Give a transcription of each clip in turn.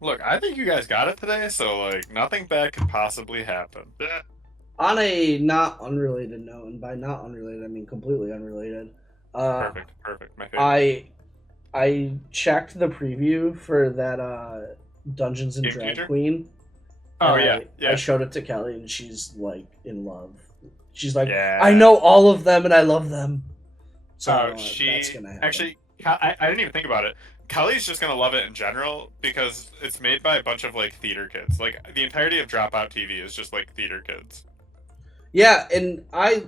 Look, I think you guys got it today, so like nothing bad could possibly happen. Yeah. On a not unrelated note, and by not unrelated I mean completely unrelated, uh, Perfect, perfect. My favorite. I I checked the preview for that Dungeons and Game Drag changer? Queen, and Oh yeah, I yeah, showed it to Kelly, and she's like in love. She's like, I yeah. know all of them, and I love them. So that's She gonna happen. actually, I didn't even think about it. Kelly's just gonna love it in general because it's made by a bunch of like theater kids. Like the entirety of Dropout TV is just like theater kids. Yeah, and I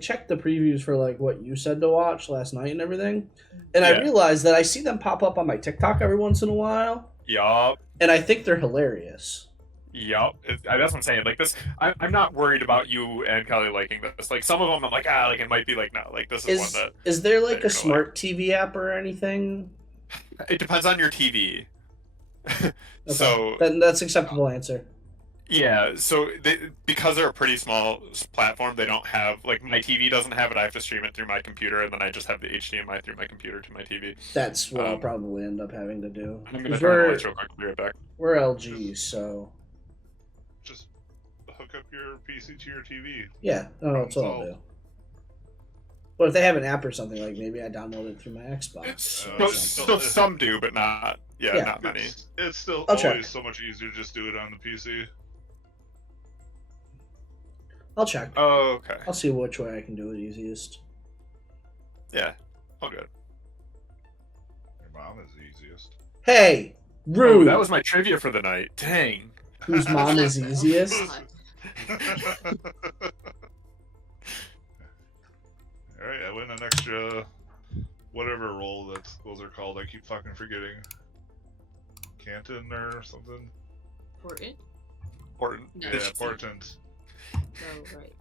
checked the previews for like what you said to watch last night and everything, and I Yeah. realized that I see them pop up on my TikTok every once in a while, Yup. and I think they're hilarious. Yup. That's what I'm saying. Like this, I'm not worried about you and Kelly liking this. Like some of them, I'm like, like it might be like no. Like this is one Is there that like a you're gonna like. smart TV app or anything? It depends on your TV. Okay, So then that's acceptable answer. yeah, because they're a pretty small platform, they don't have like my TV doesn't have it. I have to stream it through my computer, and then I just have the HDMI through my computer to my TV. That's what I'll Um, probably end up having to do I'm gonna because turn on the lights real quick. I'll be right back. we're Just, LGs, so just hook up your PC to your TV. yeah, no, that's what I'll do. But if they have an app or something, like maybe I download it through my Xbox or So something. some do, but not Yeah. not many. It's still I'll always check. so much easier to just do it on the PC. I'll check. Oh, okay. I'll see which way I can do it easiest. Yeah, all good. Your mom is the easiest. Hey, Oh, rude. that was my trivia for the night. Dang. Whose mom is easiest? Alright, I win an extra whatever roll those are called. I keep fucking forgetting. Canton or something? Important? Important. No. Yeah, important. Oh, right.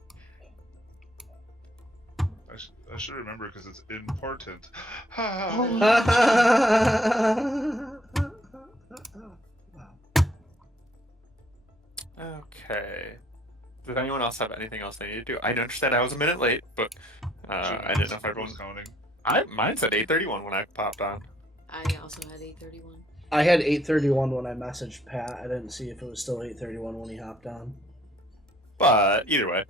I should remember because it's important. Okay. Does anyone else have anything else they need to do? I understand I was a minute late, but I didn't know if everyone. was counting. Mine said 8:31 when I popped on. I also had 8:31. I had 8:31 when I messaged Pat. I didn't see if it was still 8:31 when he hopped on. But either way,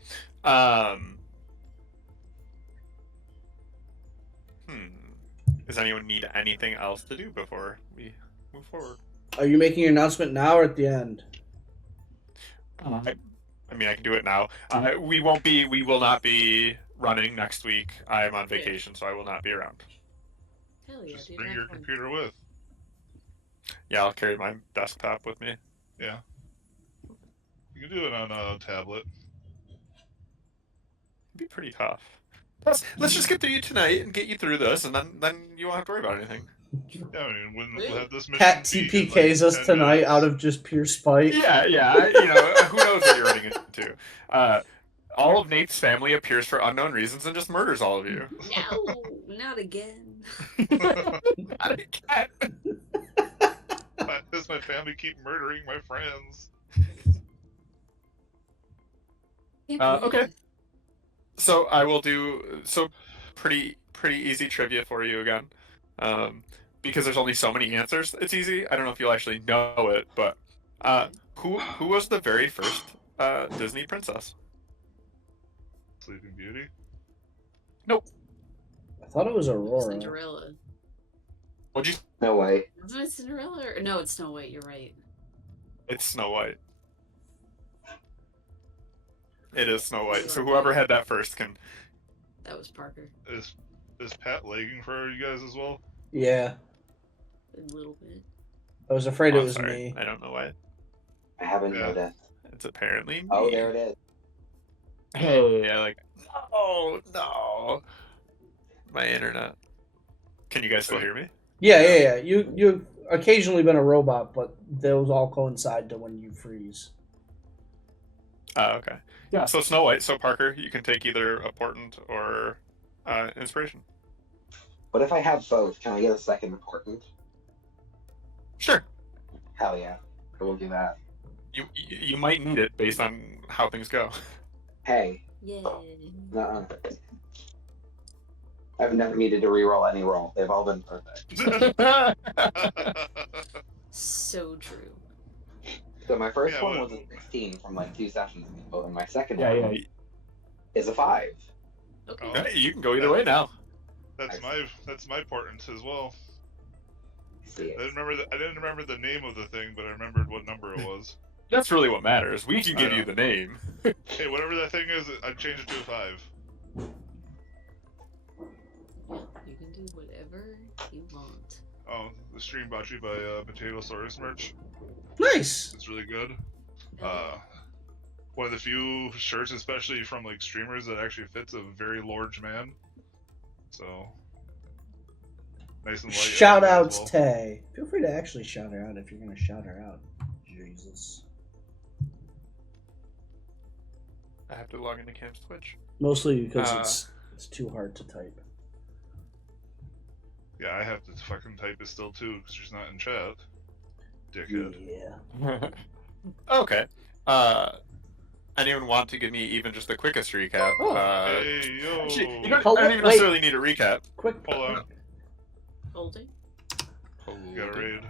does anyone need anything else to do before we move forward? Are you making your announcement now or at the end? I mean, I can do it now. We will not be running next week. I am on vacation, so I will not be around. Hell yeah, Just dude. bring have your fun. computer with. Yeah, I'll carry my desktop with me. Yeah. You can do it on a tablet. It'd be pretty tough. Let's just get through you tonight and get you through this, and then you won't have to worry about anything. Yeah, I mean, when we'll have this mission Pat beat in, TPKs like, us 10 tonight minutes. out of just pure spite. Yeah. Who knows what you're running into? All of Nate's family appears for unknown reasons and just murders all of you. No, not again. Not again. Why does my family keep murdering my friends? Okay. So I will do pretty easy trivia for you again, because there's only so many answers. It's easy. I don't know if you'll actually know it, but who was the very first Disney princess? Sleeping Beauty? Nope. I thought it was Aurora. Cinderella. What'd you? No way. Isn't it Cinderella? Or... No, it's Snow White. You're right. It's Snow White. It is Snow White. So whoever had that first can. That was Parker. Is Pat lagging for you guys as well? Yeah, A little bit. I was afraid Oh, it was sorry. me. I don't know why. I haven't Yeah. noticed. It's apparently me. Oh, there it is. Hey, no. My internet. Can you guys still hear me? Yeah. You've occasionally been a robot, but those all coincide to when you freeze. Okay. Yeah, so Snow White. So Parker, you can take either a portent or inspiration. What if I have both? Can I get a second important? Sure. Hell yeah. I will do that. You might need it based on how things go. Hey. Yay. Nuh-uh. I've never needed to reroll any roll. They've all been perfect. so true. So my first Yeah, one what- was a 16 from like 2 sessions ago, and my second Yeah, one yeah. is a 5. Okay. Oh. Okay, you can go either way now. That's my portent as well. See I it. didn't remember the name of the thing, but I remembered what number it was. That's really what matters. We can I give know. you the name. Hey, whatever that thing is, I changed it to a 5. Yeah, you can do whatever you want. Oh, the stream brought you by Potato Saurus merch. Nice. It's really good. One of the few shirts, especially from like streamers, that actually fits a very large man. So nice and light. Shout as outs, well. Tay. Feel free to actually shout her out if you're gonna shout her out. Jesus. I have to log into Cam's Twitch. Mostly because it's too hard to type. Yeah, I have to fucking type it still too because she's not in chat. Dickhead. Yeah. Okay. Anyone want to give me even just the quickest recap? Oh. Hey yo! Actually, you don't, Hold I don't on, even wait. necessarily need a recap. Quick. Hold on, Holding. you got a raid.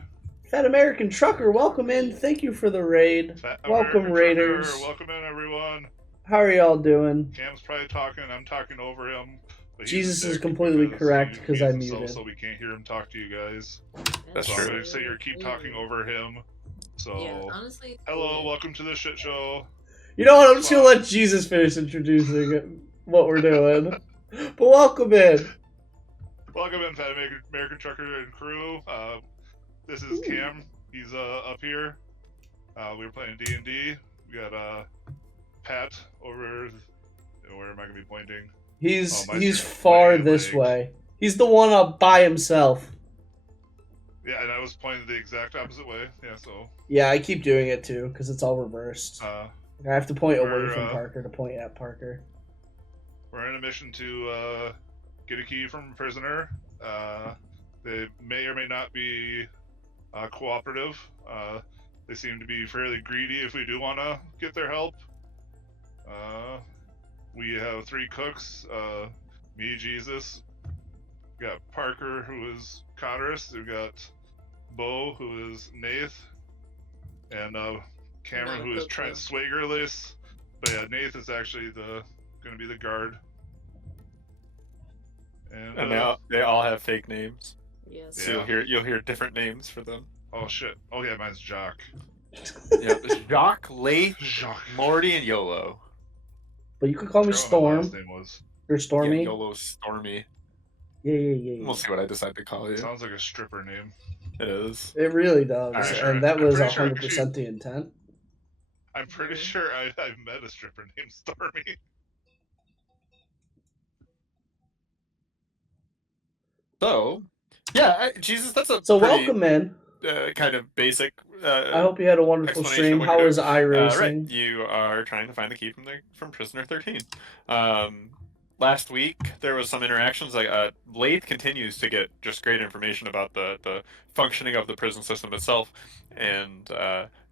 Fat American Trucker, welcome in. Thank you for the raid. Fat Welcome, American Raiders. Trucker, welcome in, everyone. How are y'all doing? Cam's probably talking. I'm talking over him. But he's Jesus a is dick completely because correct, he 'cause mutes I himself, muted. so we can't hear him talk to you guys. That's So true. I'm gonna sit here, keep talking over him. So, Yeah, honestly. it's hello, weird. welcome to the shit show. You know what? I'm just gonna let Jesus finish introducing what we're doing. But welcome in. Welcome in, Fat American Trucker and crew. This is Cam. He's up here. We were playing D&D. We got Pat over. Where am I gonna be pointing? He's Oh, my he's screen's far way this big. way. He's the one up by himself. Yeah, and I was pointing the exact opposite way. Yeah, so Yeah, I keep doing it too because it's all reversed. I have to point away we're, from Parker to point at Parker. we're in a mission to get a key from a prisoner. They may or may not be cooperative. They seem to be fairly greedy if we do want to get their help. We have 3 cooks, me, Jesus. We got Parker, who is Codrus. We got Bo, who is Nath. And Cameron, Not a who is cook, Trent though. Swagerless. But yeah, Nath is actually going to be the guard. And, And they all have fake names. Yes. So you'll hear different names for them. oh shit. Oh yeah, mine's Jock. Yep, it's Jacques, Lath, Jock. Morty, and YOLO. But you could call me I forgot what my last Storm name was. or Stormy. Yeah, YOLO, Stormy. Yeah. We'll see what I decide to call you. Sounds like a stripper name. It is. It really does, Alright, sure. and that I'm was pretty sure 100% the intent. I'm pretty sure I've met a stripper named Stormy. So, yeah, Jesus, that's a So pretty, welcome in. kind of basic. I hope you had a wonderful explanation stream. of what How you're was iRacing? Right, you are trying to find the key from Prisoner 13. Last week there was some interactions. Like Lath continues to get just great information about the functioning of the prison system itself, and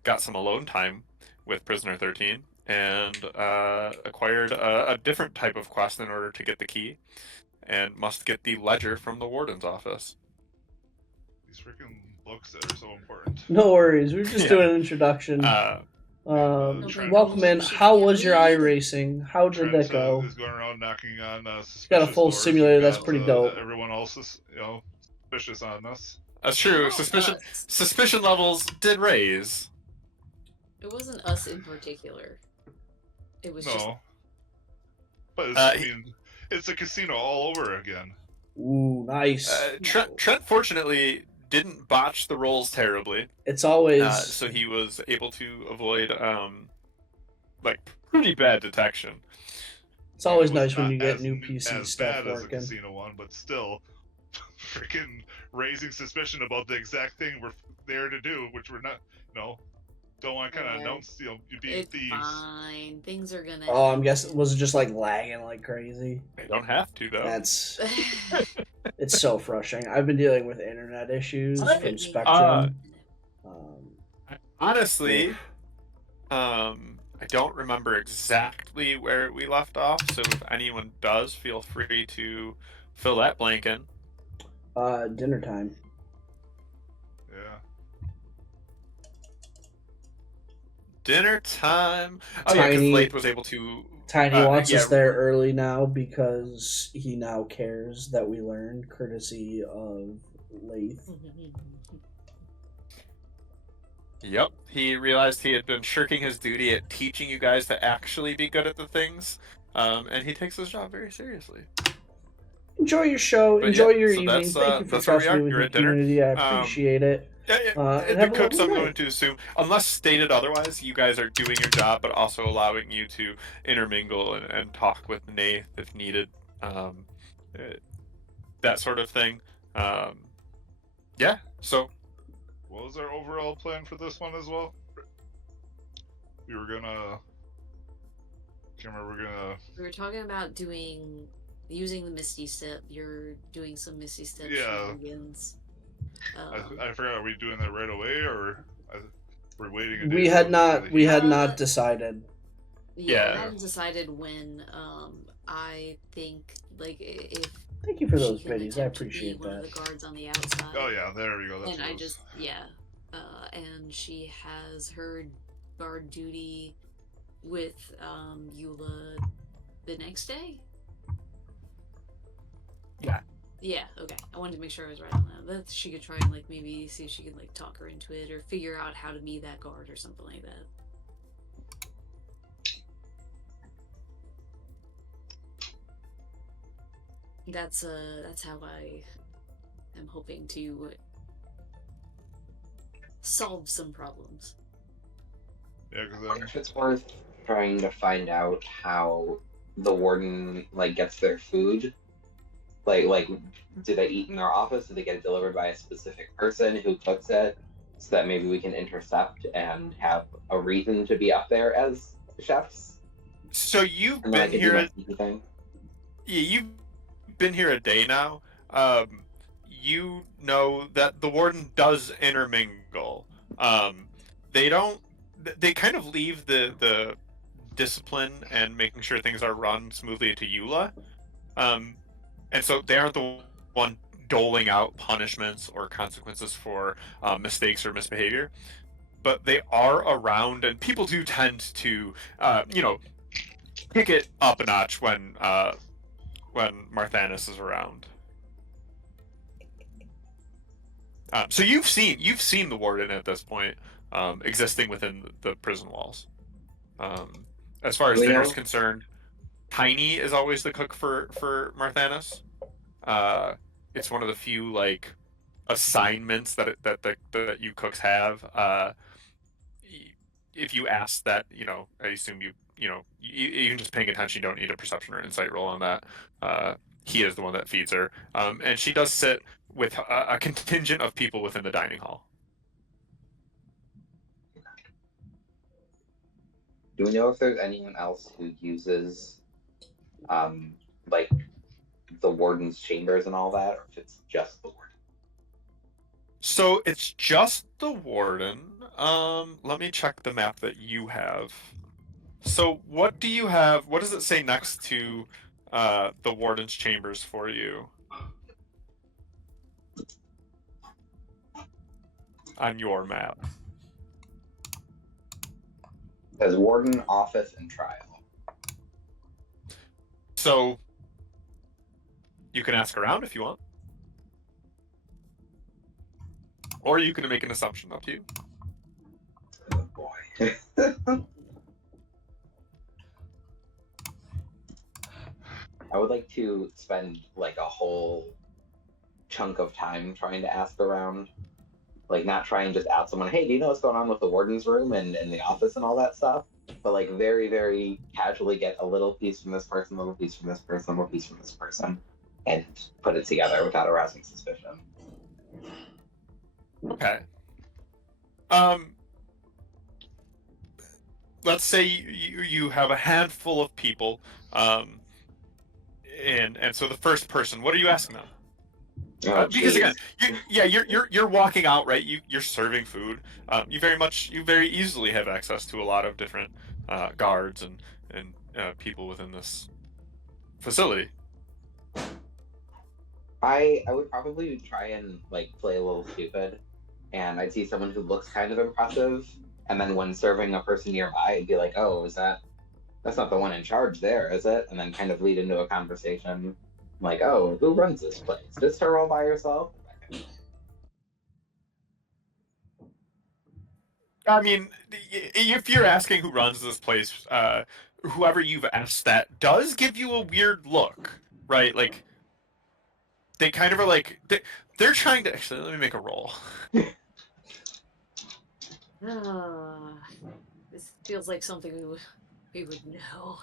got some alone time with Prisoner 13, and acquired a different type of quest in order to get the key, and must get the ledger from the warden's office. These freaking books that are so important. No worries. We were just Yeah. doing an introduction. Trent- Welcome in. How was your iRacing? How did Trent that go? is going around knocking on suspicious got a full doors. simulator, We've that's got, pretty dope. Everyone else is, suspicious on us. That's true. Not Suspicion levels did raise. It wasn't us in particular. It was just No. But it's, Uh, it's a casino all over again. Ooh, nice. Trent fortunately didn't botch the rolls terribly, It's always so he was able to avoid like pretty bad detection. it's always It was nice when not you get as- new PC as stuff bad as a working. casino one, but still, freaking raising suspicion about the exact thing we're there to do, which we're not. Don't want to kind of Yeah. announce, you being it's thieves. fine. Things are gonna. Oh, I'm guessing was it just like lagging like crazy? They don't have to though. That's it's so frustrating. I've been dealing with internet issues I- from Spectrum. Honestly, I don't remember exactly where we left off. So if anyone does, feel free to fill that blank in. Dinner time. Yeah. dinner time. Oh yeah, because Tiny- Lath was able to. Tiny wants yeah, us there early now because he now cares that we learned, courtesy of Lath. Yep, he realized he had been shirking his duty at teaching you guys to actually be good at the things, and he takes his job very seriously. Enjoy your show. But Enjoy yeah, your so evening. Thank you for that's where we trusting are. me with You're your at dinner. community. I appreciate it. And The have a cooks, lovely I'm night. going to assume, unless stated otherwise, you guys are doing your job, but also allowing you to intermingle and talk with Nath if needed, um, that sort of thing. Yeah, so What was our overall plan for this one as well? We were gonna. Can't remember. We were talking about using the Misty Step. You're doing some Misty Step Yeah. shenanigans. I forgot. Are we doing that right away, or we're waiting? A day We for had the not. We had Uh, not decided. Yeah, Yeah. I hadn't decided when. I think like if Thank you for she those can biddies. I attempt to be appreciate one of that. the guards on the outside. Oh yeah, there we go. That's And what I it was. just and she has her guard duty with Eula the next day. Yeah. Yeah, okay. I wanted to make sure I was right on that. That she could try and like maybe see if she could like talk her into it or figure out how to be that guard or something like that. That's how I am hoping to solve some problems. Yeah, because I wonder if it's worth trying to find out how the warden gets their food. Like, do they eat in their office? Do they get it delivered by a specific person who cooks it? So that maybe we can intercept and have a reason to be up there as chefs. So you've And then I been can do here. my sneaky thing. Yeah, you've been here a day now. You know that the warden does intermingle. They don't. They kind of leave the discipline and making sure things are run smoothly to Eula. And so they aren't the one doling out punishments or consequences for mistakes or misbehavior. But they are around, and people do tend to, kick it up a notch when Marthanus is around. So you've seen the warden at this point existing within the prison walls. As far as Do we dinner's know- concerned, Tiny is always the cook for Marthanus. It's one of the few assignments that you cooks have. If you ask that, I assume even just paying attention, you don't need a perception or insight roll on that. He is the one that feeds her, and she does sit with a contingent of people within the dining hall. Do we know if there's anyone else who uses, like, the warden's chambers and all that, or if it's just the warden? So it's just the warden. Let me check the map that you have. So what do you have? What does it say next to the warden's chambers for you? On your map. It says warden, office, and trial. So you can ask around if you want. Or you can make an assumption, up to you. Oh boy. I would like to spend a whole chunk of time trying to ask around. Not try and just out someone, hey, do you know what's going on with the warden's room and the office and all that stuff? But very, very casually get a little piece from this person, a little piece from this person, a little piece from this person, and put it together without arousing suspicion. Okay. Let's say you have a handful of people, and so the first person, what are you asking them? Oh, Because jeez. again, you're walking out, right? You're serving food. You very easily have access to a lot of different guards and people within this facility. I would probably try and play a little stupid, and I'd see someone who looks kind of impressive, and then when serving a person nearby, it'd be like, oh, that's not the one in charge there, is it? And then kind of lead into a conversation like, oh, who runs this place? Just her all by herself? I mean, if you're asking who runs this place, whoever you've asked that does give you a weird look, right? Like, they kind of are like, they're trying to, actually, let me make a roll. This feels like something we would know.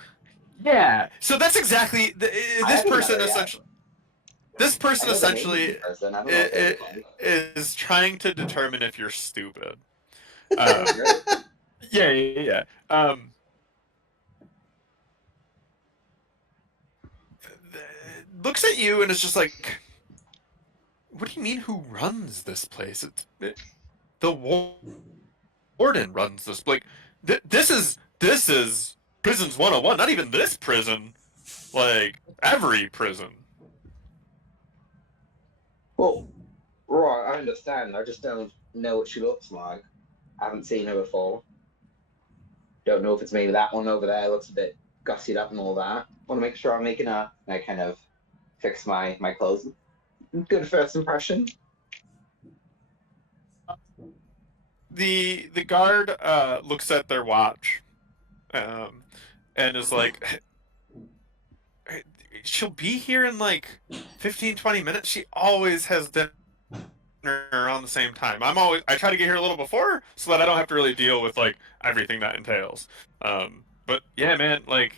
Yeah. So that's exactly I haven't met person her yet. essentially. This person I know the name of essentially the person. I don't know what they look like. is trying to determine if you're stupid. Great. Yeah. Looks at you and is just like, what do you mean? Who runs this place? The warden runs this. Like, this is prisons 101. Not even this prison. Like every prison. Well, right, I understand. I just don't know what she looks like. I haven't seen her before. Don't know if it's maybe that one over there looks a bit gussied up and all that. Want to make sure I'm making I kind of fix my clothes. Good first impression. The guard looks at their watch, and is like, she'll be here in like 15-20 minutes. She always has dinner around the same time. I try to get here a little before so that I don't have to really deal with like everything that entails. But yeah, man, like,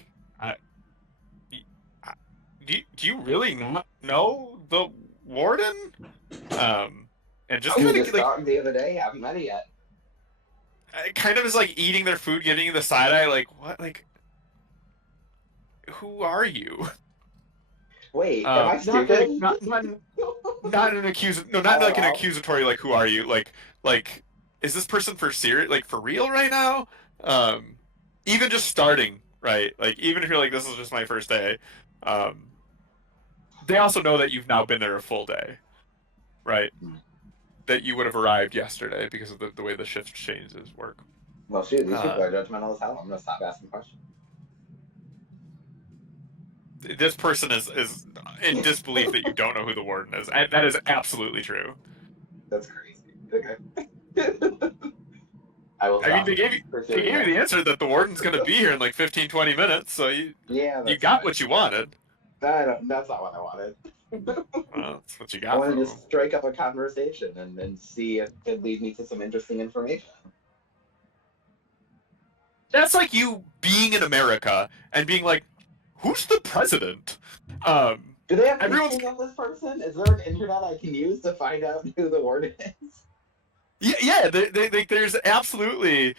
do you really not know the warden? And just We kind just of like, talked the other day. Haven't met her yet. kind of is like eating their food, giving you the side eye, like, what, like, who are you? Wait, am I stupid? Not an not like an accusatory, like, who are you? Like, is this person for serious, like, for real right now? Even just starting, right? Like, even if you're like, this is just my first day, they also know that you've now been there a full day, right? That you would have arrived yesterday because of the way the shift changes work. Well, shoot, these people are judgmental as hell. I'm gonna stop asking questions. This person is in disbelief that you don't know who the warden is. That is absolutely true. That's crazy. Okay. I will. I mean, they gave you the answer that the warden's going to be here in like 15-20 minutes, so you got what you wanted. That's not what I wanted. Well, that's what you got. I wanted to strike up a conversation and see if it leads me to some interesting information. That's like you being in America and being like, who's the president? Do they have anything on this person? Is there an internet I can use to find out who the warden is? Yeah. There's absolutely.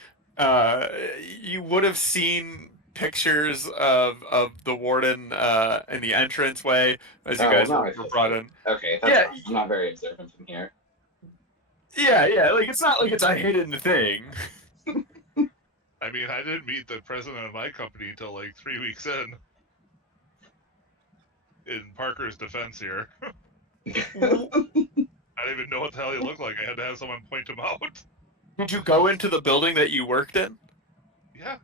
You would have seen pictures of the warden in the entranceway as you guys were brought in. Okay, I'm not very observant from here. Yeah. Like, it's not like it's a hidden thing. I mean, I didn't meet the president of my company until like 3 weeks in. In Parker's defense here. I didn't even know what the hell he looked like. I had to have someone point him out. Did you go into the building that you worked in? Yeah.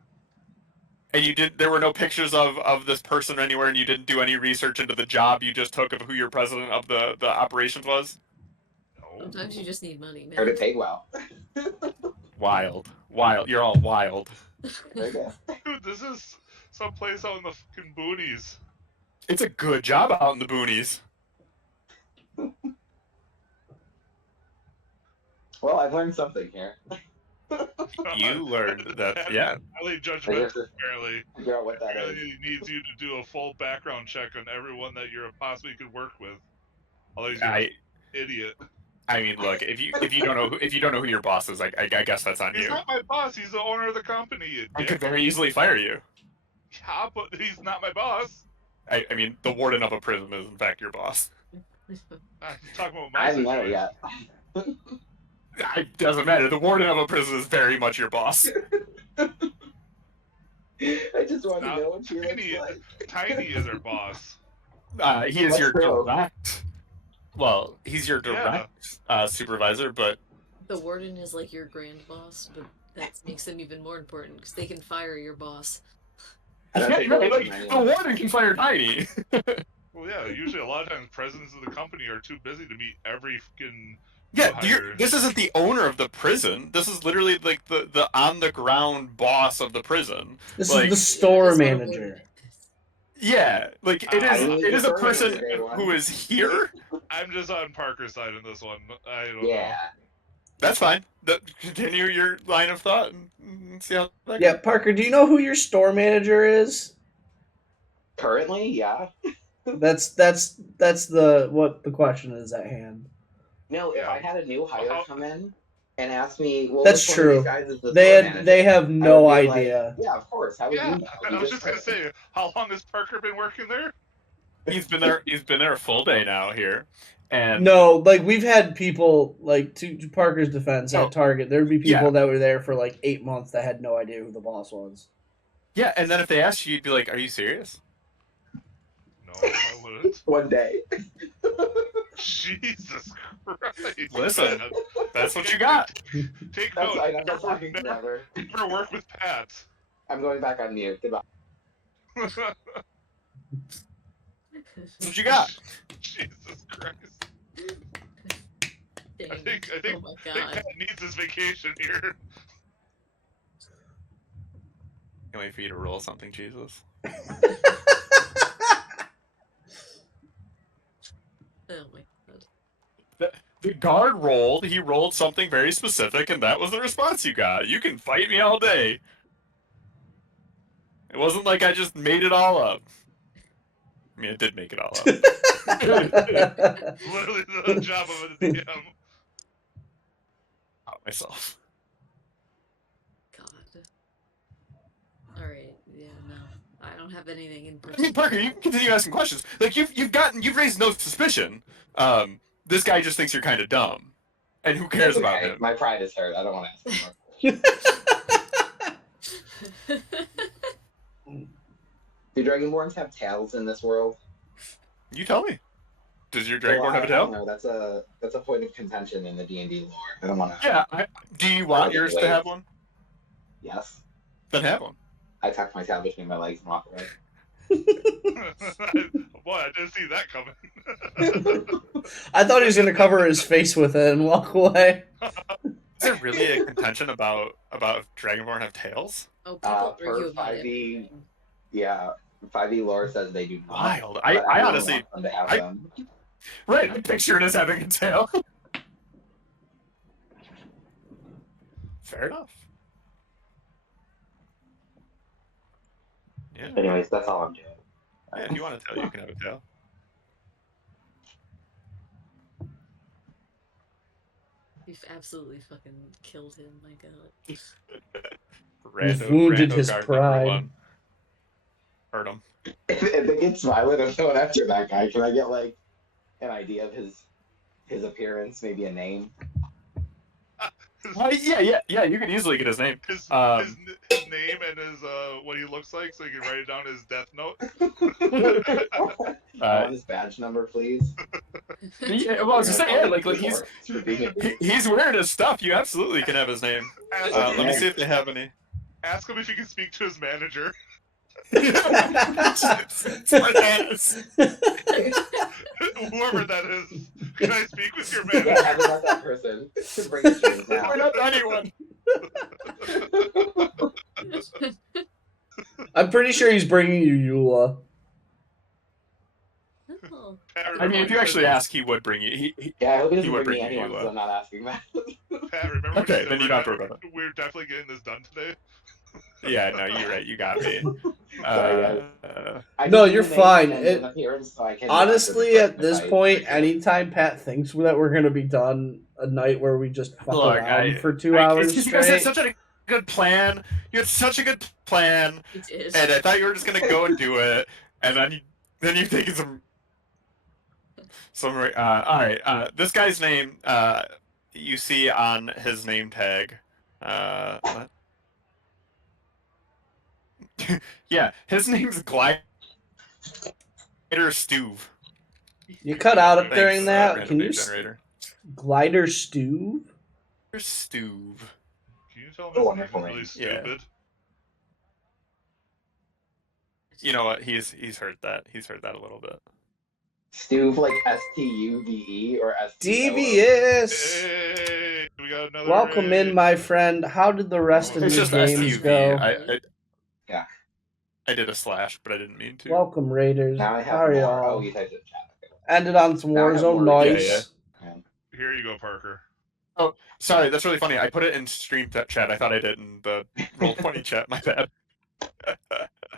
And there were no pictures of this person anywhere, and you didn't do any research into the job you just took of who your president of the operations was? No. Sometimes you just need money, man. Heard it paid well. Wild. You're all wild. Okay. Dude, this is someplace out in the fucking boonies. It's a good job out in the boonies. Well, I've learned something here. You learned that, yeah. Highly judgmental, apparently. Figure out what that is. He needs you to do a full background check on everyone that you're possibly could work with. Otherwise, you're an idiot. I mean, look, if you don't know who your boss is, I guess that's on He's you. not my boss. He's the owner of the company. You I dick. could very easily fire you. Yeah, but he's not my boss. I mean, the warden of a prison is in fact your boss. I'm talking about I my haven't met her situation. yet. It doesn't matter. The warden of a prison is very much your boss. I just want to know what she looks like. Tiny is her boss. He is That's your true. direct. Well, he's your direct supervisor, but The warden is like your grand boss, but that makes them even more important because they can fire your boss. I don't Yeah, take right, orders like from the anyone. warden can fire Tiny. Well, yeah. Usually, a lot of times, presidents of the company are too busy to meet every fucking new Yeah, hire. this isn't the owner of the prison. This is literally like the on the ground boss of the prison. This is Like, the store That's what a warden manager. is. yeah, like it I is. mean, It the is a store person manager, day one. who is here. I'm just on Parker's side in this one. I don't Yeah. know. That's fine. Continue your line of thought and see how that Yeah, goes. Parker, do you know who your store manager is? Currently, yeah. That's the what the question is at hand. No, if Yeah. I had a new hire Well, come in and ask me, well, That's which one of these true. guys is the store manager? They have I no would be like, idea. yeah, of course. How would Yeah, you know? I You was just gonna hired him. say, how long has Parker been working there? He's been there. He's been there a full day now here, and No, like we've had people like to Parker's defense Oh, at Target. There'd be people yeah. that were there for like 8 months that had no idea who the boss was. yeah. And then if they asked you, you'd be like, "Are you serious?" No, I wouldn't. One day. Jesus Christ! Listen, man. that's what you got. Take That's note. fine. I'm not talking Never, never. never work with Pat. I'm going back on mute. Goodbye. That's what you got. Jesus Christ! Dang. I think Oh my I think god. Pat needs his vacation here. Can't wait for you to roll something, Jesus. Oh my god. The guard rolled. He rolled something very specific, and that was the response you got. You can fight me all day. It wasn't like I just made it all up. I mean, I did make it all up. Literally the job of a DM. Out myself. God. Alright, yeah, no. I don't have anything in I particular. mean, Parker, you can continue asking questions. Like you've raised no suspicion. This guy just thinks you're kind of dumb, and who cares That's about okay. him? My pride is hurt. I don't want to ask anymore. Do Dragonborns have tails in this world? You tell me. Does your Well, Dragonborn have a I don't tail? know. That's a point of contention in the D&D lore. I don't want to. Yeah. Do you want get yours to waived. have one? Yes. Then have one. I tuck my tail between my legs and walk away. Boy, I didn't see that coming. I thought he was gonna cover his face with it and walk away. Is there really a contention about if Dragonborn have tails? Oh, people Per argue about 5e, everything. yeah, 5e lore says they do not. Wild. but I everyone honestly, wants them to have I- them. right, I picture it as having a tail. Fair enough. Yeah. Anyways, that's all I'm doing. Yeah, if you want a tail, you can have a tail. You've absolutely fucking killed him, my god. You've wounded rando his guard pride. number 1. Hurt him. If it gets violent, I'm going after that guy. Can I get like an idea of his appearance, maybe a name? Yeah. You can easily get his name. His Um, name and his what he looks like, so you can write it down his death note. I want his badge number, please. Yeah, well, I was just saying, yeah, like he's wearing his stuff. You absolutely can have his name. Let me see if they have any. Ask him if he can speak to his manager. It's my ass. Whoever that is. Can I speak with your Yeah, I manager? haven't met that person. Should bring it to you now. We're not anyone. I'm pretty sure he's bringing you Eula. Oh. Pat, I mean, remember if you when actually said- ask, he would bring you. Yeah, I hope he He doesn't would bring me bring you anyone, Eula. because I'm not asking that. Pat, remember when Okay, you said then you don't have to worry about we're definitely getting this done today? Yeah, no, you're right. You got me. Sorry, I No, just you're need a name fine. and It- an appearance so I can Honestly, at this if I- point, anytime Pat thinks that we're gonna be done a night where we just fuck Look, around for 2 hours it's 'cause you guys had straight. such a good plan. You had such a good plan, He did. and I thought you were just gonna go and do it, and then you taking some. All right. This guy's name, you see on his name tag. What? Yeah, his name's Glider Stuve. You cut out during Thanks, that. random Can name you generator. Glider Stew? Stuve. Can you tell him Oh, his wonderful name is really name. Yeah. stupid? You know what? He's heard that. He's heard that a little bit. Stuve like Stuve or STOO? Devious. Hey, we got another Welcome raid. in, my friend. How did the rest of It's your just games STUV. go? Yeah. I did a slash, but I didn't mean to. Welcome, Raiders. Now I How have are more. Oh, y'all? you typed it in chat. Okay. Ended on some Now I have Warzone. more Nice. Yeah. Here you go, Parker. Oh, sorry. That's really funny. I put it in stream chat. I thought I did in the Roll20 chat. My bad.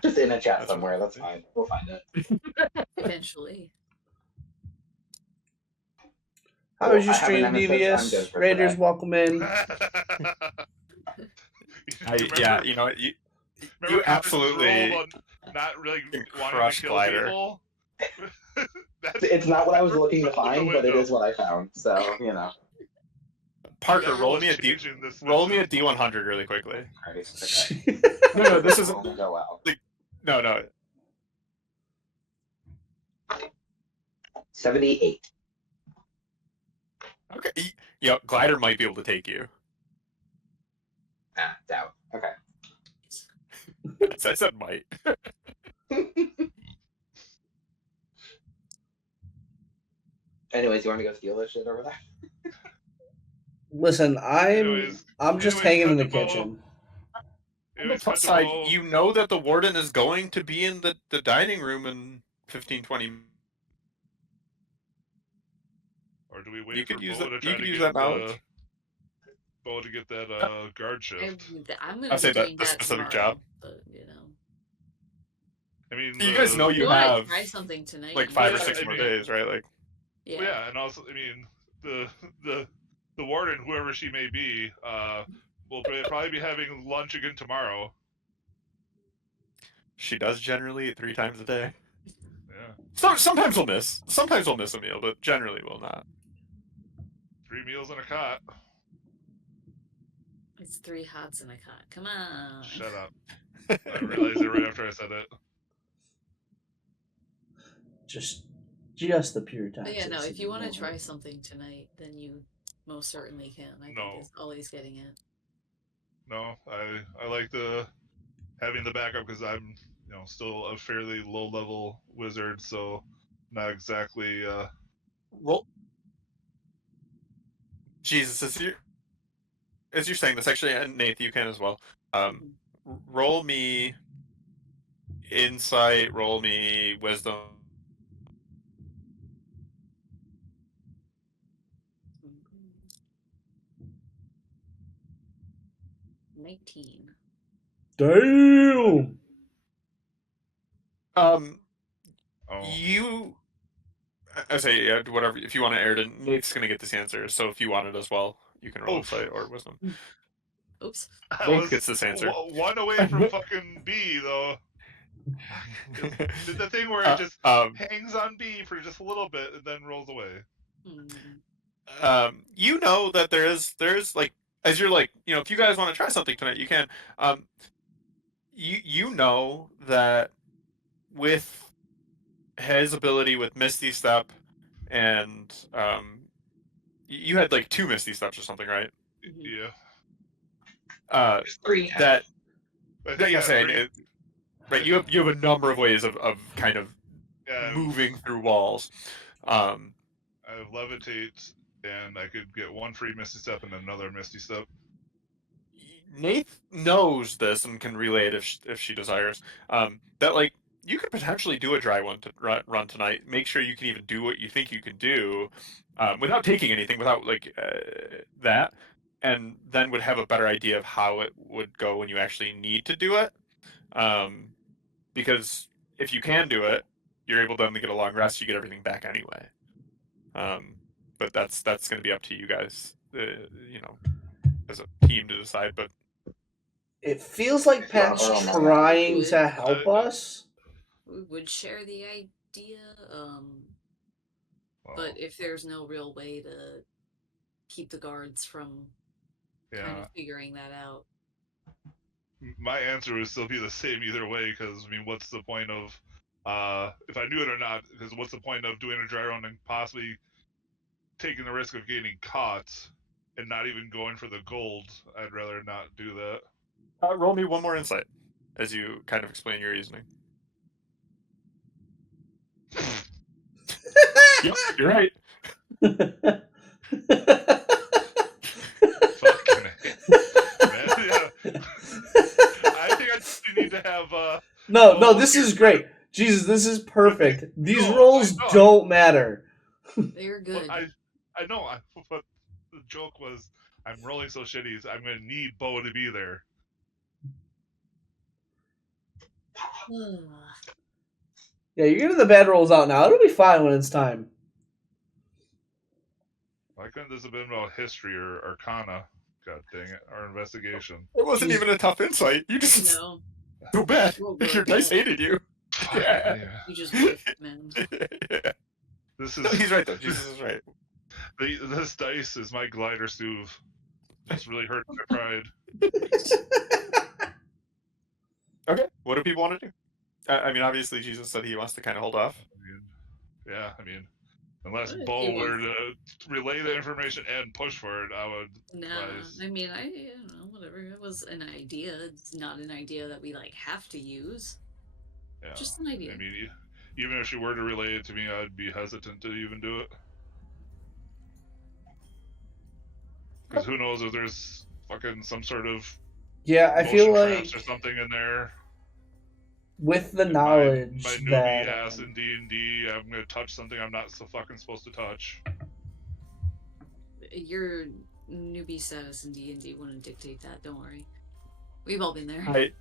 Just in a chat That's somewhere. really That's funny. fine. We'll find it. Eventually. How Cool. was your I have a stream, nemesis. I'm Devious? good for Raiders, today. welcome in. Yeah, you know, you Remember absolutely rule about not really can wanting crush to kill Glider. people? That's, It's not what I was that looking to out the find, but it window. is what I found. So, you know. Parker, Everyone's roll me a changing this. roll me a D100 really quickly. Christ, okay. No, this This isn't. will only go well. No. 78. Okay. Yeah, Glider might be able to take you. Ah, doubt. Okay. I said might. Anyways, you want to go steal this shit over there? Listen, Anyways, I'm just hanging in the kitchen. On the plus side, you know that the warden is going to be in the dining room in 15-20. Or do we wait You for could use Bo that. to You try could to use get that knowledge. Bo to get that guard shift? I'm gonna I'll be say that doing the that specific tomorrow, job. but you know. I mean, You guys know If you you want to have try something tonight, like you 5 can or Yeah, 6 I more mean- days, right? Like, Yeah. yeah, and also, I mean, the warden, whoever she may be, will probably be having lunch again tomorrow. she does generally eat 3 times a day. Yeah, So sometimes we'll miss. Sometimes we'll miss a meal, but generally we'll not. 3 meals in a cot. It's 3 hots in a cot. Come on. Shut up. I realized it right after I said it. Just the pure But toxicity. yeah, no, if you want to won't try work. something tonight, then you most certainly can. I No. think is all he's getting at. No, I like having the backup because I'm still a fairly low level wizard, so not exactly. Roll. Jesus, as you're saying this, actually, and Nate, you can as well. Roll me insight. Roll me wisdom. 19. Damn. You. I say yeah, whatever. If you want to air it, Nate's gonna get this answer. So if you want it as well, you can roll insight or wisdom. Oops. I Nate was gets this answer. one away from fucking B though. The thing where it just hangs on B for just a little bit and then rolls away. You know that there's like, as you're like, if you guys want to try something tonight, you can. You know that with his ability with Misty Step and you had like 2 Misty Steps or something, right? Yeah. Three. That I think, yeah, saying right. You have a number of ways of kind of moving through walls. I have levitate, and I could get 1 free Misty Step and another Misty Step. Nate knows this and can relay it if she desires. That like you could potentially do a dry one to run tonight. Make sure you can even do what you think you can do, without taking anything, without like that, and then would have a better idea of how it would go when you actually need to do it. Because if you can do it, you're able then to get a long rest. You get everything back anyway. But that's going to be up to you guys, as a team to decide. But it feels like Pat's trying to help us. We would share the idea, but if there's no real way to keep the guards from kind of figuring that out. My answer would still be the same either way, because I mean, what's the point of if I knew it or not? Because what's the point of doing a dry run and possibly taking the risk of getting caught and not even going for the gold, I'd rather not do that. Roll me one more insight as you kind of explain your reasoning. Yep, you're right. Fucking man, yeah. I think I just need to have No, this is great. Jesus, this is perfect. These No, rolls I know. don't matter. They're But good. I know. But the joke was, I'm rolling so shitty. I'm gonna need Bo to be there. Yeah, you're getting the bad rolls out now. It'll be fine when it's time. Why couldn't this have been about history or Arcana? God dang it, or investigation. It wasn't Jeez. even a tough insight. You just No, so bad. Well, Your dice hated you. Fuck, Yeah. yeah. you just whiffed, man. Yeah. This No, is he's right though. Jesus is right. this dice is my glider stove. It's really hurt my pride. Okay. What do people want to do? I mean, obviously, Jesus said he wants to kind of hold off. I mean, unless What if Bo he were wants- to relay the information and push for it, I would. Nah, advise. I mean, I don't know, whatever. It was an idea. It's not an idea that we like have to use. Yeah. Just an idea. I mean, even if she were to relay it to me, I'd be hesitant to even do it. Because who knows if there's fucking some sort of Yeah, I feel motion like traps or something in there. with the My knowledge newbie that ass in D&D, I'm gonna touch something I'm not so fucking supposed to touch. Your newbie status in D&D wouldn't dictate that. Don't worry. We've all been there.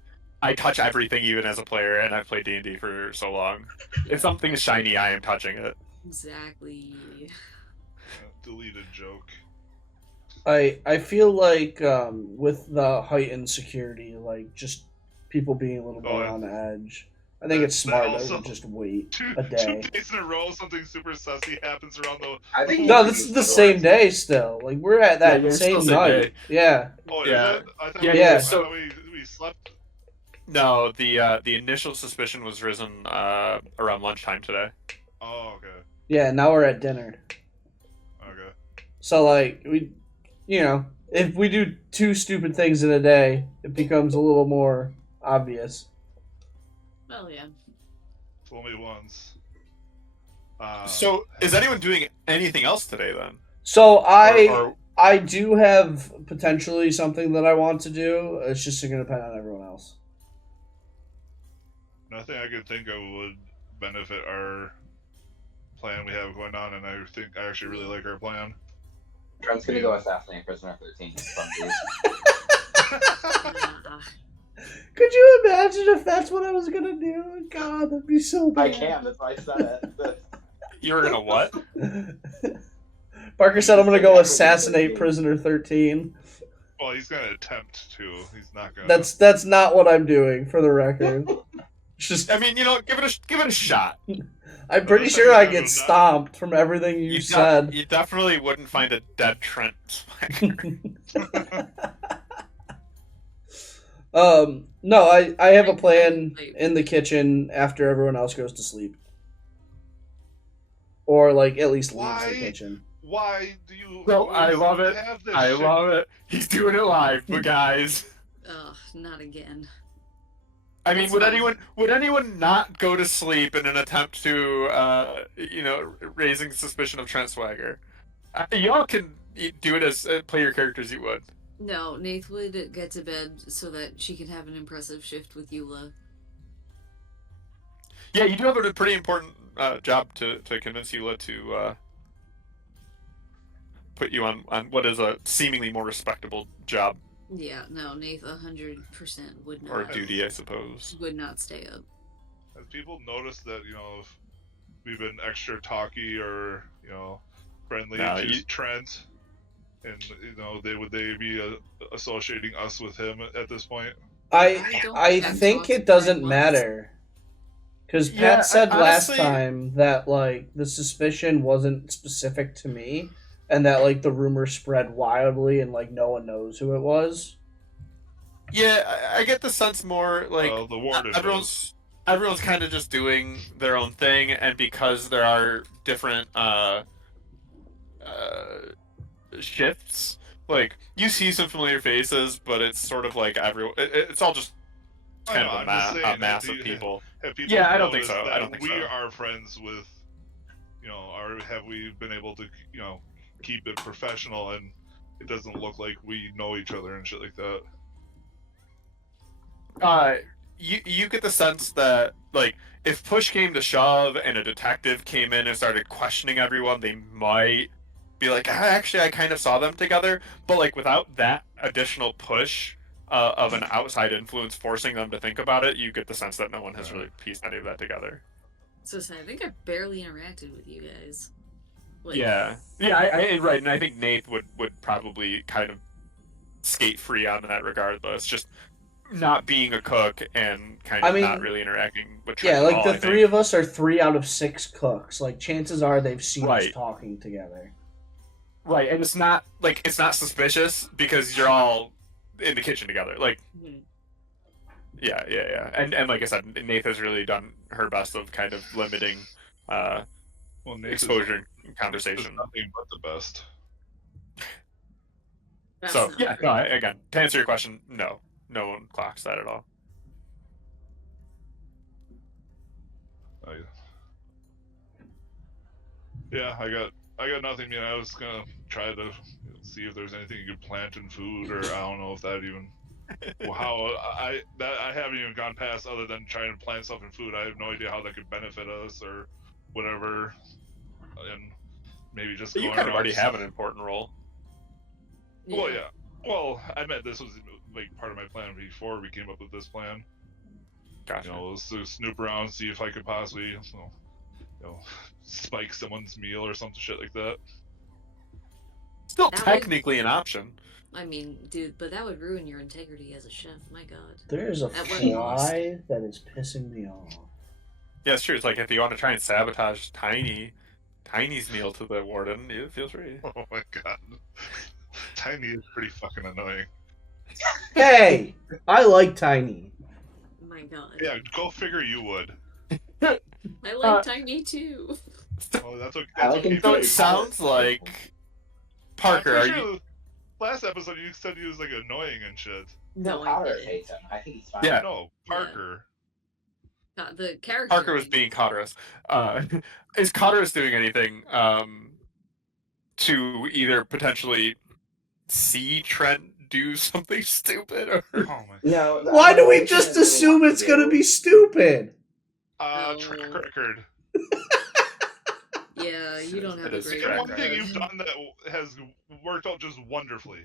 I touch everything even as a player, and I've played D&D for so long. If something is shiny, I am touching it. Exactly. Deleted joke. I feel like with the heightened security, like just people being a little more on edge. I think it's That smart also- to just wait Two a day. days in a row, something super sussy happens around the. I think No, you this can is the use same swords. day still. Like we're at that Yeah, it's still same same night. day. Yeah. Oh, Yeah. is it? I thought, Yeah, yeah, I so- thought we slept. No, the initial suspicion was risen around lunchtime today. Oh, okay. Yeah, now we're at dinner. Okay. So like we if we do two stupid things in a day, it becomes a little more obvious. Well, yeah. Fool me once. So, is anyone doing anything else today then? So Or I do have potentially something that I want to do. It's just going to depend on everyone else. Nothing I could think of would benefit our plan we have going on, and I think I actually really like our plan. Trent's gonna go assassinate Prisoner 13. It's fun, dude. Nah. Could you imagine if that's what I was going to do? God, that'd be so I bad. can, that's why I said it. you were gonna what? Parker said I'm going to go assassinate Prisoner 13. Well, he's gonna attempt to. He's not gonna. That's not what I'm doing, for the record. It's just I mean, give it a shot. I'm pretty That's sure how I you get go, stomped from everything you said. You definitely wouldn't find a dead Trent Swagger. No, I have a plan in the kitchen after everyone else goes to sleep. Or like at least leaves the Why? kitchen. Why do you? Bro, I always love it. have this I shit? love it. He's doing it live, but guys. Ugh, not again. I mean, That's would fine. anyone not go to sleep in an attempt to, raising suspicion of Trent Swagger? Y'all can do it as play your characters you would. No, Nath would get to bed so that she can have an impressive shift with Eula. Yeah, you do have a pretty important job to convince Eula to put you on what is a seemingly more respectable job Yeah, no, Nath 100% would not. or duty, I suppose. Would not stay up. Has people noticed that if we've been extra talky or friendly No, to you- Trent, and would they be associating us with him at this point? I don't I have think talks it with doesn't Trent once. matter. Because Pat Yeah, said last honestly- time that like the suspicion wasn't specific to me, and that like the rumor spread wildly and like no one knows who it was. Yeah, I get the sense more like Well, the warden everyone's kind of just doing their own thing, and because there are different shifts, Like you see some familiar faces, but it's sort of like it's all just I kind know. of I'm just a saying, mass of people. have people Yeah, I don't think noticed so. I don't that think we so. are friends with, or have we been able to, keep it professional and it doesn't look like we know each other and shit like that? Uh, you get the sense that like if push came to shove and a detective came in and started questioning everyone, they might be like, actually, I kind of saw them together. But like without that additional push of an outside influence forcing them to think about it, you get the sense that no one has really pieced any of that together. So I think I barely interacted with you guys. Like, Yeah, yeah, right, and I think Nate would probably kind of skate free on that regardless. Just not being a cook and kind I of not mean, really interacting with yeah, Trent at like all, the I three think. of us are 3 out of 6 cooks. Like chances are they've seen us Right, talking together. right, and it's not suspicious because you're all in the kitchen together. Like, mhm. yeah, and like I said, Nate has really done her best of kind of limiting Well, Nate exposure and is conversation. nothing but the best. That's So not yeah, true. no, again, to answer your question, no, no one clocks that at all. I, yeah, I got nothing. I was gonna try to see if there's anything you could plant in food, or I don't know if that even how I haven't even gone past other than trying to plant stuff in food. I have no idea how that could benefit us or whatever, and maybe just You going kind of around. already have an important role. Well, yeah. Well, I meant this was like part of my plan before we came up with this plan. Gotcha. Was to snoop around, see if I could possibly, spike someone's meal or some shit like that. Still That technically an option. I mean, dude, but that would ruin your integrity as a chef. My God. There's a That wouldn't fly that is pissing me off. Yeah, it's true. It's like if you want to try and sabotage Tiny's meal to the warden, you feel free. Oh my god. Tiny is pretty fucking annoying. Hey, I like Tiny. My God. Yeah, go figure you would. I like Tiny too. Oh, that's okay. I That's like okay. him So too. it sounds like Parker. I'm Are pretty you? sure last episode you said he was like annoying and shit. No, I Connor didn't. hates him. I think he's fine. Yeah. No, Parker. The character. Parker was being Cotterus. Is Cotterus doing anything to either potentially see Trent do something stupid or? Oh my. No. Why do we Anything just that really assume wants it's gonna do- be stupid? Track record. Yeah, you don't have It a is great track One thing record. you've done that has worked out just wonderfully.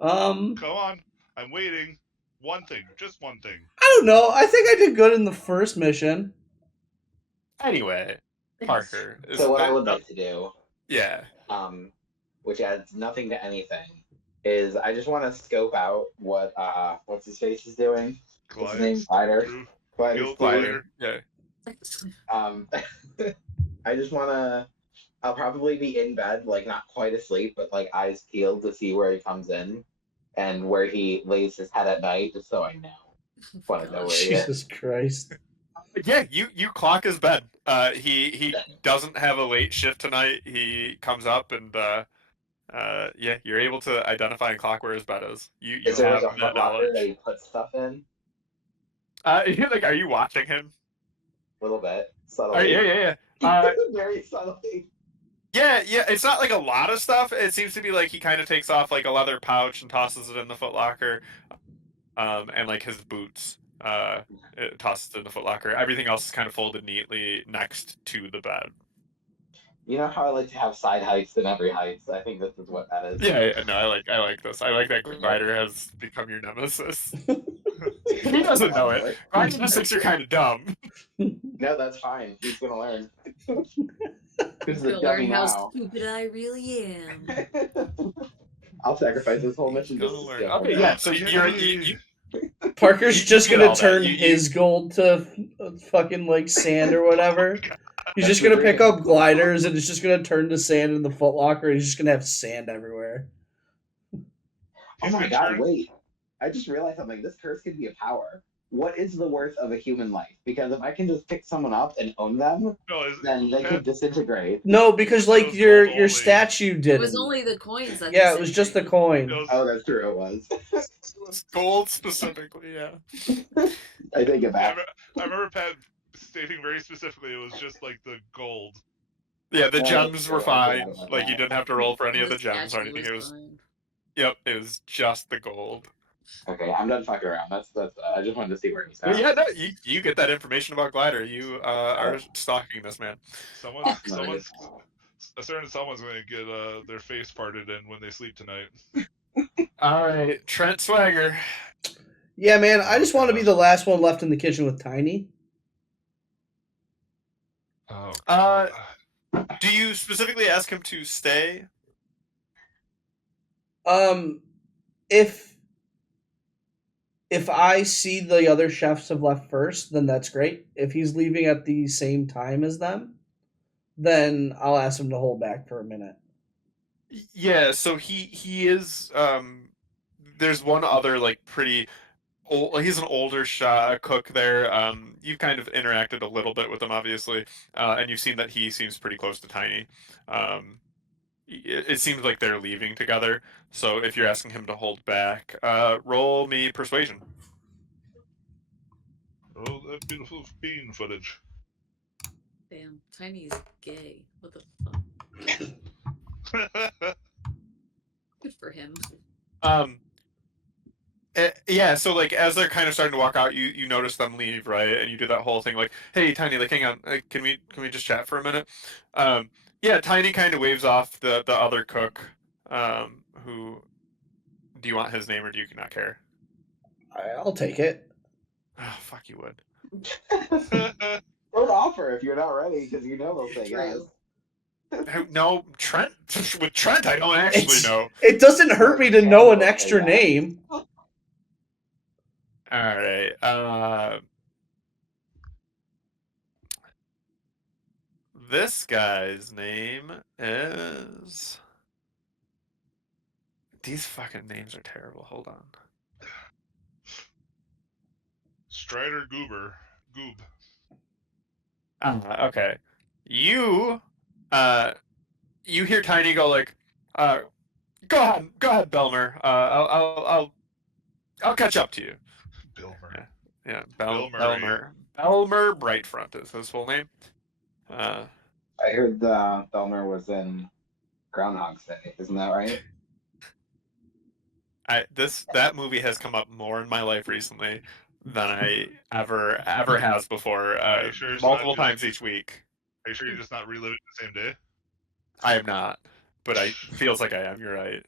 Um, Come on, I'm waiting. One thing, just one thing. I don't know. I think I did good in the first mission. Anyway, Parker. So what I would like to do, Yeah. which adds nothing to anything, is I just want to scope out what what's his face is doing. What's his name? Glider. Guild Glider. Yeah. I just want to. I'll probably be in bed, like not quite asleep, but like eyes peeled to see where he comes in and where he lays his head at night, just so I know. Want to know where he is. Jesus Christ. Yeah, you clock his bed. He doesn't have a late shift tonight. He comes up and yeah, you're able to identify and clock where his bed is. You Is there have like a that foot locker that knowledge. he puts stuff in? Like, are you watching him? A little bit. Subtly. Yeah. Very subtly. Yeah. It's not like a lot of stuff. It seems to be like he kind of takes off like a leather pouch and tosses it in the footlocker, and like his boots. It tosses it in the footlocker. Everything else is kind of folded neatly next to the bed. You know how I like to have side heights in every height? I think this is what that is. Yeah, no, I like this. I like that Glider has become your nemesis. He doesn't know it. Glider just thinks you're kind of dumb. No, that's fine. He's gonna learn. This is a You'll dummy learn how now. stupid I really am. I'll sacrifice this whole mission just to Gonna learn. steal Okay, from yeah. him. So you Parker's You just get gonna all that. turn You- his gold to fucking like sand or whatever. He's just gonna pick up gliders and it's just gonna turn to sand in the footlocker. He's just gonna have sand everywhere. Oh my god, wait. I just realized something. This curse could be a power. what is the worth of a human life? Because if I can just pick someone up and own them, No, then they Pat, could disintegrate. No, because It like was your gold only. statue It didn't. was only the coins that. Yeah, it was just the disintegrated. coin. It was, Oh, that's true. It was. It was gold specifically, yeah. I take it I, back. I remember Pat stating very specifically it was just like the gold. Yeah, the No, gems that's were true. I forgot fine. about Like you that. didn't have to roll for any of The the gems or statue anything. It was fine. yep, it was just the gold. Okay, I'm done fucking around. That's. I just wanted to see where it was But at. yeah, no, you get that information about Glider. You are stalking this man. Someone's Nice. a certain someone's going to get their face parted in when they sleep tonight. All right, Trent Swagger. Yeah, man, I Oh, just want to be gosh. the last one left in the kitchen with Tiny. Oh. Do you specifically ask him to stay? If I see the other chefs have left first, then that's great. If he's leaving at the same time as them, then I'll ask him to hold back for a minute. Yeah, so he is. There's one other like pretty old. He's an older cook there. You've kind of interacted a little bit with him, obviously, and you've seen that he seems pretty close to Tiny. It seems like they're leaving together. So if you're asking him to hold back, roll me persuasion. Oh, that beautiful bean footage. Damn, Tiny's gay. What the fuck? Good for him. Yeah, so like as they're kind of starting to walk out, you notice them leave, right? And you do that whole thing like, "Hey, Tiny, like, hang on, like, can we just chat for a minute?" Yeah, Tiny kind of waves off the other cook. Who do you want his name or do you not care? I'll take it. Oh, fuck, you would. Don't offer if you're not ready, because you know they'll say yes. True. No, Trent. With Trent, I don't actually It's- know. It doesn't hurt me to know an extra Yeah. name. All right. This guy's name is. These fucking names are terrible. Hold on. Strider Goob. Okay. You, you hear Tiny go like, go ahead, Belmer. I'll catch up to you. Bilmer. Yeah, Bill Murray. Belmer Brightfront is his full name. I heard Belmer was in Groundhog's Day. Isn't that right? That movie has come up more in my life recently than I ever has before. Are you sure it's Multiple not just- times each week. Are you sure you're just not reliving the same day? I am not, but I feels like I am. You're right.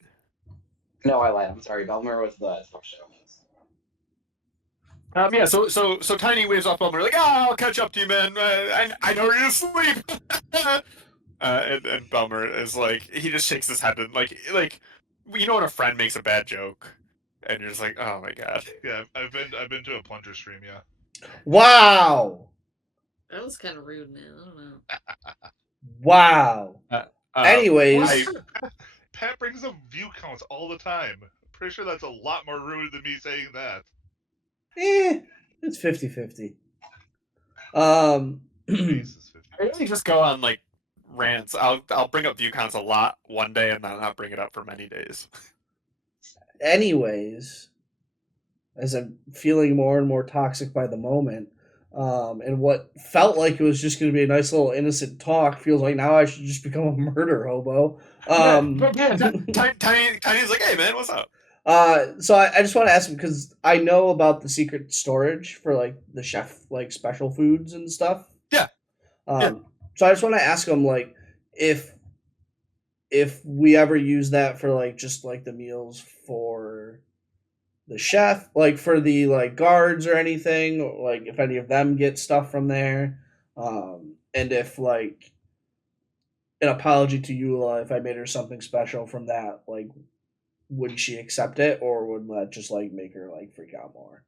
No, I lied. I'm sorry. Belmer was the talk show. Yeah, so Tiny waves off Belmer like, I'll catch up to you, man. I know you're asleep. And Belmer is like, he just shakes his head and like you know when a friend makes a bad joke, and you're just like, oh my god. Yeah, I've been to a Plunger stream. Yeah. Wow. That was kind of rude, man. I don't know. Wow. Anyways, Pat brings up view counts all the time. Pretty sure that's a lot more rude than me saying that. it's 50-50. Jesus, 50. I really just go on like rants. I'll bring up view counts a lot one day and then not bring it up for many days. Anyways, as I'm feeling more and more toxic by the moment, and what felt like it was just going to be a nice little innocent talk feels like now I should just become a murder hobo. Tiny's like, hey man, what's up? So I just want to ask him because I know about the secret storage for like the chef like special foods and stuff. Yeah. So I just want to ask him like if we ever use that for like just like the meals for the chef, like for the like guards or anything, or, like if any of them get stuff from there, and if like an apology to Eula if I made her something special from that, like would she accept it or would that just like make her like freak out more?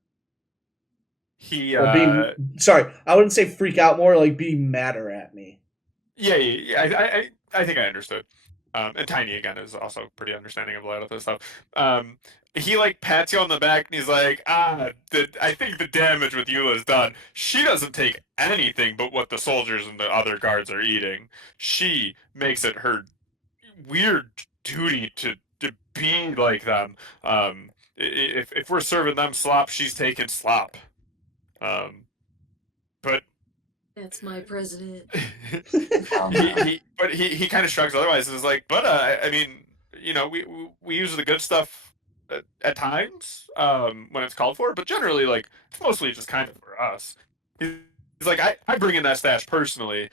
He Or be sorry, I wouldn't say freak out more, like be madder at me. yeah, I think I understood. And Tiny again is also pretty understanding of a lot of this stuff. He like pats you on the back and he's like, I think the damage with Eula is done. She doesn't take anything but what the soldiers and the other guards are eating. She makes it her weird duty to be like them. If we're serving them slop, she's taking slop. But That's my president. he kind of shrugs otherwise and is like, but I mean, we use the good stuff at times when it's called for, but generally like it's mostly just kind of for us. He's like, I bring in that stash personally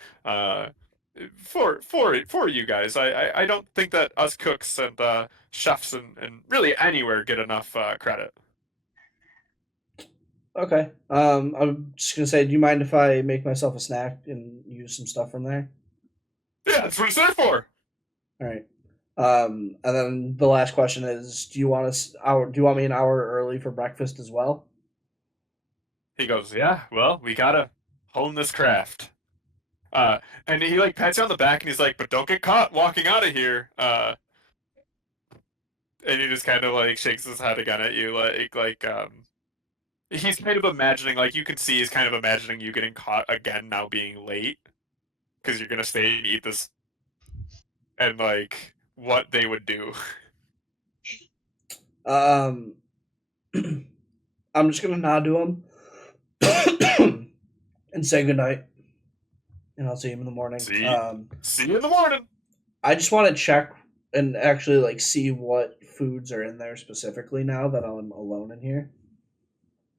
for you guys. I don't think that us cooks and chefs and really anywhere get enough credit. Okay. I'm just gonna say, do you mind if I make myself a snack and use some stuff from there? Yeah, that's what it's there for. All right. And then the last question is, do you want Do you want me an hour early for breakfast as well? He goes, yeah, well, we gotta hone this craft. Uh, and he like pats you on the back and he's like, but don't get caught walking out of here. And he just kind of like shakes his head again at you, he's kind of imagining, like you can see, he's kind of imagining you getting caught again now being late because you're gonna stay and eat this, and like what they would do. Um, I'm just gonna nod to him and say goodnight, and I'll see him in the morning. See you in the morning. I just want to check and actually like see what foods are in there specifically now that I'm alone in here.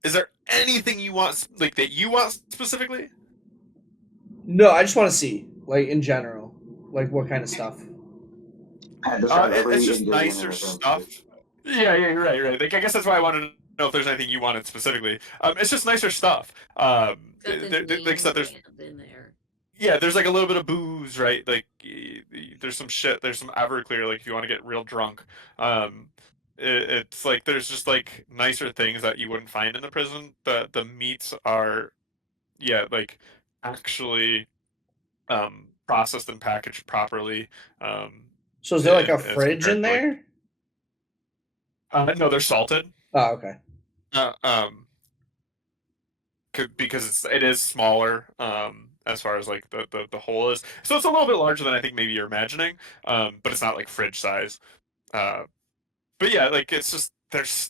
Is there anything you want, like that you want specifically? No, I just want to see, like in general, like what kind of stuff. It's just nicer stuff. Yeah, you're right. You're right. Like, I guess that's why I wanted to know if there's anything you wanted specifically. It's just nicer stuff. Like I said, there's in there. yeah, there's like a little bit of booze, right? Like there's some shit. There's some Everclear, like if you want to get real drunk. It's like there's just like nicer things that you wouldn't find in the prison. The meats are, yeah, like actually processed and packaged properly. So is there like a as fridge in compared to, like, there? no, they're salted. Oh, okay. Uh, um, because it is smaller as far as like the hole is, so it's a little bit larger than I think maybe you're imagining, but it's not like fridge size. But yeah, like it's just that's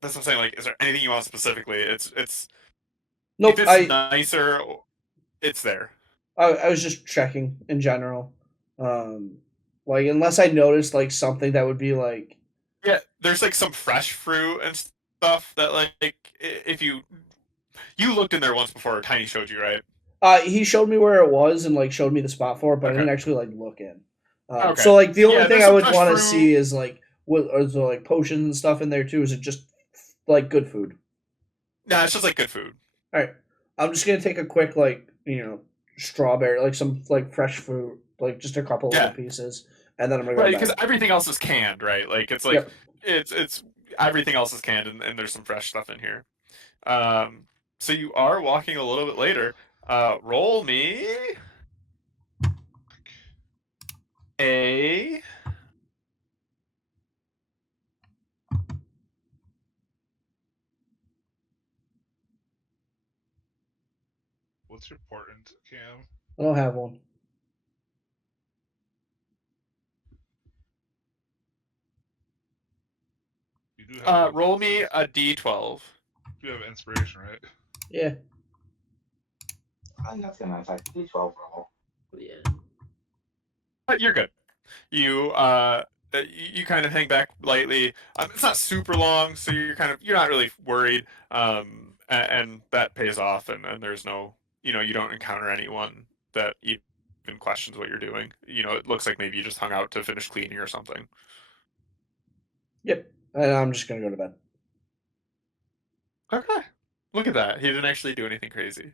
what I'm saying, like is there anything you want specifically? It's Nope. if it's nicer, it's there. I was just checking in general. Um, like unless I noticed like something that would be like, Yeah, there's like some fresh fruit and stuff that like if you looked in there once before, Tiny showed you, right? he showed me where it was and like showed me the spot for it, but I Okay. didn't actually like look in. Okay. So like the only Yeah, thing there's I some would fresh want to fruit. see is like what are there like potions and stuff in there too? Is it just like good food? Nah, it's just like good food. All right, I'm just gonna take a quick like strawberry, like some like fresh fruit, like just a couple Yeah. little pieces, and then I'm gonna go Right, to because bed. everything else is canned, right? Like it's like Yep. it's everything else is canned, and there's some fresh stuff in here. Um, so you are walking a little bit later. Roll me a What's your portent, Cam? I don't have one. You do have roll me a d12. you have inspiration, right? Yeah. I think that's gonna affect the D12 roll. Yeah. You're good. You kind of hang back lightly. It's not super long, so you're not really worried. And that pays off, and there's no, you don't encounter anyone that even questions what you're doing. It looks like maybe you just hung out to finish cleaning or something. Yep. And I'm just gonna go to bed. Okay. Look at that. He didn't actually do anything crazy.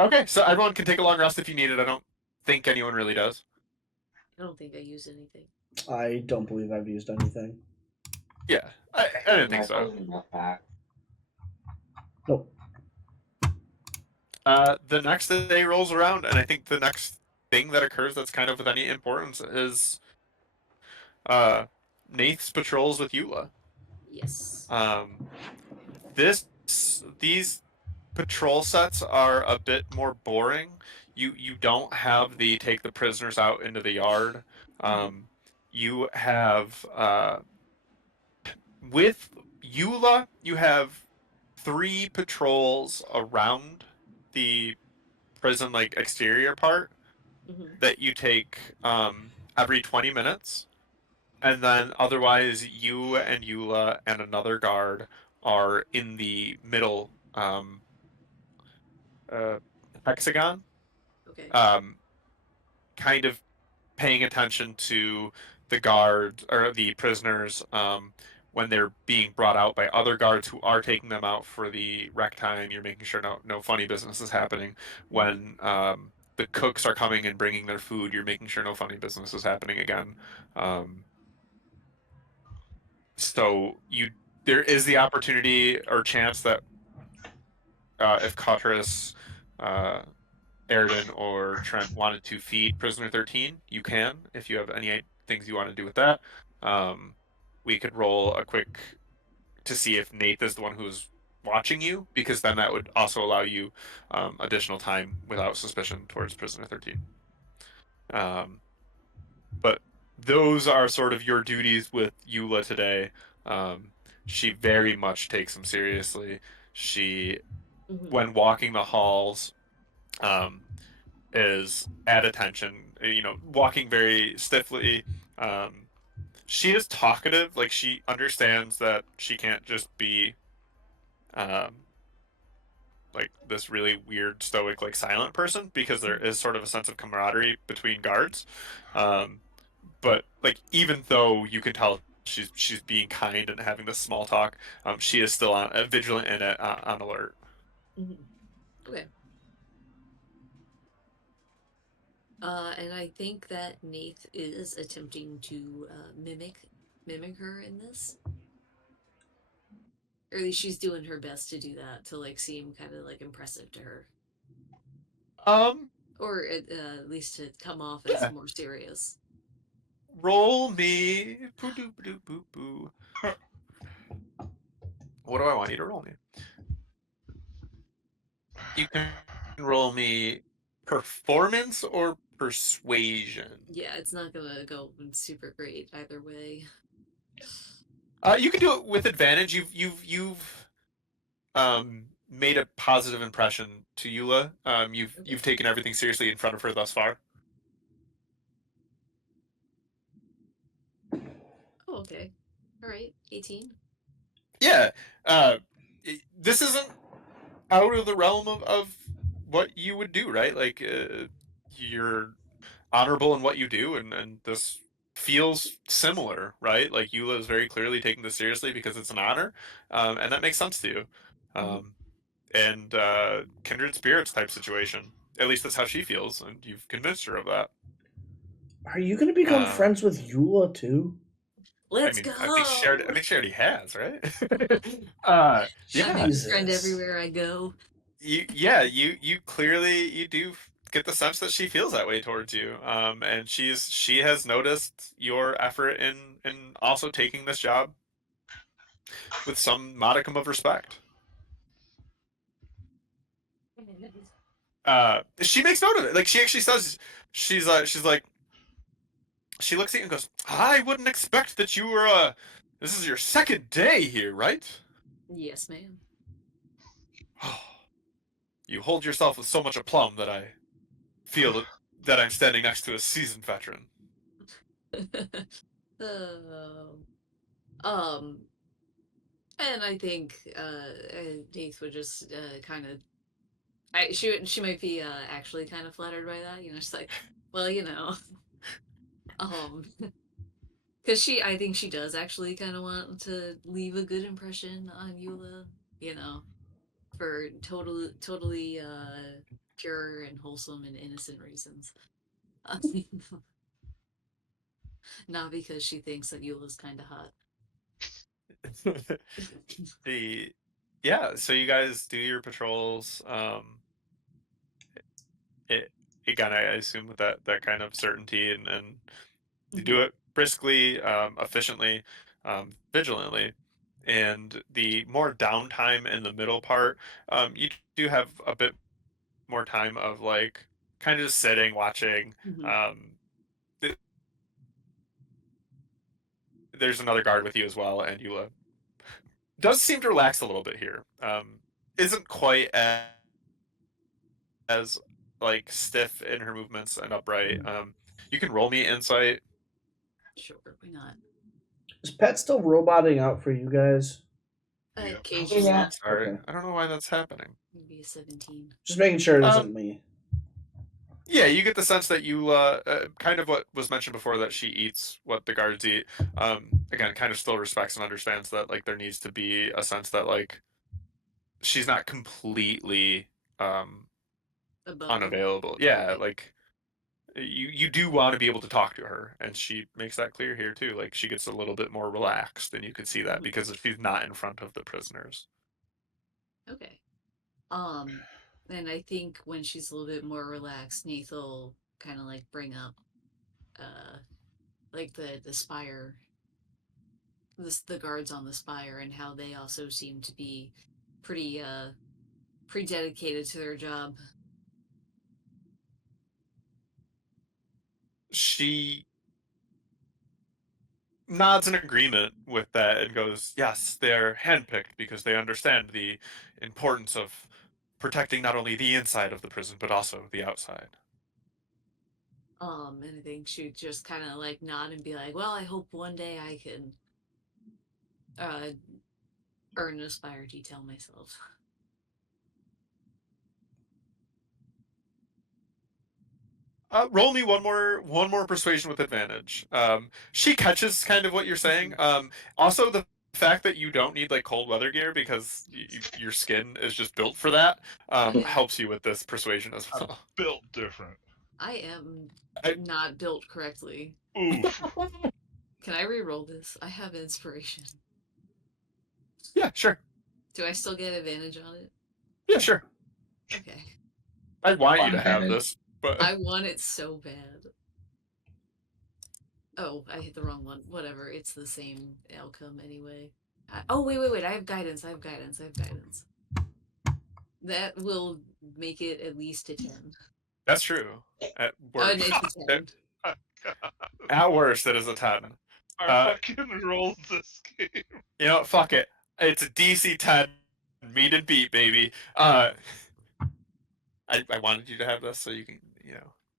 Okay, so everyone can take a long rest if you need it. I don't think anyone really does. I don't think I use anything. I don't believe I've used anything. Yeah, I didn't think so. Nope. The next day rolls around, and I think the next thing that occurs that's kind of with any importance is Nath's patrols with Eula. Yes. Um, these patrol sets are a bit more boring. You don't have the take the prisoners out into the yard. Um, you have with Eula, you have 3 patrols around the prison like exterior part Mm-hmm. that you take every 20 minutes. And then otherwise, you and Eula and another guard are in the middle uh, hexagon, Okay. um, kind of paying attention to the guards or the prisoners when they're being brought out by other guards who are taking them out for the rec time. You're making sure no funny business is happening. When the cooks are coming and bringing their food, you're making sure no funny business is happening again. Um, so there is the opportunity or chance that if Cotris, uh, Aridin, or Trent wanted to feed Prisoner 13, you can if you have any things you want to do with that. Um, we could roll a quick to see if Nate is the one who's watching you, because then that would also allow you additional time without suspicion towards Prisoner 13. Um, but those are sort of your duties with Eula today. She very much takes them seriously. She, Mm-hmm. when walking the halls, um, is at attention, walking very stiffly. Um, she is talkative, like she understands that she can't just be um, like this really weird, stoic, like silent person, because there is sort of a sense of camaraderie between guards. Um, but like even though you can tell she's being kind and having this small talk, she is still on vigilant and on alert. Mm-hmm. Okay. And I think that Nath is attempting to mimic her in this. Or at least she's doing her best to do that to like seem kind of like impressive to her, Um, or at least to come off as yeah. more serious. Roll me. Boo doo boo boo boo. What do I want you to roll me? You can roll me performance or persuasion. Yeah, it's not gonna go super great either way. You can do it with advantage. You've made a positive impression to Eula. You've Okay. taken everything seriously in front of her thus far. Oh, okay. All right. 18. Yeah. Uh, this isn't out of the realm of what you would do, right? Like you're honorable in what you do, and this feels similar, right? Like Eula is very clearly taking this seriously because it's an honor, and that makes sense to you. Mm-hmm. And kindred spirits type situation. At least that's how she feels, and you've convinced her of that. Are you gonna become Um, friends with Eula too? I Let's mean, go. I think she already has, right? I Yeah, make a friend Jesus. everywhere I go. you clearly you do get the sense that she feels that way towards you. And she has noticed your effort in also taking this job with some modicum of respect. She makes note of it. Like she actually says, she's like, she looks at you and goes, "I wouldn't expect that you were this is your second day here, right?" Yes, ma'am. You hold yourself with so much aplomb that I feel that I'm standing next to a seasoned veteran. um, um, and I think Nath would just kind of she might be actually kind of flattered by that. You know, she's like, well, um, because I think she does actually kind of want to leave a good impression on Eula. You know, for totally pure and wholesome and innocent reasons. Not because she thinks that Eula's kind of hot. the Yeah, so you guys do your patrols. it again, I assume with that kind of certainty and you Mhm. do it briskly, efficiently, vigilantly, and the more downtime in the middle part, you do have a bit more time of like kind of just sitting, watching. Mhm. Um, there's another guard with you as well, and Eula does seem to relax a little bit here. Isn't quite as like stiff in her movements and upright. You can roll me insight. Sure, why not? Is Pet still roboting out for you guys? Yeah. Occasionally, Yeah. Sorry, Okay. I don't know why that's happening. maybe a 17. Just making sure it Um, isn't me. Yeah, you get the sense that you kind of what was mentioned before that she eats what the guards eat. Again, kind of still respects and understands that like there needs to be a sense that like she's not completely um Above them. unavailable. Yeah, Right. like you do want to be able to talk to her, and she makes that clear here too. Like she gets a little bit more relaxed, and you can see that Mhm. because she's not in front of the prisoners. Okay. And I think when she's a little bit more relaxed, Nath will kind of like bring up, uh, like the spire, the guards on the spire, and how they also seem to be pretty pretty dedicated to their job. She nods in agreement with that and goes, "Yes, they're handpicked because they understand the importance of protecting not only the inside of the prison but also the outside." And I think she'd just kind of like nod and be like, "Well, I hope one day I can uh earn a spire detail myself." Roll me one more persuasion with advantage. She catches kind of what you're saying. Also the fact that you don't need like cold weather gear because your skin is just built for that Yeah, helps you with this persuasion as I'm well. built different. I am I, not built correctly. Oof. Can I re-roll this? I have inspiration. yeah, sure. Do I still get advantage on it? Yeah, sure. Okay. I want you Fun to have advantage. this, but I want it so bad. Oh, I hit the wrong one. Whatever. It's the same outcome anyway. Oh, wait. I have guidance. I have guidance. I have guidance. That will make it at least a 10. that's true. At Oh, worst, and it's a 10. at worst, it is a 10. Our Uh, fucking rolls this game. you know, fuck it. It's a DC 10, meet and beat, baby. I wanted you to have this so you can,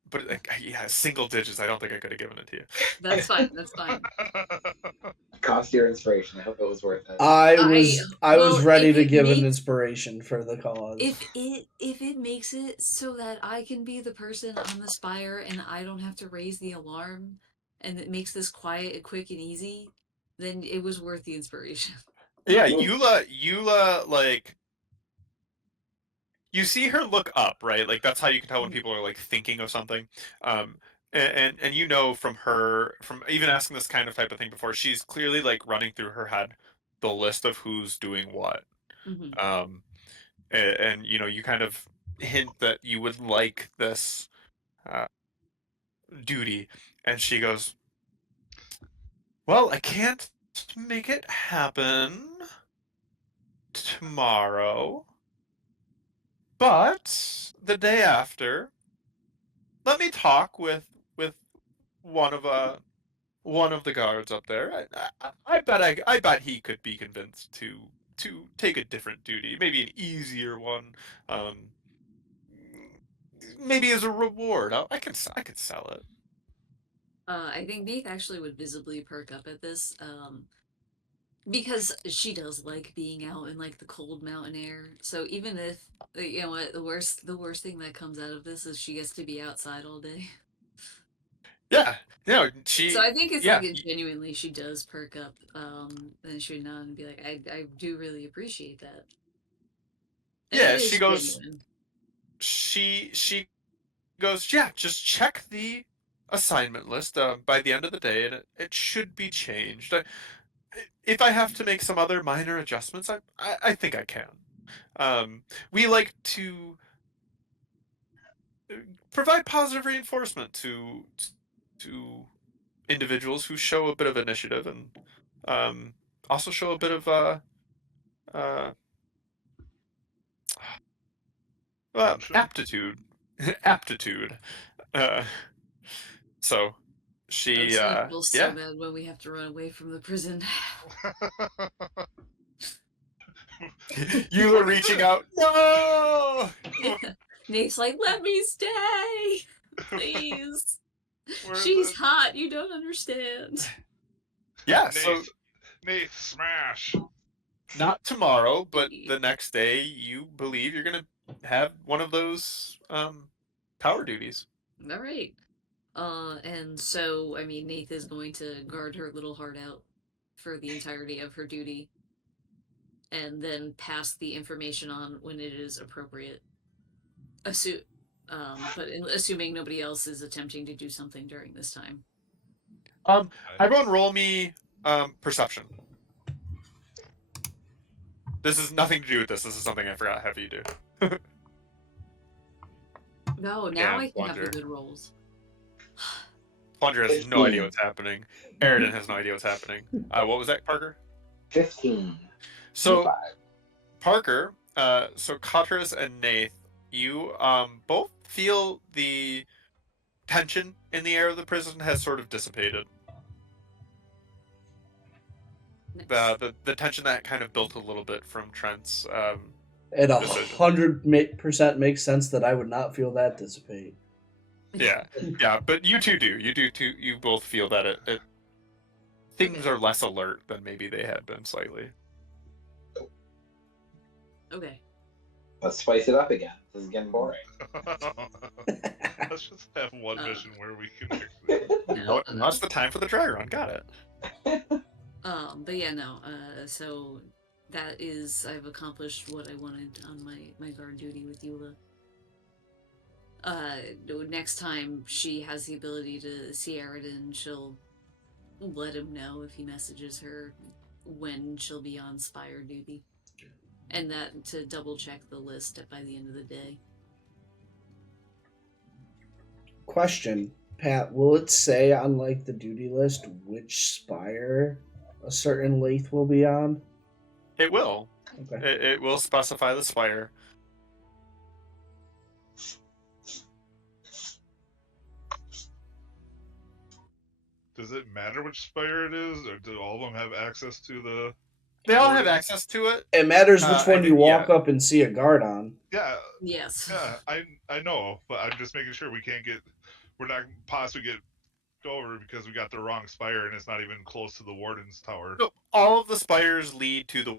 but like, yeah, single digits. I don't think I could have given it to you. That's fine. That's fine. Cost your inspiration. I hope it was worth it. I was Well, ready if to it give an makes inspiration for the cause. if it makes it so that I can be the person on the spire and I don't have to raise the alarm, and it makes this quiet, quick, and easy, then it was worth the inspiration. Yeah, Eula, like you see her look up, right? Like that's how you can tell when people are like thinking of something. Um, and you know from her, from even asking this kind of type of thing before, she's clearly like running through her head the list of who's doing what. Mhm. Um, and you kind of hint that you would like this uh, duty, and she goes, "Well, I can't make it happen tomorrow, but the day after, let me talk with one of one of the guards up there. I bet he could be convinced to take a different duty, maybe an easier one. Um, maybe as a reward. I could sell it. I think Neith actually would visibly perk up at this, because she does like being out in like the cold mountain air. So even if you know what, the worst thing that comes out of this is she gets to be outside all day. Yeah, So I think it's yeah, like genuinely she does perk up, and she would nod and be like, I do really appreciate that. And it yeah. She is goes. genuine. She goes. Yeah, just check the assignment list by the end of the day, and it should be changed. If I have to make some other minor adjustments, I think I can. We like to provide positive reinforcement to individuals who show a bit of initiative and also show a bit of uh, Gumption? aptitude, aptitude. Uh, so It's she, gonna feel so yeah, bad when we have to run away from the prison. you were reaching out. No. Nate's like, let me stay, please. Where's She's it? hot. You don't understand. Yeah. So Nate, smash! not tomorrow, but the next day, you believe you're gonna have one of those power duties. All right. And so I mean, Nath is going to guard her little heart out for the entirety of her duty, and then pass the information on when it is appropriate. Assuming nobody else is attempting to do something during this time. Everyone, roll me perception. This has nothing to do with this. This is something I forgot to have you do. No, now Damn, I can have the Plunger. good rolls. Plunger has no idea what's happening. Aridin has no idea what's happening. What was that, Parker? 15. So 25. Parker, so Katras and Nath, you both feel the tension in the air of the prison has sort of dissipated. Nice. The tension that kind of built a little bit from Trent's It decision. 100% makes sense that I would not feel that dissipate. Yeah, but you two do. You do too. You both feel that it things are less alert than maybe they had been slightly. Okay. Let's spice it up again. This is getting boring. Let's just have one mission where we can actually. No, that's the time for the dry run. Got it. But yeah, no. So that is, I've accomplished what I wanted on my guard duty with Eula. Next time she has the ability to see Aridin, she'll let him know if he messages her when she'll be on Spire duty. And that to double check the list by the end of the day. Question, Pat, will it say on like the duty list which spire a certain Lathe will be on? It will. Okay. It will specify the spire. Does it matter which spire it is, or do all of them have access to the? They all have Orders? access to it. It matters which I one you think- walk up and see a guard on. Yeah, Yes. yeah, I know, but I'm just making sure we're not possibly get over because we got the wrong spire and it's not even close to the warden's tower. No, all of the spires lead to the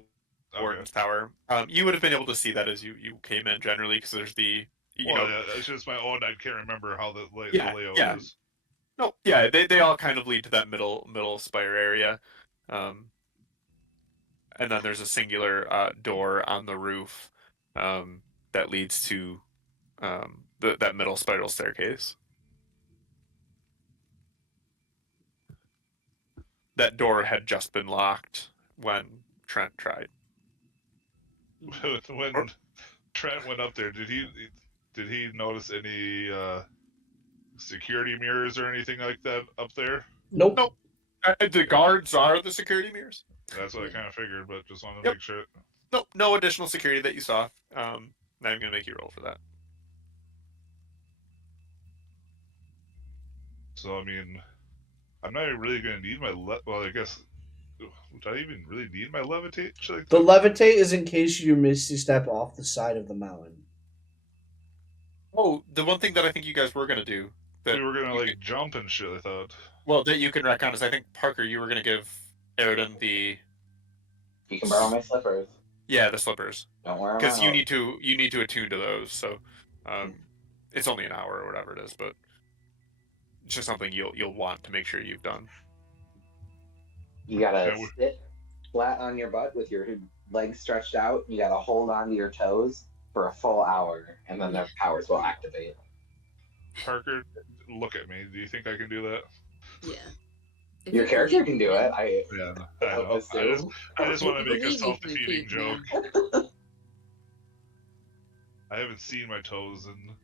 Okay. warden's tower. You would have been able to see that as you came in generally, because there's the Well, yeah, it's just my own. I can't remember how the Yeah, layout yeah. is. No, yeah, they all kind of lead to that middle spire area, and then there's a singular door on the roof that leads to that middle spiral staircase. That door had just been locked when Trent tried. When Trent went up there, did he notice any security mirrors or anything like that up there? Nope. Nope. The guards are the security mirrors. That's what I kind of figured, but just wanted to Yep. make sure. Nope, no additional security that you saw. Now I'm gonna make you roll for that. So I mean, I'm not really going to need my well. I guess would I even really need my levitate? The levitate is in case you misty step off the side of the mountain. Oh, the one thing that I think you guys were gonna do that we were going to you like could- jump and shit. I thought. well, that you can retcon is I think Parker, you were gonna give Aridin the You can borrow my slippers. the slippers, Don't wear them because out. you need to attune to those. So it's only an hour or whatever it is, but it's just something you'll want to make sure you've done. You gotta Yeah, sit flat on your butt with your legs stretched out. You gotta hold on to your toes for a full hour, and then their powers will activate. Parker, look at me. Do you think I can do that? Yeah. If Your you character believe can do me- it. I Yeah, I don't know. assume. I just want to make a Believe me, self-defeating Pete, joke. man. I haven't seen my toes in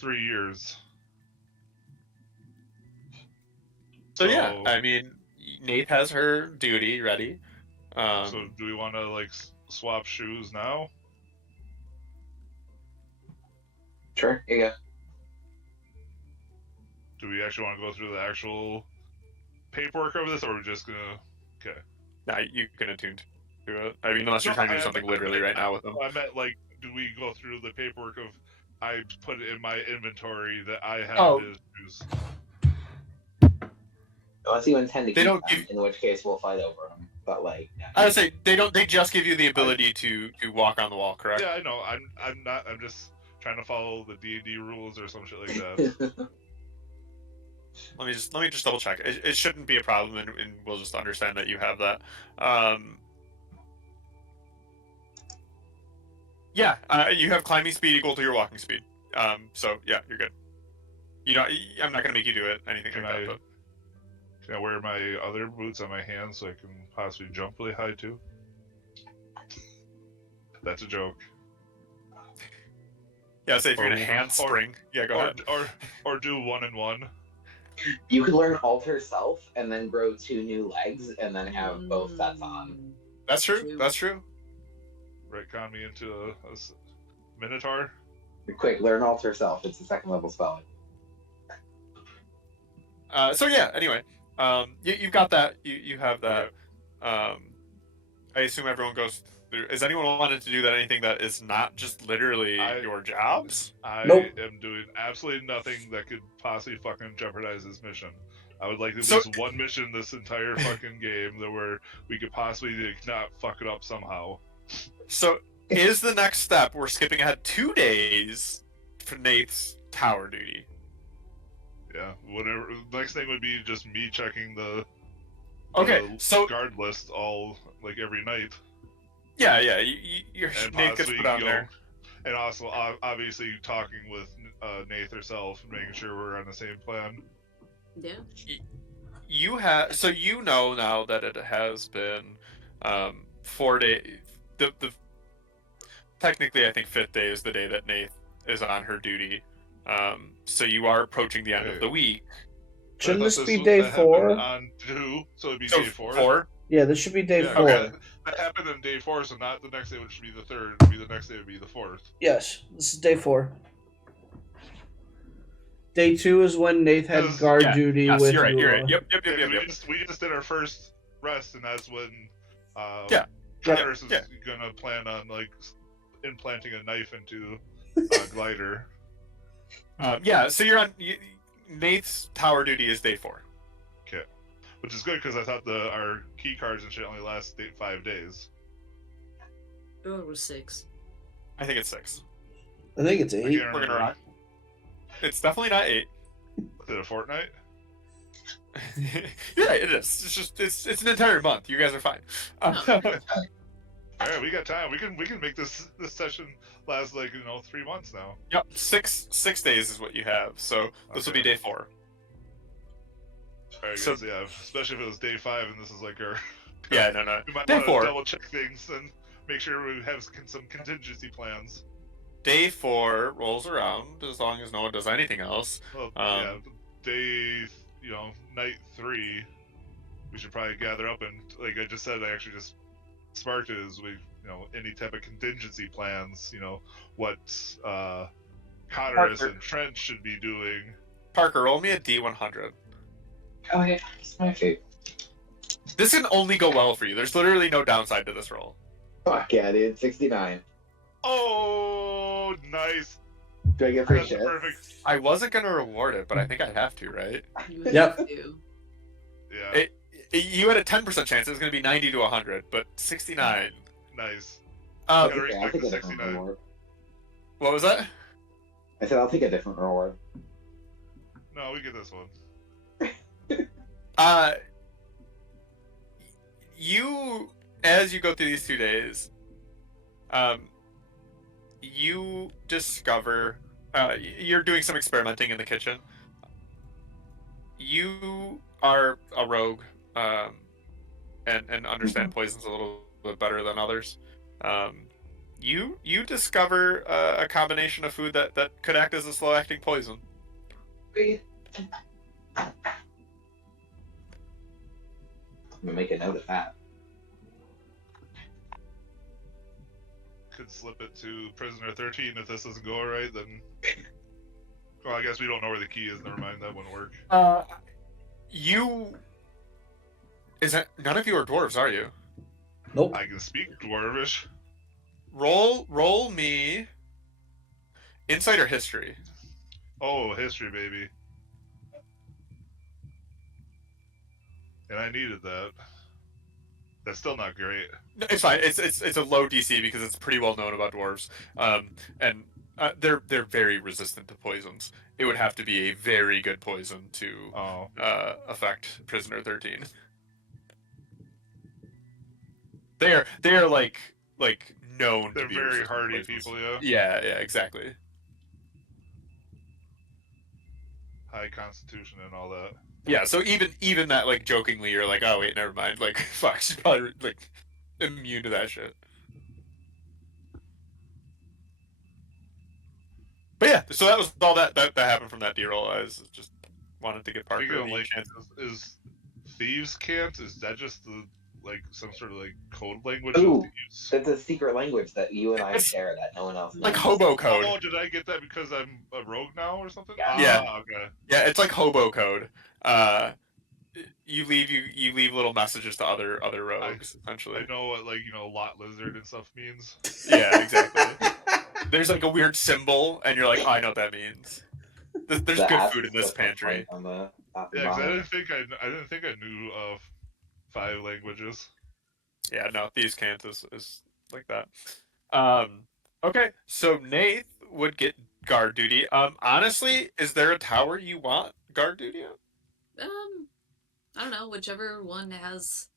3 years. So yeah, I mean, Nate has her duty ready. So do we want to like swap shoes now? Sure, here you go. Do we actually want to go through the actual paperwork of this, or are we just gonna? Okay. Nah, you can attune to it. I mean, unless you're trying to do something literally right now with them. I meant like, do we go through the paperwork of I put it in my inventory that I have Oh. his shoes? Unless you intend to They keep don't them, give- in which case we'll fight over them. But like, yeah. I would say they don't. They just give you the ability to walk on the wall, correct? Yeah, I know. I'm not. I'm just trying to follow the D&D rules or some shit like that. Let me just double check. It shouldn't be a problem, and we'll just understand that you have that. Yeah, you have climbing speed equal to your walking speed. So yeah, you're good. You know, I'm not gonna make you do it, anything Can like I- that. But Can I wear my other boots on my hands so I can possibly jump really high too? That's a joke. yeah, say if you're Or- gonna handspring, yeah, go ahead. Or do 1 and 1. You could learn alter self and then grow 2 new legs and then have both sets on. Mm, That's true. That's true. Retcon me into a minotaur. Quick, learn alter self. It's a 2nd level spell. So yeah. Anyway, you've got that. You have that. I assume everyone goes through. Is anyone wanted to do that? Anything that is not just literally your jobs? I Nope. am doing absolutely nothing that could possibly fucking jeopardize this mission. I would like to do So- this one mission this entire fucking game that where we could possibly like, not fuck it up somehow. So is the next step we're skipping ahead 2 days for Nate's tower duty? Yeah, whatever. Next thing would be just me checking the Okay, so guard list all like every night, yeah, your and Nate gets possibly put on there. and also obviously talking with Nath herself, making sure we're on the same plan. yeah. You have so you know now that it has been 4 days. The technically, I think 5th day is the day that Nath is on her duty. So you are approaching the end of the week. Shouldn't I this thought be was- day that happened 4? On 2, so it'd be So day 4. 4. Yeah, this should be day Yeah, 4. okay. That happened in day 4, so not the next day, which should be the 3rd. It'd be the next day would be the 4th. Yes, this is day 4. Day 2 is when Nath had Yes, guard Yeah, duty yes, with you're right. You're right. Eula. Yep. Yeah, we just did our first rest, and that's when Yeah. Travis is Yeah. gonna plan on like implanting a knife into glider. Yeah. So you're on. Nate's tower duty is day 4. Which is good because I thought our key cards and shit only last 5 days. Oh, it was 6. I think it's 6. I think it's I 8. can't We're gonna remember. rock. It's definitely not 8. Is it a fortnight? Yeah, it is. It's just it's an entire month. You guys are fine. All right, we got time. We can make this session last 3 months now. Yep, 6 days is what you have. So this will be Okay. day 4. All right, So- guys, yeah, especially if it was day 5 and this is like our. Yeah, no. We might Day want 4. to double check things and make sure we have some contingency plans. Day 4 rolls around as long as no one does anything else. Well, yeah, day, night 3, we should probably gather up and, like I just said, I actually just sparked it as we, any type of contingency plans, what Cotterus and Trent should be doing. Parker, roll me a D100. Oh yeah, it's my fate. This can only go well for you. There's literally no downside to this roll. Fuck yeah, dude. 69. Oh, nice. Do I get free That's shit? perfect. I wasn't gonna reward it, but I think I have to, right? You Yep. have to. Yeah, You had a 10% chance. It was gonna be 90 to 100, but 69. nice. Um, Gotta Okay, I'll respect take the a different 69. reward. what was that? I said I'll take a different reward. No, we get this one. You, as you go through these 2 days, you discover you're doing some experimenting in the kitchen. You are a rogue, and understand poisons a little bit better than others. you discover a combination of food that could act as a slow acting poison. I'm gonna make a note of that. Could slip it to prisoner 13 if this doesn't go alright. Then, well, I guess we don't know where the key is. Never mind, that wouldn't work. None of you are dwarves, are you? Nope. I can speak Dwarvish. Roll me insight or history. Oh, history, baby. And I needed that. That's still not great. No, it's fine. It's a low DC because it's pretty well known about dwarves. And they're very resistant to poisons. It would have to be a very good poison to affect prisoner 13. They are like known. They're to be very resistant to hardy poisons. people, yeah. Yeah, exactly. High constitution and all that. Yeah, so even that, like, jokingly, you're like, oh wait, never mind. Like, fuck, she's probably like immune to that shit. But yeah, so that was all that happened from that D-roll. I was just wanted to get Parker Speaking of the like, chances. is thieves' cant? Is that just the like some sort of like code language Ooh, of thieves? that's a secret language that you and I It's share that no one else knows. like hobo code. Oh, did I get that because I'm a rogue now or something? Yeah. Ah, okay. Yeah, it's like hobo code. You leave little messages to other rogues, essentially. I know what like lot lizard and stuff means. Yeah, exactly. There's like a weird symbol, and you're like, oh, I know what that means. There's The good ass food in this is different pantry. On the top Yeah, and because I bottom. didn't think I knew of 5 languages. Yeah, no, thieves can't is like that. Okay, so Nath would get guard duty. Honestly, is there a tower you want guard duty on? I don't know, whichever one has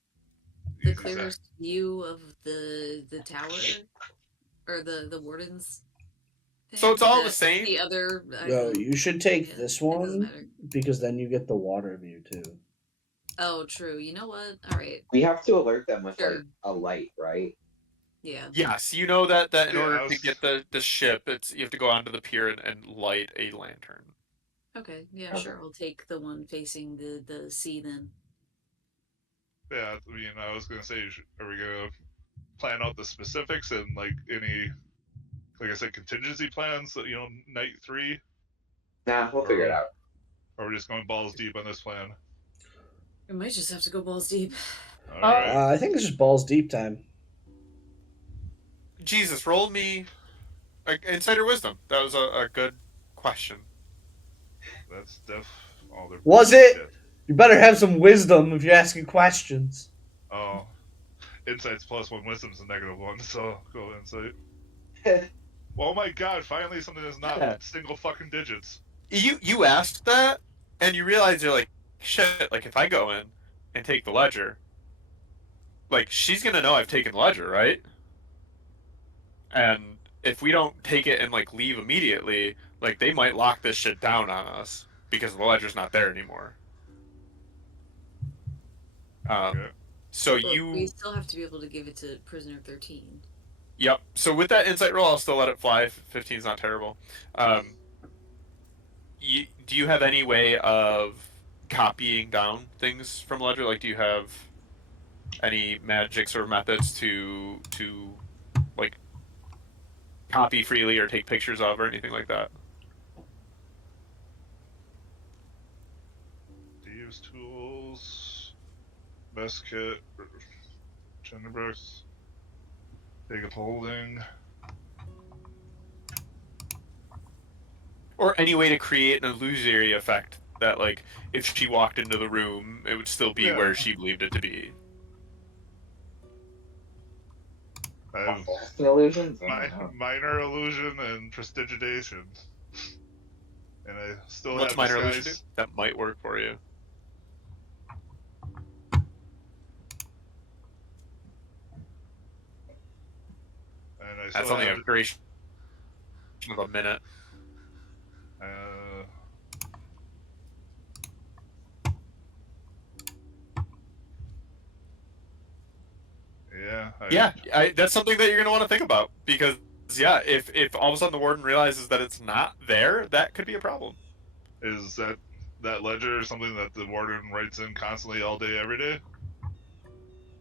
the Easy clearest view of the tower or the warden's thing. So it's all the same? The other No, you should take Yeah, this it doesn't one matter. because then you get the water view too. Oh, true. You know what? All right. We have to alert them with Sure. like a light, right? Yeah. Yes, you know that in Yeah, order I was- to get the ship, you have to go onto the pier and light a lantern. Okay. Yeah. Okay. Sure. I'll take the one facing the sea then. Yeah, I mean, I was gonna say, are we gonna plan out the specifics and like any, like I said, contingency plans? That night 3, Nah, we'll figure it out. or are we just going balls deep on this plan? We might just have to go balls deep. All right. I think it's just balls deep time. Jesus, roll me insider wisdom. That was a good question. That's def. Oh, they're Was it? shit. You better have some wisdom if you're asking questions. Oh, insight's +1, wisdom's a -1. So go insight. Well, oh my god! Finally, something that's not single fucking digits. You asked that, and you realize you're like, shit. Like if I go in and take the ledger, like she's gonna know I've taken the ledger, right? And if we don't take it and like leave immediately, like they might lock this shit down on us because the ledger's not there anymore. Okay. So But you. we still have to be able to give it to prisoner 13. Yep. So with that insight roll, I'll still let it fly. 15 is not terrible. Do you have any way of copying down things from ledger? Like, do you have any magics or methods to like copy freely or take pictures of or anything like that? Thieves' tools, best kit, Genderbrooks, bag of holding. Or any way to create an illusory effect that, like, if she walked into the room, it would still be where she believed it to be. I have Illusions? minor illusion and prestidigitation. And I still What's have minor disguise. illusion do? That might work for you. And I That's still only have a duration of a minute. Yeah. Yeah. That's something that you're gonna want to think about because if all of a sudden the warden realizes that it's not there, that could be a problem. Is that ledger something that the warden writes in constantly all day, every day?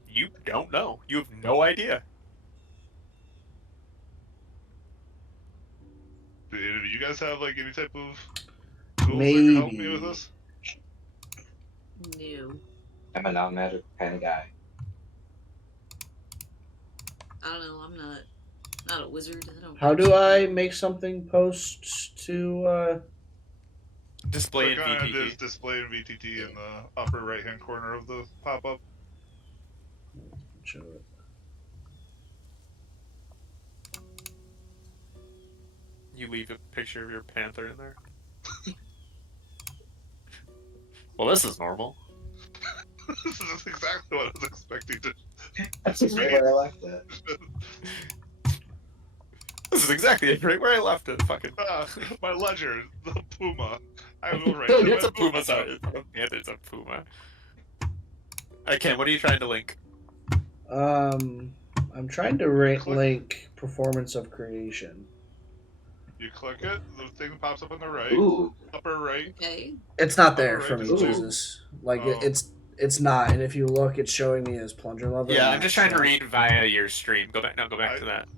You don't know. You have no idea. Do any of you guys have like any type of tools that can help me with Maybe. this? No. I'm a non-magic kind of guy. I don't know. I'm not a wizard. I don't. How do I make something post to? Display in Click on this VTT. display in VTT in the upper right hand corner of the pop up. Show it. You leave a picture of your panther in there. Well, this is normal. This is exactly what I was expecting to. That's just right where I left it. This is exactly right where I left it. Fucking. My ledger, the puma. I will write It's my a puma. down. Sorry, it's a puma. Ken, what are you trying to link? I'm trying to link performance of creation. You click it, the thing pops up on the right, Ooh, upper right. Okay. It's not there Alright, for me, just- Jesus. Like Oh. it's not. And if you look, it's showing me as plunger level. Yeah, and I'm just not trying to showing- read via your stream. Go back. No, go back I- to that.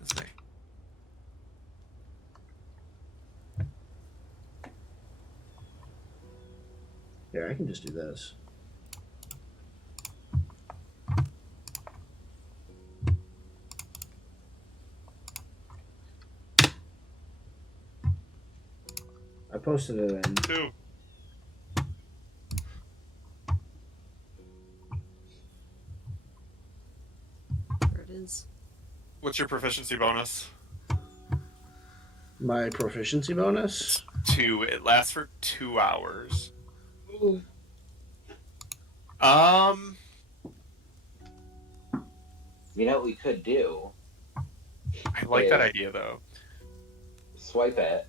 Let's see. Yeah, I can just do this. I posted it in. 2. There it is. What's your proficiency bonus? My proficiency bonus. 2. It lasts for 2 hours. Ooh. you know what we could do? I like that Yeah. idea though. Swipe it,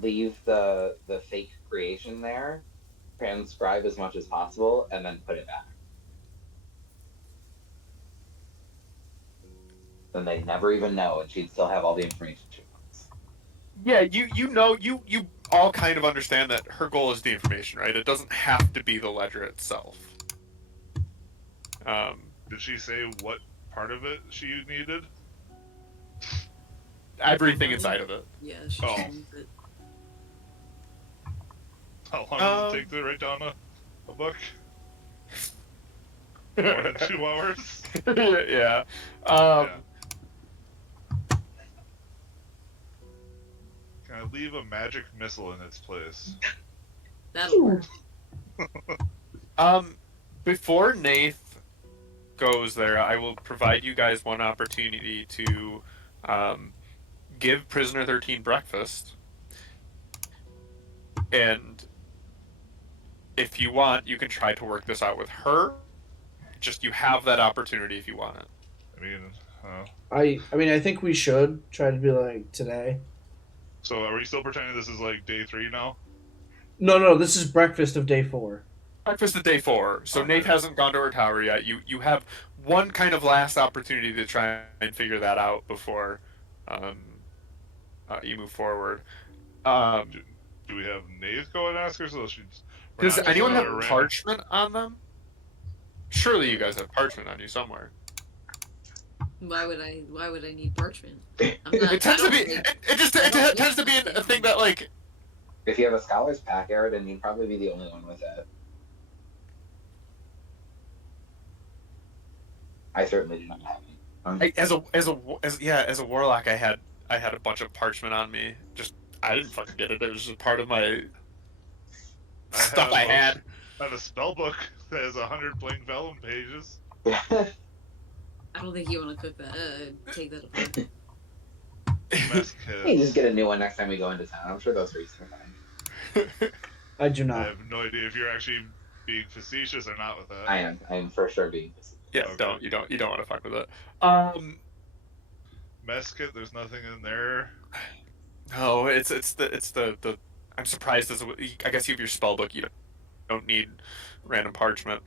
leave the fake creation there, transcribe as much as possible, and then put it back. Then they never even know, and she'd still have all the information she wants. Yeah, you all kind of understand that her goal is the information, right? It doesn't have to be the ledger itself. Did she say what part of it she needed? Everything inside of it. Yeah. She Oh. should leave it. How long does it take to write down a book? More than 2 hours? Yeah. Yeah. Can I leave a magic missile in its place? That'll work. Before Nath goes there, I will provide you guys one opportunity to give Prisoner 13 breakfast. And if you want, you can try to work this out with her. Just you have that opportunity if you want it. I mean, I mean, I think we should try to be like today. so are we still pretending this is like day 3 now? No, this is breakfast of day 4. Breakfast of day 4. So Okay. Nate hasn't gone to her tower yet. You have one kind of last opportunity to try and figure that out before you move forward. Do we have Nath go and ask her so she's... we're Does not just anyone have another random- parchment on them? Surely you guys have parchment on you somewhere. Why would I need parchment? I'm It tends to be. I don't, It tends to be a thing that like. If you have a scholar's pack, Aaron, then you'd probably be the only one with it. I certainly do not have any. As a warlock, I had a bunch of parchment on me. Just I didn't fucking get it. It was just part of my stuff I had. I have a spell book that has 100 blank vellum pages. I don't think you want to cook that. Take that apart. Mess You kit. just get a new one next time we go into town. I'm sure those reasons are fine. I do I not. have no idea if you're actually being facetious or not with that. I am for sure being this. Yeah, Okay. you don't want to fuck with it. Mess kit, there's nothing in there. No, it's the. I'm surprised. I guess you have your spell book. You don't need random parchment.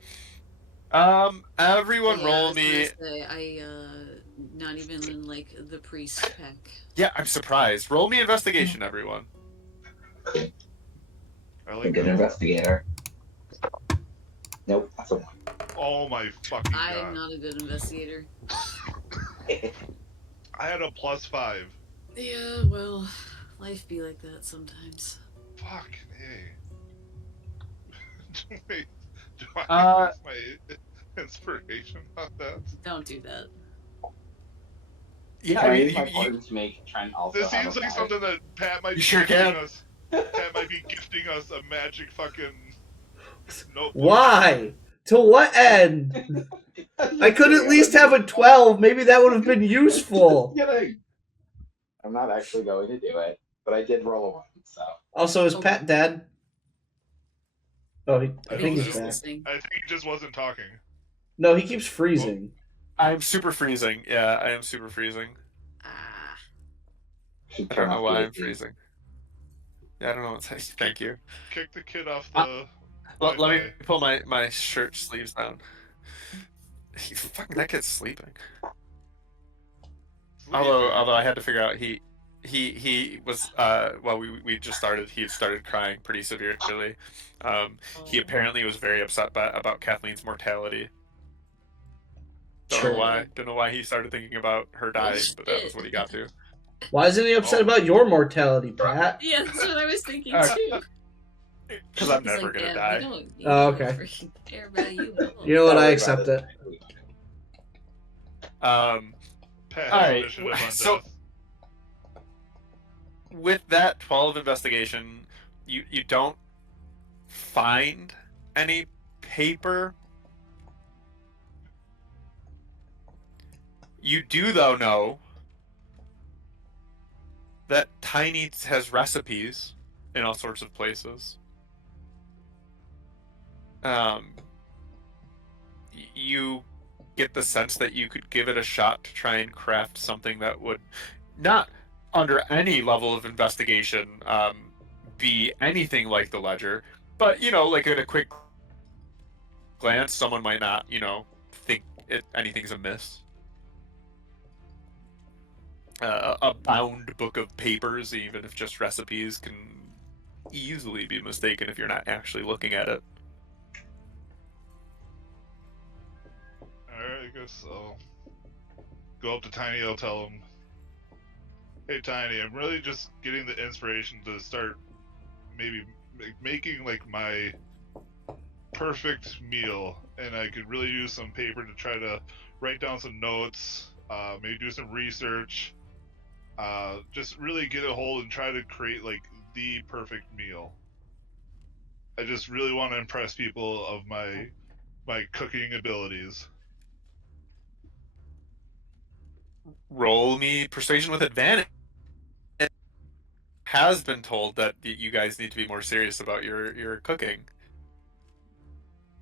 Everyone Yeah, I roll was gonna me. say, not even in like the priest pack. Yeah, I'm surprised. Roll me investigation, everyone. I A like good that. investigator. Nope, that's a one. Oh my fucking I'm god. not a good investigator. I had a +5. Yeah, well, life be like that sometimes. Fuck, hey. Wait, do I Uh, use my inspiration on that? Don't do that. Yeah, Can I I mean, use my pardon to make Trent also This have a seems like 5? something that Pat might You be sure gifting can. us. Pat might be gifting us a magic fucking notebook. Why? To what end? I could at least have a 12. Maybe that would have been useful. Just kidding. I'm not actually going to do it, but I did roll a 1, so. Also, is Oh. Pat dead? Oh, I I think don't he's know. back. Listening. I think he just wasn't talking. No, he keeps freezing. I'm super freezing. Yeah, I am super freezing. Ah. Should I turn don't know off why the I'm AC. freezing. Yeah, I don't know. Thank you. Kick the kid off the. Let me Wi-Fi. pull my shirt sleeves down. Fucking that kid's sleeping. Although I had to figure out he was well we just started, he started crying pretty severely. He apparently was very upset about Kathleen's mortality. Sure. Don't know why he started thinking about her dying, but that was shit. what he got to. Why isn't he upset Oh. about your mortality, Pat? Yeah, that's what I was thinking Uh, too. Because I'm He's never like, gonna yeah, die. We don't Oh, okay. freaking care about you at all. You know what? Don't I worry accept about it. Pat has Alright, initiative on so death. with that 12 investigation, you don't find any paper. You do, though, know that Tiny has recipes in all sorts of places. You get the sense that you could give it a shot to try and craft something that would not, under any level of investigation, be anything like the ledger, but like at a quick glance, someone might not, think anything's amiss. A bound book of papers, even if just recipes, can easily be mistaken if you're not actually looking at it. Alright, I guess I'll go up to Tiny. I'll tell him, hey Tiny, I'm really just getting the inspiration to start maybe making like my perfect meal, and I could really use some paper to try to write down some notes, maybe do some research, just really get a hold and try to create like the perfect meal. I just really want to impress people of my cooking abilities. Roll me persuasion with advantage. It has been told that you guys need to be more serious about your cooking.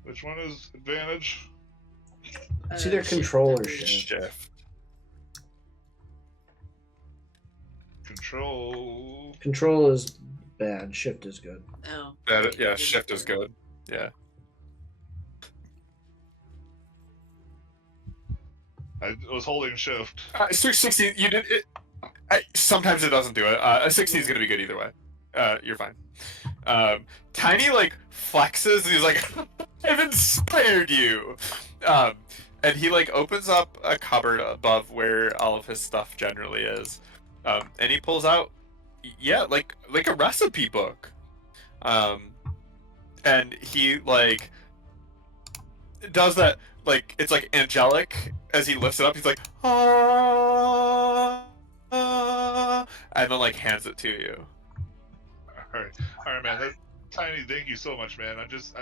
Which one is advantage? It's either Shift, control or I believe. shift. Shift. Control. Control is bad. Shift is good. Oh. Yeah, right, yeah, good. shift is good. Yeah. I was holding shift. 16. You did it. Sometimes it doesn't do it. A 16 is gonna be good either way. You're fine. Tiny like flexes and he's like, "I've inspired you." And he like opens up a cupboard above where all of his stuff generally is, and he pulls out, yeah, like a recipe book. And he like does that, like it's like angelic as he lifts it up. He's like, ah, ah, and then like hands it to you. All right, man. That's Tiny. Thank you so much, man. I just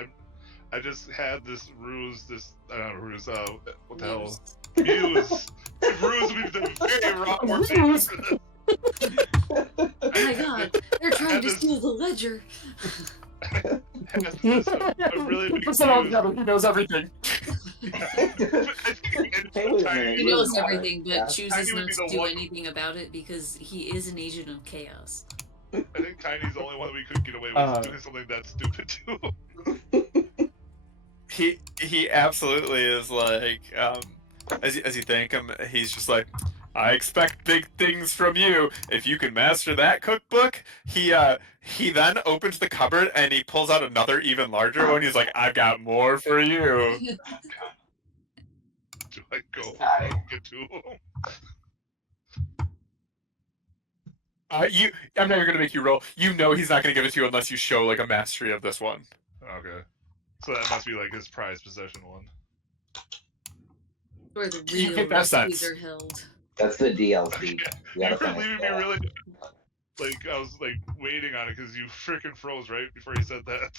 had this ruse. Ruse. What the hell? Muse. Ruse would be the very wrong word to use for this. Oh my god, they're trying to steal the ledger. A really big muse. He knows everything. Hey, wait a minute. He Really knows matter. everything, but Yeah. chooses Tiny would not be to the do one- anything about it because he is an agent of chaos. I think Tiny's the only one that we could get away with doing something that stupid too. he absolutely is like as you thank him, he's just like, I expect big things from you. If you can master that cookbook, he then opens the cupboard and he pulls out another even larger one. He's like, I've got more for you. Do I go Got it. get two of them? I'm never gonna make you roll. You know he's not gonna give it to you unless you show like a mastery of this one. Okay. So that must be like his prized possession one. Where the You real get that recipes sense. are held. That's the DLC. You You gotta were finish leaving me that. really like I was like waiting on it because you freaking froze right before you said that.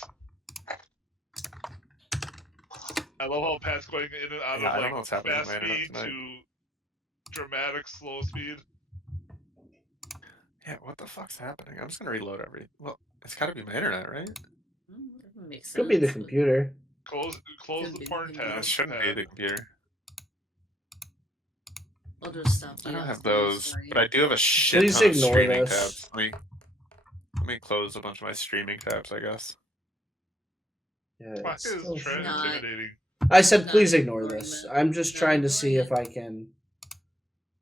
I love how Pat's going in and out Yeah, I of don't know what's like happening with fast my internet speed tonight. to dramatic slow speed. Yeah, what the fuck's happening? I'm just gonna reload every. Well, it's gotta be my internet, right? That makes sense. Could be the but- computer. Close Could the be the porn computer. tab. It shouldn't be Pat. the computer. I'll just stop I don't the have stream, those, sorry. but I do have a shit Please ton of ignore streaming this. tabs. Let me close a bunch of my streaming tabs, I guess. Yeah, Why it's is still Trent not- intimidating? I said not please ignore ignoring this. it. I'm just Not trying to see ignoring if I can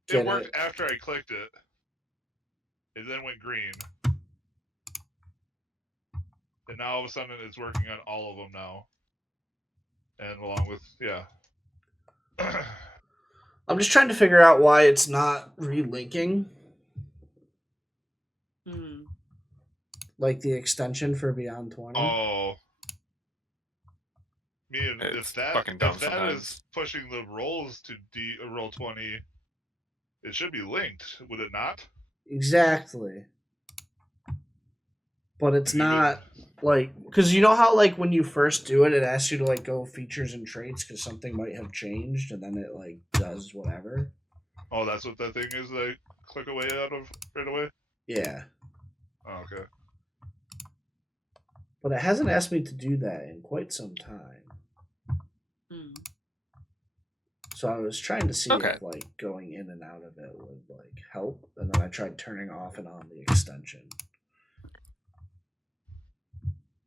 It get worked it. after I clicked it. It then went green. And now all of a sudden it's working on all of them now. And along with, yeah. I'm just trying to figure out why it's not relinking, Hmm. like the extension for Beyond 20. Oh. Man, It's if that fucking dumb if that sometimes. is pushing the rolls to roll 20, it should be linked, would it not? Exactly. But it's You would- not like, because you know how like when you first do it, it asks you to like go features and traits because something might have changed, and then it like does whatever. Oh, that's what that thing is that I click away out of right away? Yeah, Oh, okay. but it hasn't asked me to do that in quite some time. Hmm. So I was trying to see Okay. if like going in and out of it would like help, and then I tried turning off and on the extension.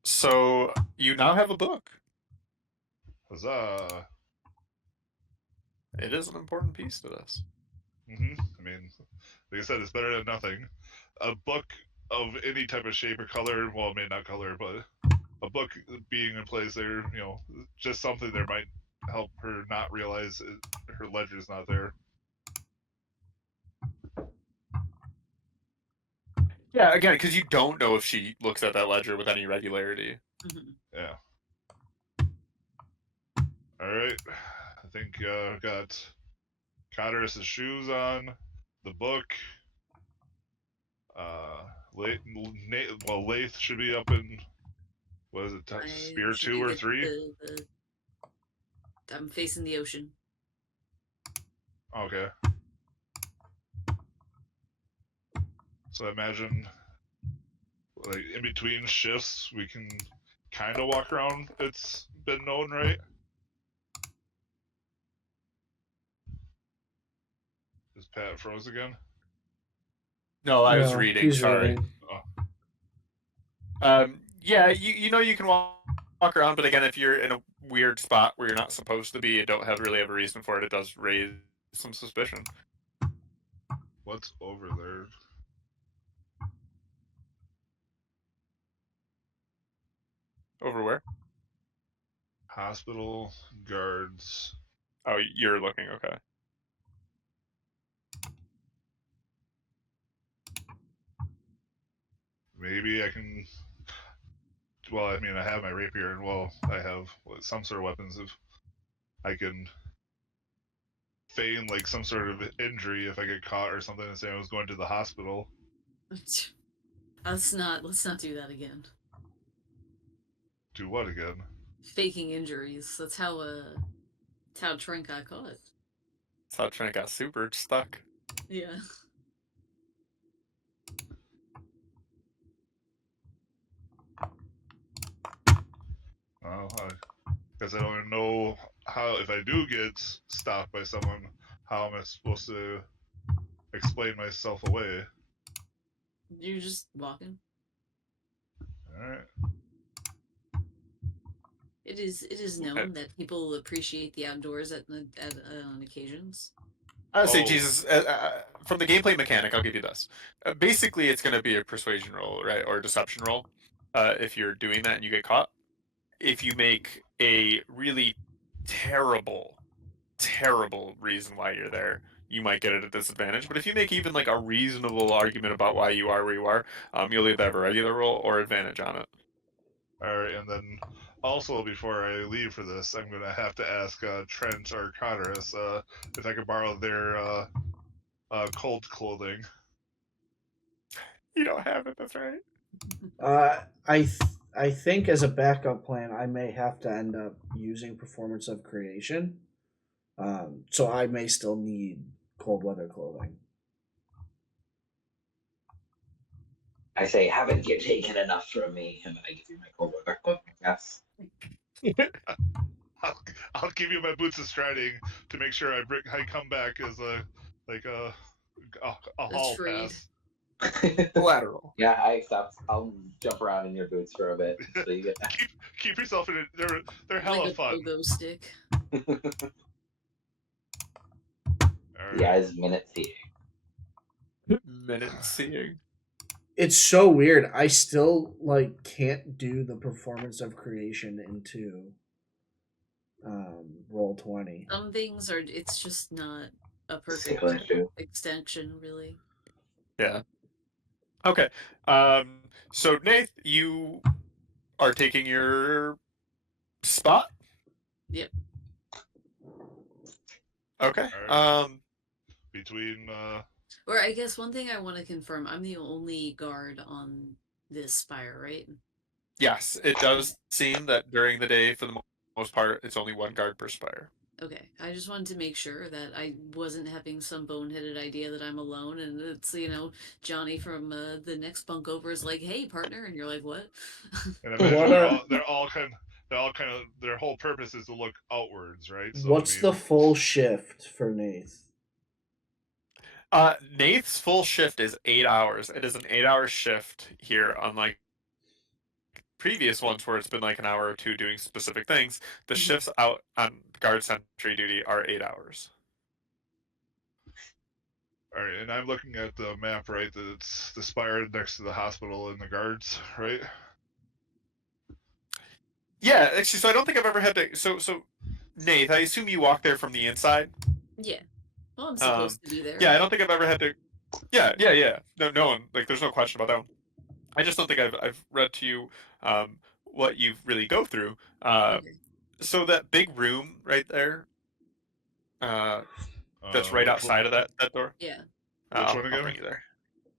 So you now have a book. Huzzah. It is an important piece to this. I mean, like I said, it's better than nothing. A book of any type of shape or color, well, maybe not color, but a book being in place there, you know, just something there might help her not realize her ledger's not there. Yeah, again, because you don't know if she looks at that ledger with any regularity. Mhm. Yeah. Alright. I think I've got Cotter's shoes on, the book. Lath should be up in, what is it, I Spear should 2 be or the- 3? I'm facing the ocean. Okay. So I imagine, like, in between shifts, we can kind of walk around. It's been known, right? Is Pat froze again? No, I was No, reading. he's Sorry. reading. Yeah, you know you can walk around, but again, if you're in a weird spot where you're not supposed to be and don't really have a reason for it, it does raise some suspicion. What's over there? Over where? Hospital guards. Oh, you're looking. Okay. Maybe I can. Well, I mean, I have my rapier, and well, I have some sort of weapons. If I can feign like some sort of injury if I get caught or something, and say I was going to the hospital. Let's not do that again. Do what again? Faking injuries. That's how Trent got caught. That's how Trent got super stuck. Yeah. Well, because I don't even know how. If I do get stopped by someone, how am I supposed to explain myself away? You're just walking. All right. It is known that people appreciate the outdoors on occasions. I would say, Oh. Jesus, from the gameplay mechanic, I'll give you this. Basically, it's going to be a persuasion roll, right, or a deception roll. If you're doing that and you get caught, if you make a really terrible, terrible reason why you're there, you might get it at a disadvantage. But if you make even like a reasonable argument about why you are where you are, you'll either have a regular roll or advantage on it. All right, and then also before I leave for this, I'm gonna have to ask Trent or Connorus if I could borrow their cold clothing. You don't have it. That's right. I think as a backup plan, I may have to end up using Performance of Creation. So I may still need cold weather clothing. I say, haven't you taken enough from me? And I give you my cold weather clothing. Yes. I'll give you my boots of striding to make sure I come back as a hall trade. pass. Collateral. Yeah, I accept. I'll jump around in your boots for a bit. So you get Keep yourself in it. They're hella Like a fun. pogo stick. All right. the eyes minute seeing. Minute seeing. It's so weird. I still like can't do the Performance of Creation into roll 20. Some things are. It's just not a perfect Single issue. extension, really. Yeah. Okay. So Nath, you are taking your spot. Yep. Okay. Alright. Between Or I guess one thing I want to confirm: I'm the only guard on this spire, right? Yes, it does seem that during the day, for the most part, it's only one guard per spire. Okay, I just wanted to make sure that I wasn't having some boneheaded idea that I'm alone, and it's Johnny from the next bunk over is like, "Hey, partner," and you're like, "What?" and imagine What they're all kind of their whole purpose is to look outwards, right? So What's the full shift for Nath? Nath's full shift is 8 hours. It is an 8-hour shift here, unlike previous ones where it's been like an hour or two doing specific things. The shifts out on guard sentry duty are 8 hours. All right, and I'm looking at the map, right? That it's the spire next to the hospital and the guards, right? Yeah, actually, so I don't think I've ever had to. So Nath, I assume you walk there from the inside. Yeah. Well, I'm supposed to be there. Yeah, I don't think I've ever had to. Yeah. No one. Like, there's no question about that one. I just don't think I've read to you what you really go through. Okay. So that big room right there, that's right outside of that door. Yeah. Which one I'll again? bring you there.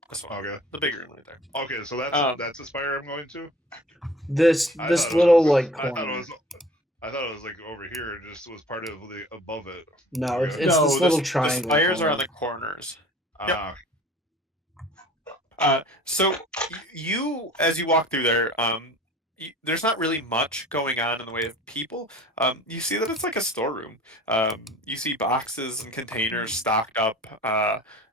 This one. Okay. The big room right there. Okay, so that's the spire I'm going to. This I this thought it little was- like I corner. thought it was like over here. It just was part of the above it. No, it's Okay. this little the triangle. spires are on corner. the corners. Ah, So you, as you walk through there, there's not really much going on in the way of people. You see that it's like a storeroom. You see boxes and containers stocked up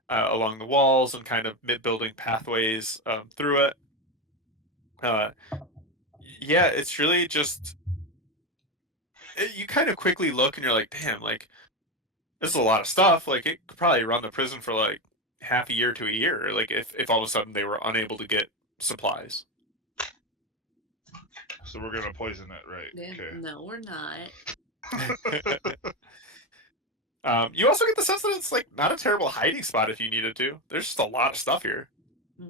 along the walls and kind of mid-building pathways through it. Yeah, it's really just you kind of quickly look and you're like, damn, like this is a lot of stuff. Like it could probably run the prison for like half a year to a year. Like if all of a sudden they were unable to get supplies. so we're gonna poison it, right? Yeah, Okay. no, we're not. You also get the sense that it's like not a terrible hiding spot if you needed to. There's just a lot of stuff here. We'll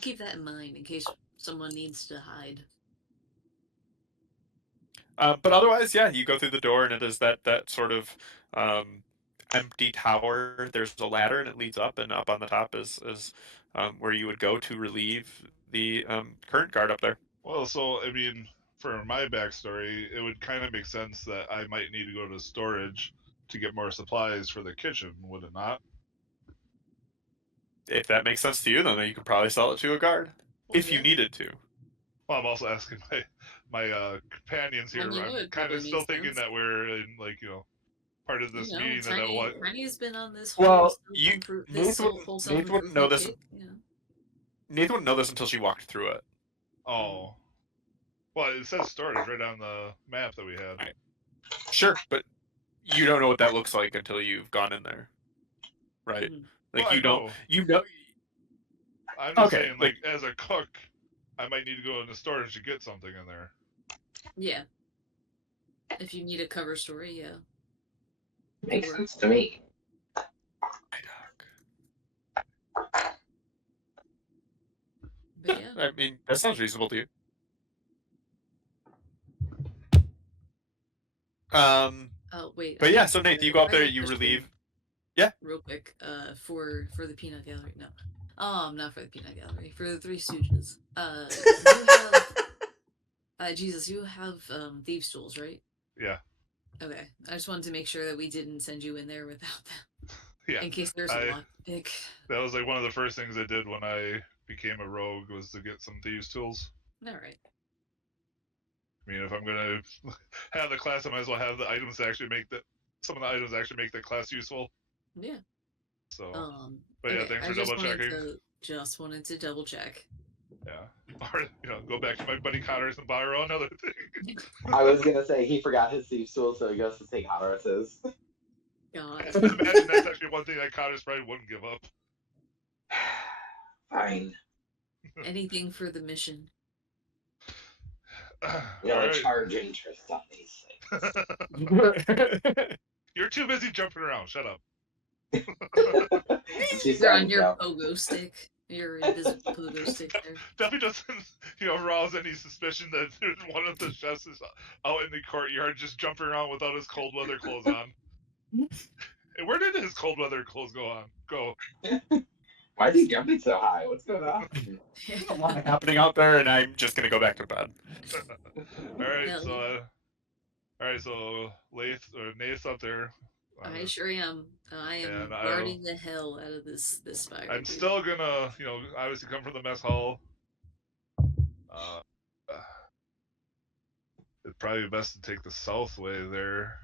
keep that in mind in case someone needs to hide. But otherwise, yeah, you go through the door and it is that sort of empty tower. There's a ladder and it leads up, and up on the top is where you would go to relieve the current guard up there. Well, so I mean, for my backstory, it would kind of make sense that I might need to go to storage to get more supplies for the kitchen, would it not? If that makes sense to you, then you could probably sell it to a guard if you Yeah. needed to. Well, I'm also asking my companions here. Well, you know, I'm it kind probably of still makes thinking sense. that we're in part of this meeting that I want. Tany's been on this Well, this Nathan whole wouldn't know this. Yeah. Nathan wouldn't know this until she walked through it. Oh. Well, it says storage right on the map that we had. Right. Sure, but you don't know what that looks like until you've gone in there, right? Mhm. Like Well, I you don't. know. You know. I'm just Okay, saying, like, as a cook, I might need to go into storage to get something in there. Yeah. If you need a cover story, yeah. Makes Or- sense to me. But yeah. I mean, that sounds reasonable to you. Oh wait. But I yeah, have, so Nate, you go up I have there, a you question relieve. Yeah. Real quick. For the peanut gallery. No. Not for the peanut gallery. For the Three Stooges. You have. Jesus, you have thieves' tools, right? Yeah. Okay. I just wanted to make sure that we didn't send you in there without them. Yeah. In case there's a lock pick. That was like one of the first things I did when I became a rogue was to get some thieves' tools. All right. I mean, if I'm gonna have the class, I might as well have the items that actually make some of the items actually make the class useful. Yeah. So, but Okay, yeah, thanks I for just double checking. just wanted to double check. Yeah, or go back to my buddy Connors and borrow another thing. I was gonna say he forgot his thieves' tool, so he goes to take Honoras's. God. I imagine that's actually one thing that Connors probably wouldn't give up. Fine. Anything for the mission. We gotta Alright. charge interest on these things. You're too busy jumping around. Shut up. She's You're on saying your so. pogo stick. Your invisible pogo stick there. Definitely doesn't, arouse any suspicion that one of the chefs is out in the courtyard just jumping around without his cold weather clothes on. And where did his cold weather clothes go? Why is he jumping so high? What's going on? There's a lot happening out there, and I'm just gonna go back to bed. Alright, so Nate's up there. I sure am. I am And guarding the hell out of this fire. I'm dude. still gonna, obviously come from the mess hall. It'd probably be best to take the south way there.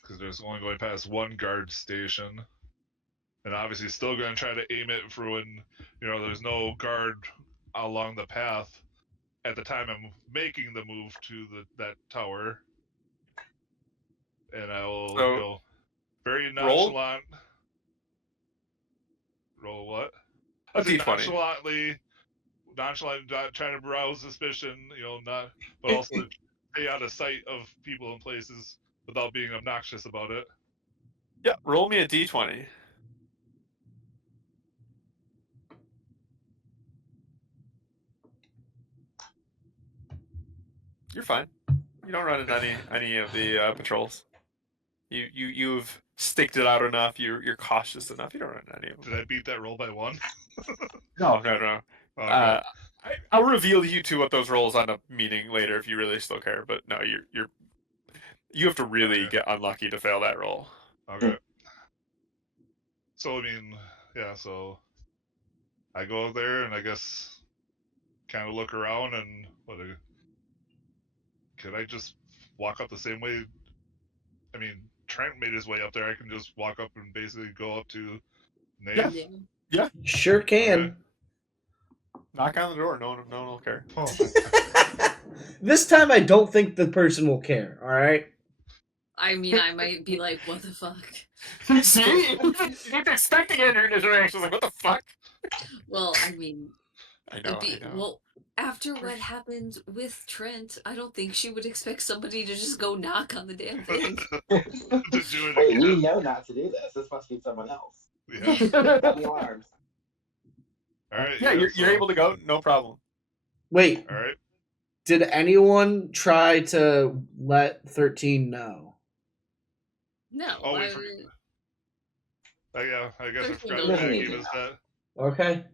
Because there's only going past one guard station. And obviously still going to try to aim it for when, there's no guard along the path at the time I'm making the move to that tower. And I will, very nonchalant. Roll what? A D20. Nonchalant, not trying to arouse suspicion, but also stay out of sight of people and places without being obnoxious about it. Yeah, roll me a D20. You're fine. You don't run into any of the patrols. You've staked it out enough. You're cautious enough. You don't run into any of them. Did I beat that roll by 1? No. Okay. I'll reveal you to what those rolls end up meaning later if you really still care. But no, you have to really get unlucky to fail that roll. Okay. So I mean, yeah. So I go up there and I guess kind of look around and could I just walk up the same way? I mean, Trent made his way up there. I can just walk up and basically go up to Nate. Yeah. Sure can. Okay. Knock on the door. No one will care. Oh. This time I don't think the person will care, alright? I mean, I might be like, what the fuck? See? You're expecting it, and his reaction is like, what the fuck? Well, I mean, I know. well, after what happened with Trent, I don't think she would expect somebody to just go knock on the damn thing. To do it Wait, again. we know not to do this. This must be someone else. Yeah. Sound the alarms. All right. Yeah, you're able to go. No problem. Wait, All right. did anyone try to let 13 know? No. Oh, we I- forgot. Yeah, I guess I There's forgot no that need gave us that. Okay.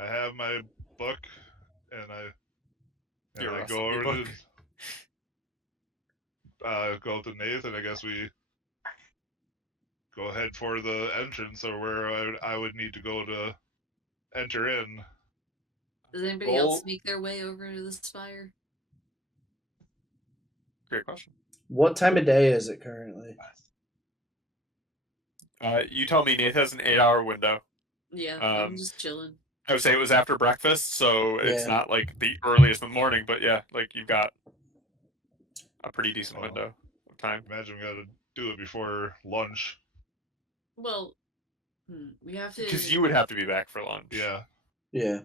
I have my book, and Your I recipe go over book. to go up to Nathan. I guess we go ahead for the entrance, or where I would need to go to enter in. Does anybody else make their way over to the spire? Great question. What time of day is it currently? You tell me Nathan has an 8-hour window. Yeah, Um, I'm just chilling. I would say it was after breakfast, so it's Yeah. not like the earliest in the morning, but yeah, like you've got a pretty decent Well, window of time. imagine we got to do it before lunch. Well, we have to. Because you would have to be back for lunch. Yeah. Yeah.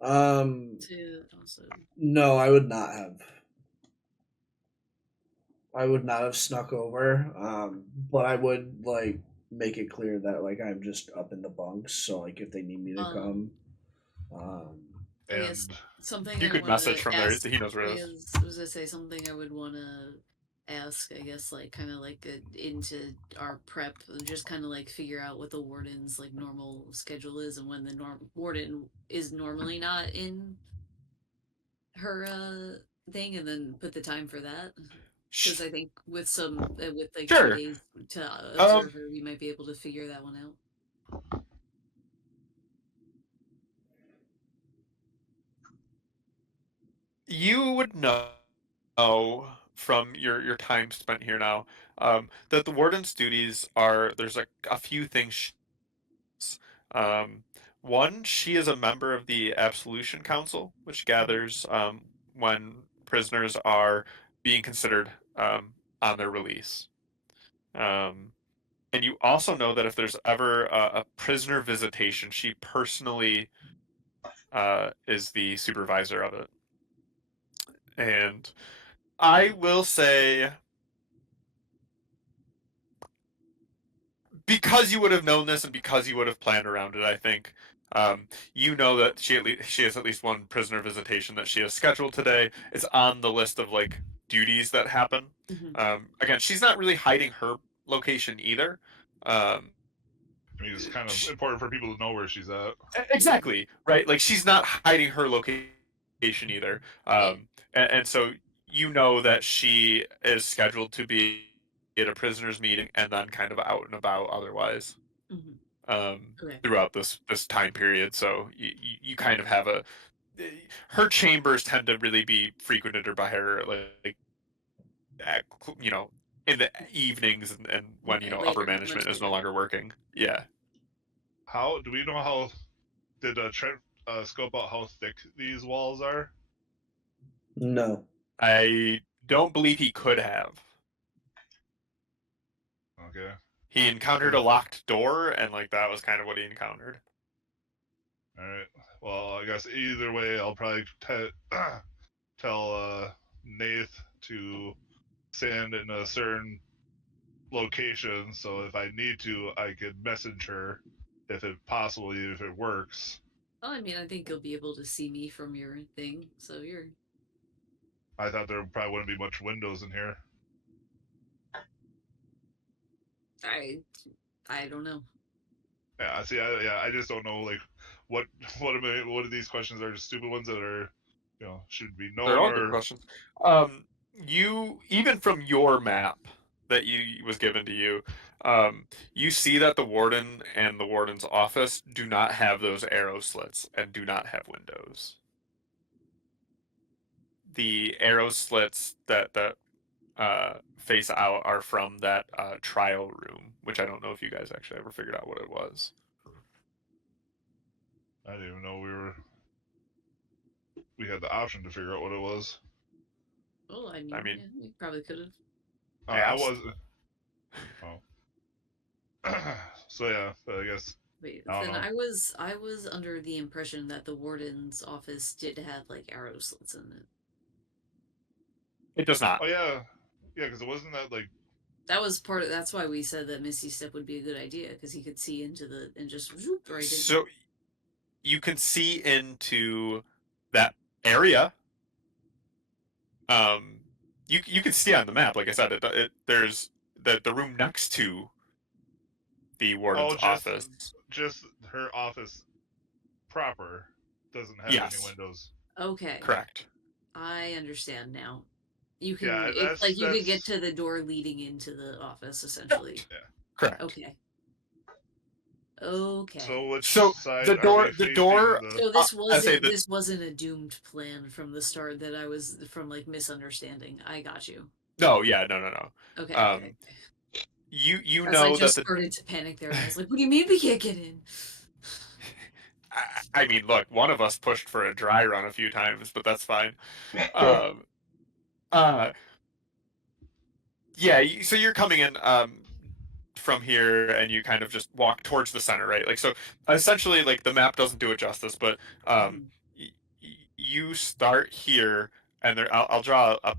To also. No, I would not have. I would not have snuck over. But I would like make it clear that like I'm just up in the bunks, so like if they need me to come, I guess And something You I could wanna message from there. ask He knows where it is. is I was gonna say something I would wanna ask, I guess, like kind of like into our prep, just kind of like figure out what the warden's like normal schedule is and when the warden is normally not in her thing, and then put the time for that. Because I think with some with like Sure. 2 days to observe her, we might be able to figure that one out. You would know from your time spent here now that the warden's duties are there's like a few things. Um, one, she is a member of the Absolution Council, which gathers when prisoners are being considered on their release. And you also know that if there's ever a prisoner visitation, she personally is the supervisor of it. And I will say, because you would have known this and because you would have planned around it, I think you know that she has at least one prisoner visitation that she has scheduled today. It's on the list of like duties that happen. Again, she's not really hiding her location either. I mean, it's kind of important for people to know where she's at. Exactly, right? Like she's not hiding her location either. And so you know that she is scheduled to be at a prisoners meeting and then kind of out and about otherwise throughout this time period. So you kind of have her chambers tend to really be frequented by her like at, in the evenings and when upper management is no longer working. Yeah. How do we know how? Did Trent scope out how thick these walls are? no. I don't believe he could have. Okay. He encountered a locked door, and like that was kind of what he encountered. All right. Well, I guess either way, I'll probably tell Nath to stand in a certain location, so if I need to, I could message her if it works. Well, I mean, I think you'll be able to see me from your thing, so you're. I thought there probably wouldn't be much windows in here. I don't know. Yeah, see, I just don't know like what of these questions are just stupid ones that are, should be known. They're all good questions. You even from your map that was given to you, you see that the warden and the warden's office do not have those arrow slits and do not have windows. The arrow slits that face out are from that trial room, which I don't know if you guys actually ever figured out what it was. I didn't even know we had the option to figure out what it was. Well, I mean yeah, we probably could have. I wasn't. Oh. So yeah, but I guess. Wait, I then don't know. I was under the impression that the warden's office did have like arrow slits in it. It does not. Oh yeah, because it wasn't that like. That was part of. That's why we said that Misty Step would be a good idea because he could see into the and just whoop right in. So you can see into that area. You can see on the map, like I said, there's the room next to the warden's office. Just her office proper doesn't have any windows. Okay. Correct. I understand now. You can. Yeah, it's like you could get to the door leading into the office, essentially. Yeah. Correct. Okay. Okay. So which side the door. Are we the door. So this wasn't a doomed plan from the start that I was from like misunderstanding. I got you. No. Yeah. No. Okay. Okay. You As know I just that started to panic there, and I was like, "What do you mean we can't get in?" I mean, look, one of us pushed for a dry run a few times, but that's fine. Um, uh, yeah. So you're coming in from here, and you kind of just walk towards the center, right? Like so, essentially, like the map doesn't do it justice, but y- you start here, and there I'll draw a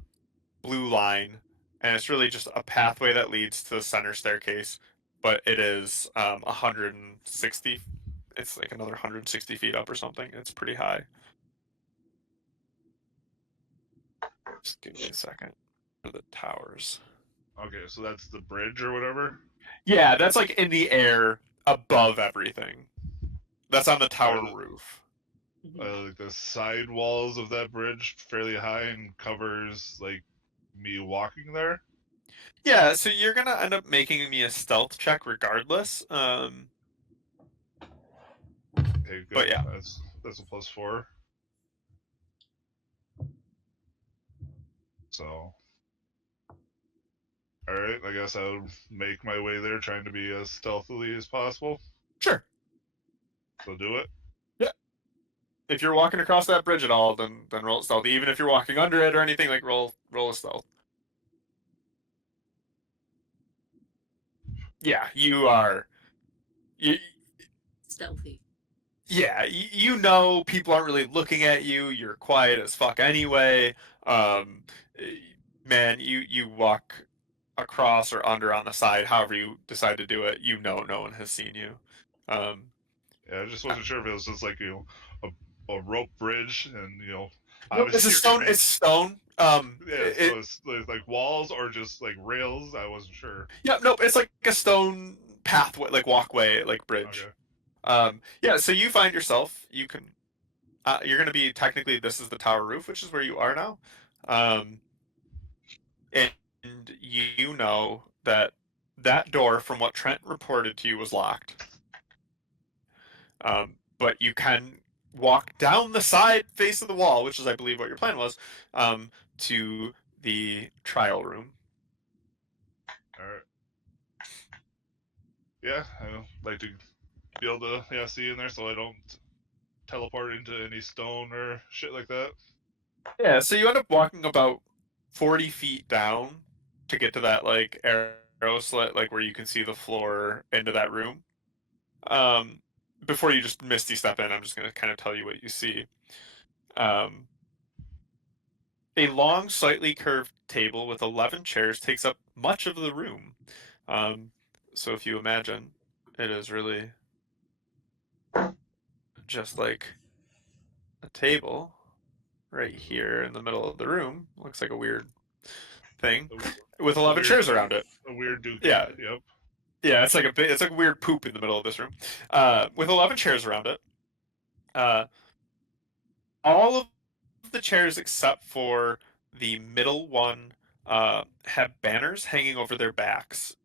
blue line, and it's really just a pathway that leads to the center staircase, but it is 160. It's like another 160 feet up or something. It's pretty high. Just give me a second for the towers. Okay, so that's the bridge or whatever. Yeah, that's like in the air above everything. That's on the tower Are the, roof. like the side walls of that bridge fairly high and covers like me walking there? Yeah, so you're gonna end up making me a stealth check regardless. Okay, But good. yeah, That's a +4. So, all right, I guess I'll make my way there, trying to be as stealthily as possible. sure. So do it. Yeah. If you're walking across that bridge at all, then roll stealth. Even if you're walking under it or anything, like roll a stealth. Yeah, you are. You, Stealthy. yeah, you know people aren't really looking at you. You're quiet as fuck anyway. Um, eh, man, you walk across or under on the side, however you decide to do it. You know no one has seen you. Um, Yeah, I just wasn't sure if it was just like a rope bridge, and nope, it's a obviously you're stone. gonna be It's stone. yeah. So it's like walls or just like rails. I wasn't sure. Yeah, nope, it's like a stone pathway, like walkway, like bridge. Okay. Yeah, so you find yourself, you're gonna be technically, this is the tower roof, which is where you are now. Um, and you know that that door, from what Trent reported to you, was locked. But you can walk down the side face of the wall, which is, I believe, what your plan was, to the trial room. All right. Yeah, I like to be able to see in there so I don't teleport into any stone or shit like that. Yeah, so you end up walking about 40 feet down to get to that like arrow slit, like where you can see the floor into that room. Um, Before you just misty step in, I'm just gonna kind of tell you what you see. Um, a long, slightly curved table with 11 chairs takes up much of the room. Um, so if you imagine, it is really just like a table right here in the middle of the room. Looks like a weird thing with A 11 weird, chairs around it. a weird dookie. Yeah, Yep. yeah, it's like a weird poop in the middle of this room. With 11 chairs around it. Uh, all of the chairs except for the middle one have banners hanging over their backs.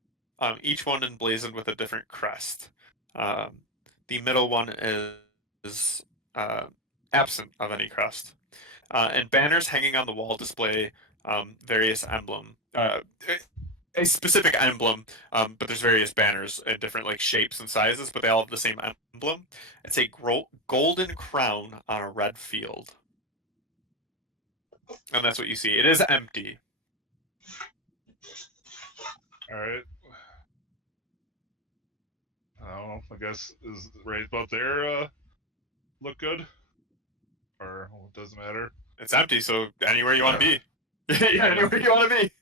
Each one emblazoned with a different crest. Um, the middle one is uh, absent of any crest. And banners hanging on the wall display various emblem, a specific emblem, but there's various banners in different like shapes and sizes, but they all have the same emblem. It's a golden crown on a red field, and that's what you see. It is empty. All right. I don't know. I guess is right about there. Look good, or well, it doesn't matter. It's empty, so anywhere you want to be. Yeah, Yeah. anywhere you want to be.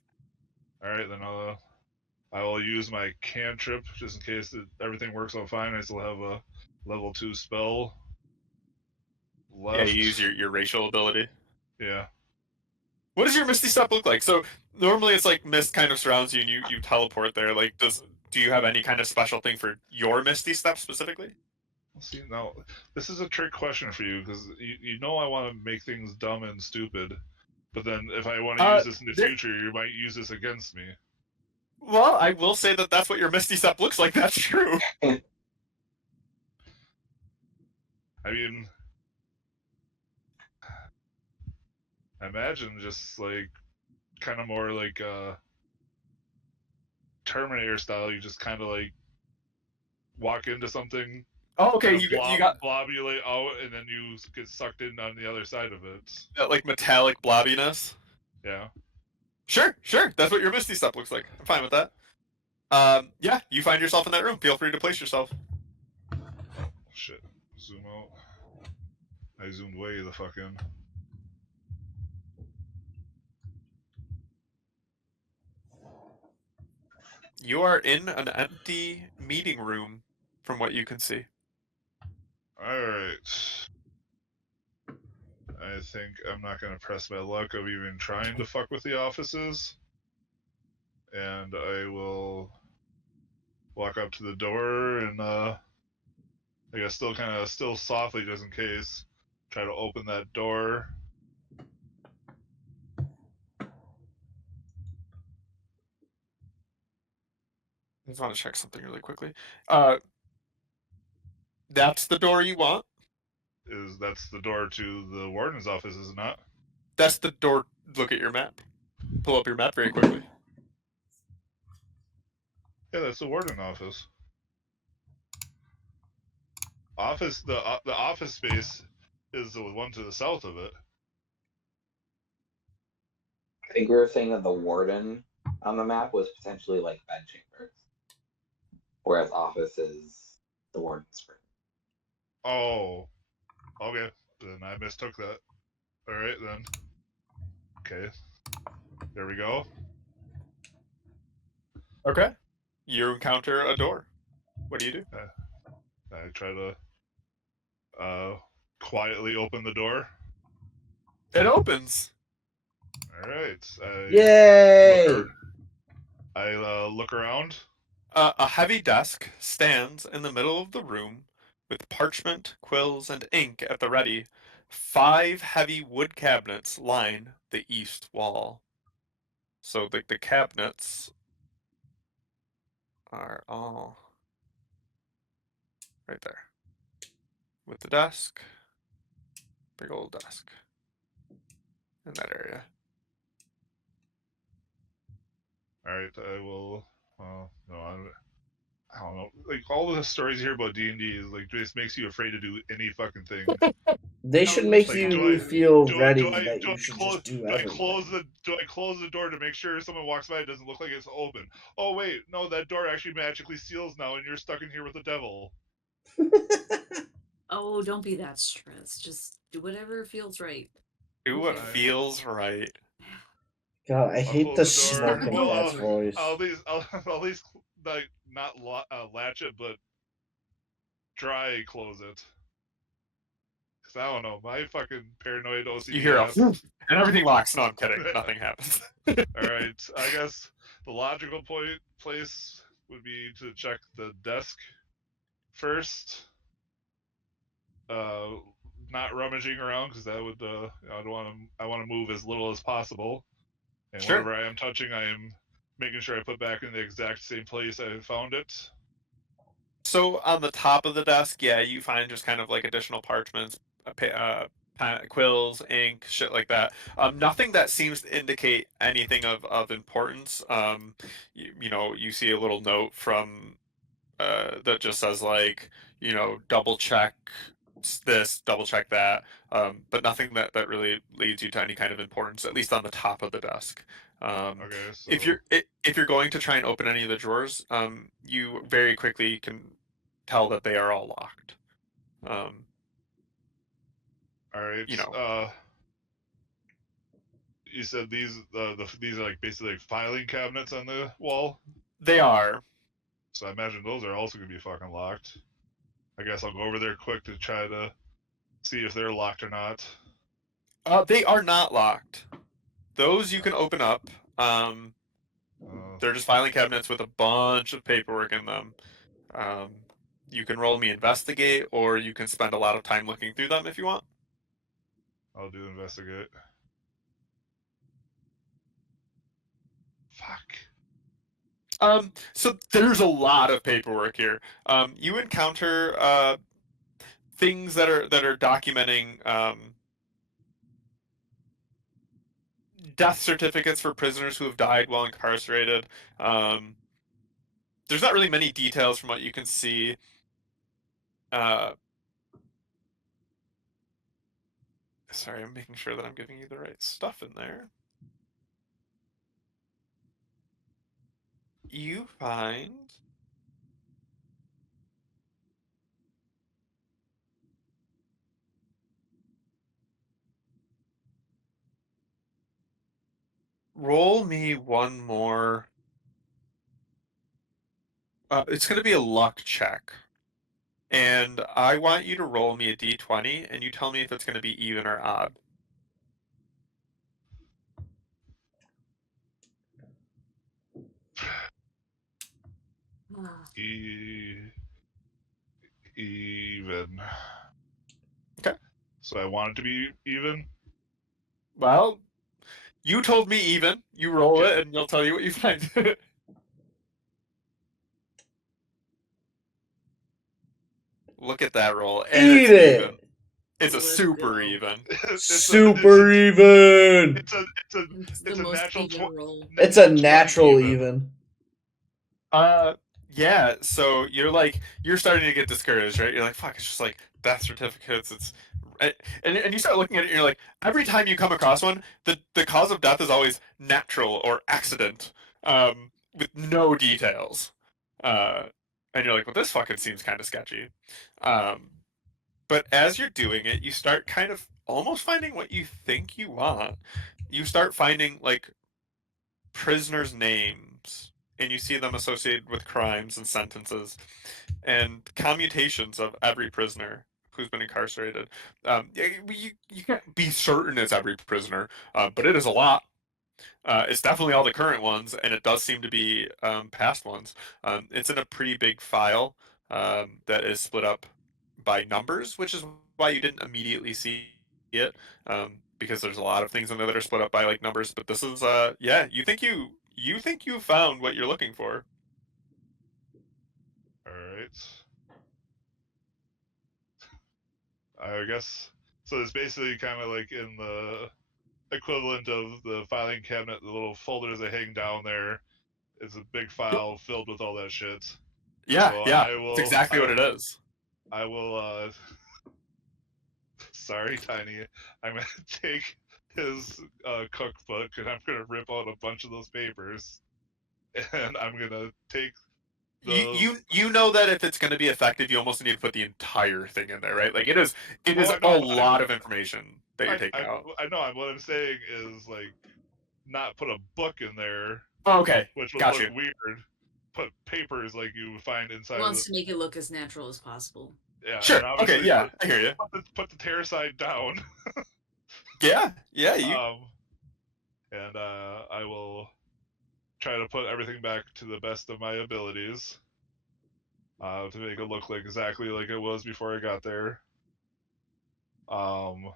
All right, then I will use my cantrip just in case everything works out fine. I still have a level 2 spell Yeah, left. you use your racial ability. Yeah. What does your misty step look like? So normally it's like mist kind of surrounds you and you teleport there. Like do you have any kind of special thing for your misty step specifically? See, now this is a trick question for you because you know I want to make things dumb and stupid, but then if I want to use this in the There, future, you might use this against me. well, I will say that that's what your misty step looks like. That's true. I mean, I imagine just like kind of more like Terminator style. You just kind of like walk into something Oh, okay. kind of You got blobulate out, and then you get sucked in on the other side of it. that like metallic blobbiness. Yeah. Sure. That's what your Misty Step looks like. I'm fine with that. Yeah, you find yourself in that room. Feel free to place yourself. Shit. Zoom out. I zoomed way the fuck in. You are in an empty meeting room, from what you can see. Alright. I think I'm not gonna press my luck of even trying to fuck with the offices. And I will walk up to the door and I guess still softly just in case. Try to open that door. I just want to check something really quickly. That's the door you want. That's the door to the warden's office, is it not? That's the door. Look at your map. Pull up your map very quickly. Yeah, that's the warden office. The office space is the one to the south of it. I think we were saying that the warden on the map was potentially like bedchambers, whereas office is the warden's room. Oh, okay. Then I mistook that. All right then. Okay. There we go. Okay. You encounter a door. What do you do? I try to quietly open the door. It opens. All right. Yay! Look around. A heavy desk stands in the middle of the room with parchment, quills, and ink at the ready. 5 heavy wood cabinets line the east wall. So the cabinets are all right there. With the desk, big old desk in that area. All right. I will. No, I don't know. Like all the stories here about D&D is like just makes you afraid to do any fucking thing. They should make Like, you feel ready do I that you should just do do I everything. close the door to make sure if someone walks by it doesn't look like it's open? Oh wait, no, that door actually magically seals now, and you're stuck in here with the devil. Oh, don't be that stressed. Just do whatever feels right. Do what Okay. feels right. God, I I'll hate close the the door. smoke in Well, Pat's voice. I'll at least like not latch it, but dry close it. Cause I don't know, my fucking paranoid OCD You hear a ass. and everything locks. No, I'm kidding. Nothing happens. All right, I guess the logical place would be to check the desk first. Not rummaging around because that would I don't want to. I want to move as little as possible, and Sure. whatever I am touching, I am making sure I put back in the exact same place I found it. So on the top of the desk, yeah, you find just kind of like additional parchments, quills, ink, shit like that. Nothing that seems to indicate anything of importance. You know, you see a little note from that just says like, you know, double check this, double check that, but nothing that really leads you to any kind of importance, at least on the top of the desk. Okay, so If you're going to try and open any of the drawers, you very quickly can tell that they are all locked. all right. You know, You said these are like basically like filing cabinets on the wall. they are. So I imagine those are also gonna be fucking locked. I guess I'll go over there quick to try to see if they're locked or not. They are not locked. Those you can open up. They're just filing cabinets with a bunch of paperwork in them. Um, you can roll me investigate, or you can spend a lot of time looking through them if you want. I'll do investigate. Fuck. So there's a lot of paperwork here. You encounter things that are documenting death certificates for prisoners who have died while incarcerated. There's not really many details from what you can see. Sorry, I'm making sure that I'm giving you the right stuff in there. You find roll me one more. It's going to be a luck check. And I want you to roll me a d20, and you tell me if it's going to be even or odd. Even. Okay. So I want it to be even. Well, you told me even. You roll Okay. it, and you'll tell you what you find. Look at that roll, and Eat it's it! even. It's a Let's super go. even. Super even! It's a It's the it's a most natural even roll. It's a 20 natural even. Yeah, so you're starting to get discouraged, right? You're like, fuck, it's just like death certificates. It's and you start looking at it and you're like, every time you come across one, the cause of death is always natural or accident, with no details. Uh and you're like, well, this fucking seems kind of sketchy. Um but as you're doing it, you start kind of almost finding what you think you want. You start finding like prisoners' names, and you see them associated with crimes and sentences, and commutations of every prisoner who's been incarcerated. You can't be certain it's every prisoner, but it is a lot. It's definitely all the current ones, and it does seem to be past ones. It's in a pretty big file that is split up by numbers, which is why you didn't immediately see it, because there's a lot of things in there that are split up by like numbers. But this is yeah, you think you found what you're looking for. All right. I guess so. It's basically kind of like in the equivalent of the filing cabinet, the little folders that hang down there. It's a big file filled with all that shit. Yeah, So yeah, that's exactly what it is. I will sorry, Tiny. I'm gonna take his cookbook and I'm gonna rip out a bunch of those papers, and I'm gonna take the. You know that if it's going to be effective, you almost need to put the entire thing in there, right? Like it Oh, is I a know. lot of information that you're taking out. I know. What I'm saying is like not put a book in there, Oh, okay, which would got look you. weird. Put papers like you would find He inside of wants the. to make it look as natural as possible. Yeah, Sure. and Okay. obviously Yeah, I hear you. put the tear side down. Yeah. Yeah. You. And I will try to put everything back to the best of my abilities to make it look like exactly like it was before I got there. I'm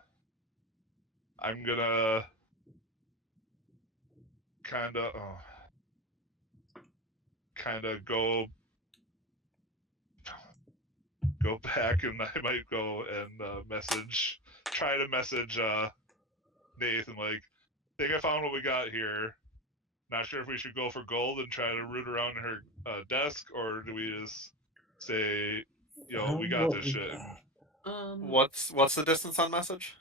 gonna kind of go back, and I might go and try to message Nathan like, think I found what we got here. Not sure if we should go for gold and try to root around her desk, or do we just say, we got this shit. What's the distance on message?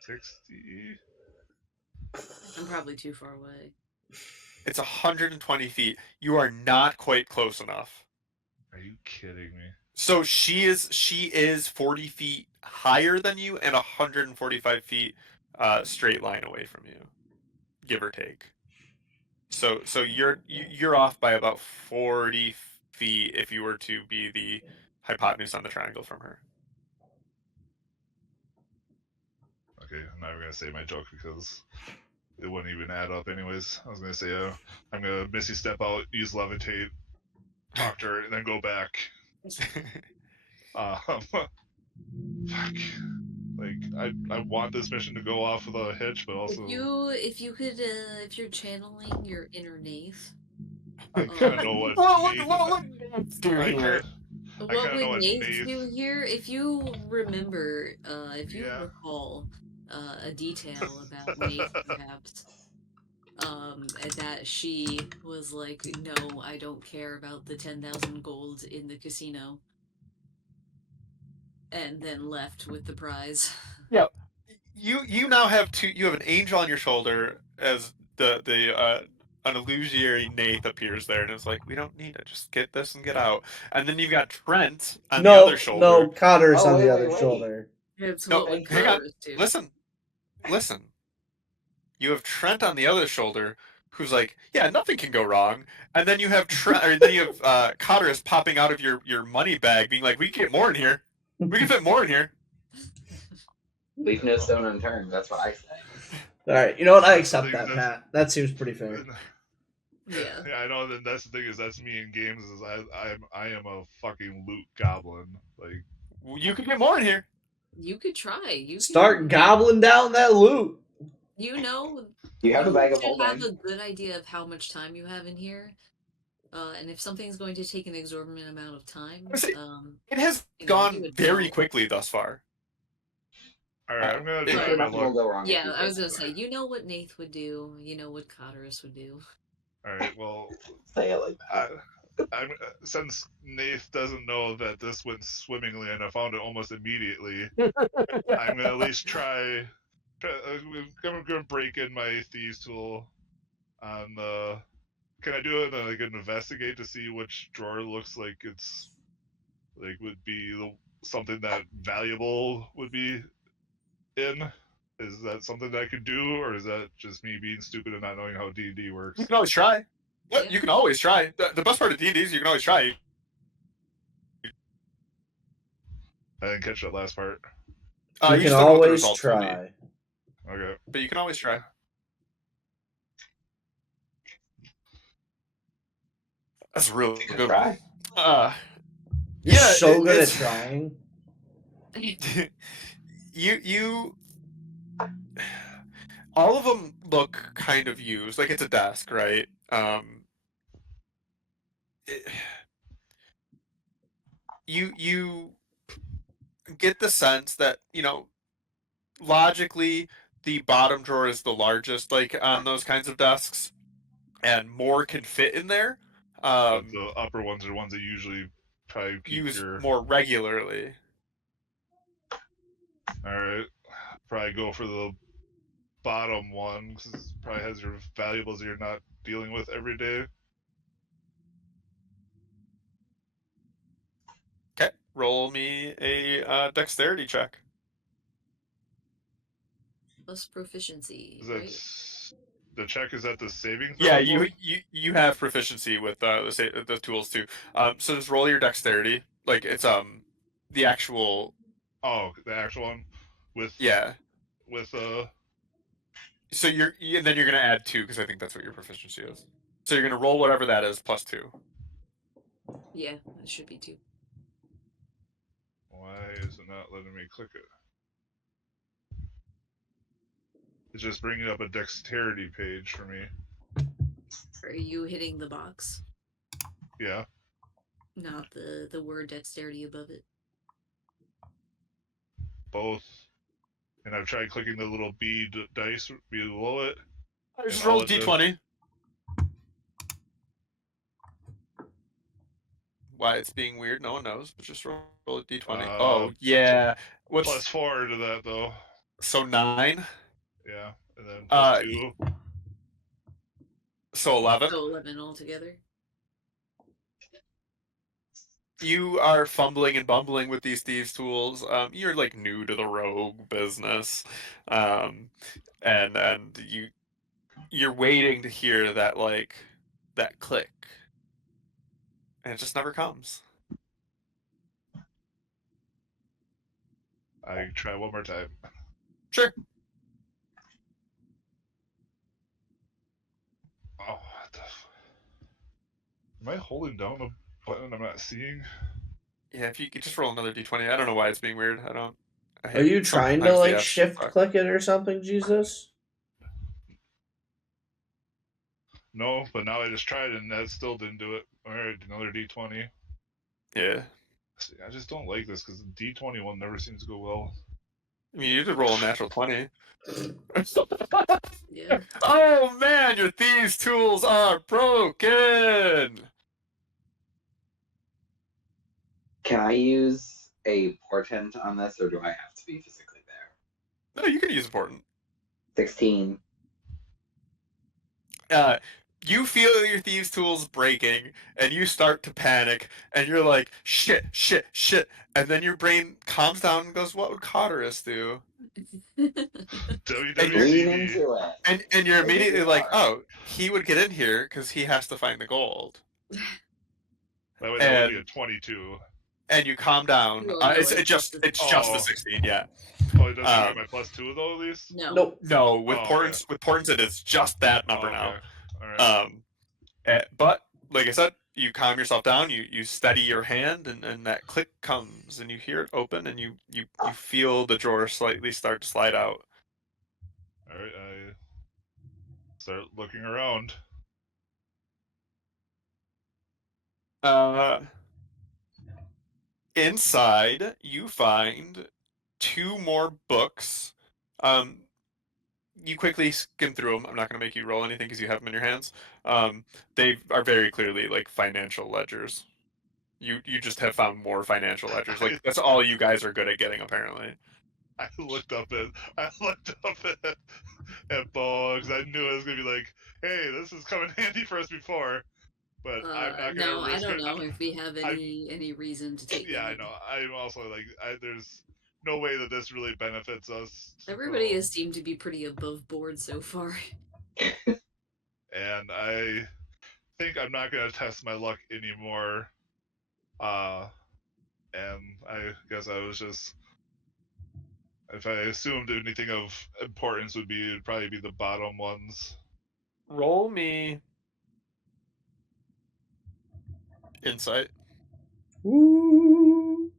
60. I'm probably too far away. It's 120 feet. You are not quite close enough. Are you kidding me? So she is 40 feet higher than you and 145 feet straight line away from you, give or take. So you're off by about 40 feet if you were to be the hypotenuse on the triangle from her. Okay, I'm not even gonna say my joke because it wouldn't even add up anyways. I was gonna say I'm gonna Misty step out, use levitate, talk to her, and then go back. Fuck. Like I want this mission to go off without a hitch, but also If you're channeling your inner Nath, I kind of know what Let's do I here. what kind of know would what Nath Nath. do here? If you remember, if you Yeah. recall a detail about Nath, perhaps, and that she was like, "No, I don't care about the 10,000 gold in the casino," and then left with the prize. Yeah, you now have two. You have an angel on your shoulder as the an illusionary Nath appears there, and it's like, we don't need it. Just get this and get out. And then you've got Trent on the other shoulder. No, Cotter's Oh, on the wait, other wait. shoulder. It's No, what hang on. Cotter's do. Listen. You have Trent on the other shoulder, who's like, yeah, nothing can go wrong. And then you have Trent, or then you have Cotter's popping out of your money bag, being like, we can get more in here. We can fit more in here. Leave no stone unturned. That's what I say. All right, you know what? I That's the accept thing, that, that's- Pat. That seems pretty fair. Yeah. Yeah, I know. Then that's the thing is that's me in games. Is I am a fucking loot goblin. Like You can get more in here. You could try. You Start can, gobbling down that loot. You know, You have a bag of should have holding. a good idea of how much time you have in here. And if something's going to take an exorbitant amount of time, Honestly, It has you gone would very know. quickly thus far. all right, I'm gonna Yeah, try my Nothing will luck. go wrong. if Yeah, you I was take gonna say, you know what Nath would do, you know what Cotterus would do. All right, well, Say it like that. I'm since Nath doesn't know that this went swimmingly and I found it almost immediately. I'm gonna at least try. I'm gonna break in my thieves tool on the. Can I do it like an investigate to see which drawer looks like it's like would be something that valuable would be in? Is that something that I could do, or is that just me being stupid and not knowing how D&D works? You can always try. Yeah. You can always try. The best part of D&D is you can always try. I didn't catch that last part. You can still know what the always results will be, try. Okay. but you can always try. That's really You can good. try. You're Yeah, so good at it's- trying. you all of them look kind of used, like it's a desk, right? You get the sense that, logically the bottom drawer is the largest, like on those kinds of desks, and more can fit in there. But the upper ones are ones that usually probably keep Use your. more regularly. Alright. Probably go for the bottom one because it probably has your valuables you're not dealing with every day. Okay, roll me a dexterity check. Plus proficiency, Is right? that the check is at the saving throw? Yeah, level? you have proficiency with the tools too. So just roll your dexterity. Like it's the actual. Oh, the actual one with Yeah. with So and then you're gonna add 2 because I think that's what your proficiency is. So you're gonna roll whatever that is plus 2. Yeah, that should be 2. Why is it not letting me click it? It's just bringing up a dexterity page for me. Are you hitting the box? Yeah. Not the word dexterity above it. Both. And I've tried clicking the little B dice below it. Just And roll all a it does- d20. Why it's being weird, no one knows. But just roll a d20. Oh yeah. What's Plus 4 to that though. so 9? Yeah. And then plus 2. So 11. So 11 altogether. You are fumbling and bumbling with these thieves' tools. You're like new to the rogue business, and you're waiting to hear that that click, and it just never comes. I try one more time. Sure. Oh, what the am I holding down a button I'm not seeing? Yeah, if you could just roll another d20. I don't know why it's being weird. I Are hate you trying to sometimes the like apps shift suck. click it or something, Jesus? No, but now I just tried and that still didn't do it. Alright, another D20. Yeah. See, I just don't like this because the D20 one never seems to go well. I mean, you did roll a natural 20. Yeah. Oh man, and your thieves' tools are broken. Can I use a portent on this, or do I have to be physically there? No, you can use important. 16. You feel your thieves' tools breaking, and you start to panic, and you're like, shit, shit, shit. And then your brain calms down and goes, what would Cotterus do? Lean WWCD. into it. And you're I really immediately like, are. oh, he would get in here because he has to find the gold. That way, that would be a And 22. and you calm down. Well, no, It's it's just the- just the Oh. 16, yeah. Oh, it doesn't have Um, my +2 though, at least. No. Nope. No, with Oh, okay. portents it is just that number Oh, now. okay. All right. But like I said, you calm yourself down, you steady your hand, and that click comes, and you hear it open, and you feel the drawer slightly start to slide out. All right. I start looking around. Inside, you find 2 more books. You quickly skim through them. I'm not going to make you roll anything because you have them in your hands. They are very clearly like financial ledgers. You just have found more financial ledgers. Like that's all you guys are good at getting, apparently. I looked up at Bo because I knew it was gonna be like, hey, this is coming handy for us before, but I'm not gonna No, I risk don't it. know if we have any reason to take Yeah, I them. know. I'm also like, there's no way that this really benefits us. Everybody has seemed to be pretty above board so far. And I think I'm not gonna test my luck anymore. And I guess I was just, if I assumed anything of importance it'd probably be the bottom ones. Roll me insight. Ooh.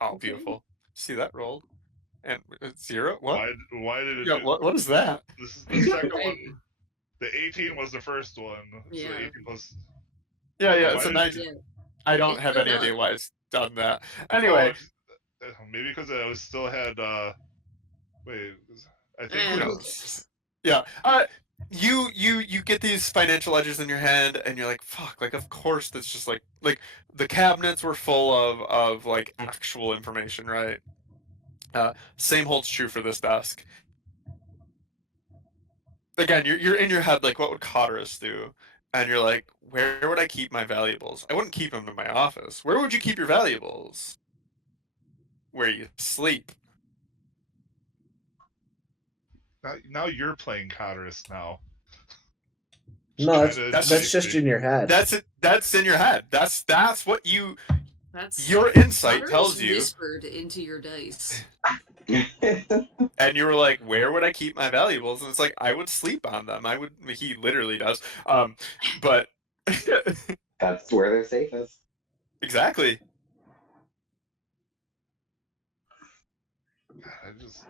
Oh, Okay. beautiful. See that rolled? And 0? What? Why did it Yeah, do? what is that? This is the second Right. one. The 18 was the first one. Yeah. So 18 plus. Yeah, Why it's a did- 19. Yeah. I don't It's have still any idea done. why it's done that. Anyway, Maybe because I still had. Wait, I think. who Who knows? Yeah. You get these financial ledgers in your hand, and you're like, fuck. Like, of course, that's just like the cabinets were full of like actual information, right? Same holds true for this desk. Again, you're in your head like, what would Cotterus do? And you're like, where would I keep my valuables? I wouldn't keep them in my office. Where would you keep your valuables? Where you sleep. Now you're playing Cotterus now. No, Trying to that's educate just me. in your head. That's it. That's in your head. That's what you. That's Your insight Cotterus tells you, whispered into your dice. and you were like, "Where would I keep my valuables?" And it's like, "I would sleep on them. I would." He literally does. But That's where they're safest. exactly. I just.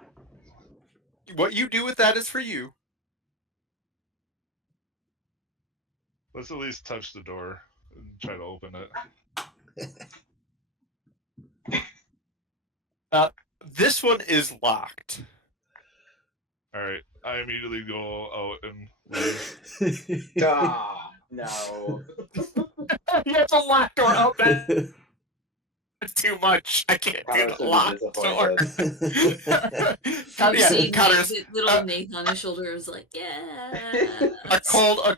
What you do with that is for you. Let's at least touch the door and try to open it. This one is locked. All right. I immediately go out and leave. Ah, no. You have to lock door open. It's too much. I can't do Cotterus the would lock be disappointed. door. You Yeah, see Cotterus. little Nathan on his shoulder was like, yeah. A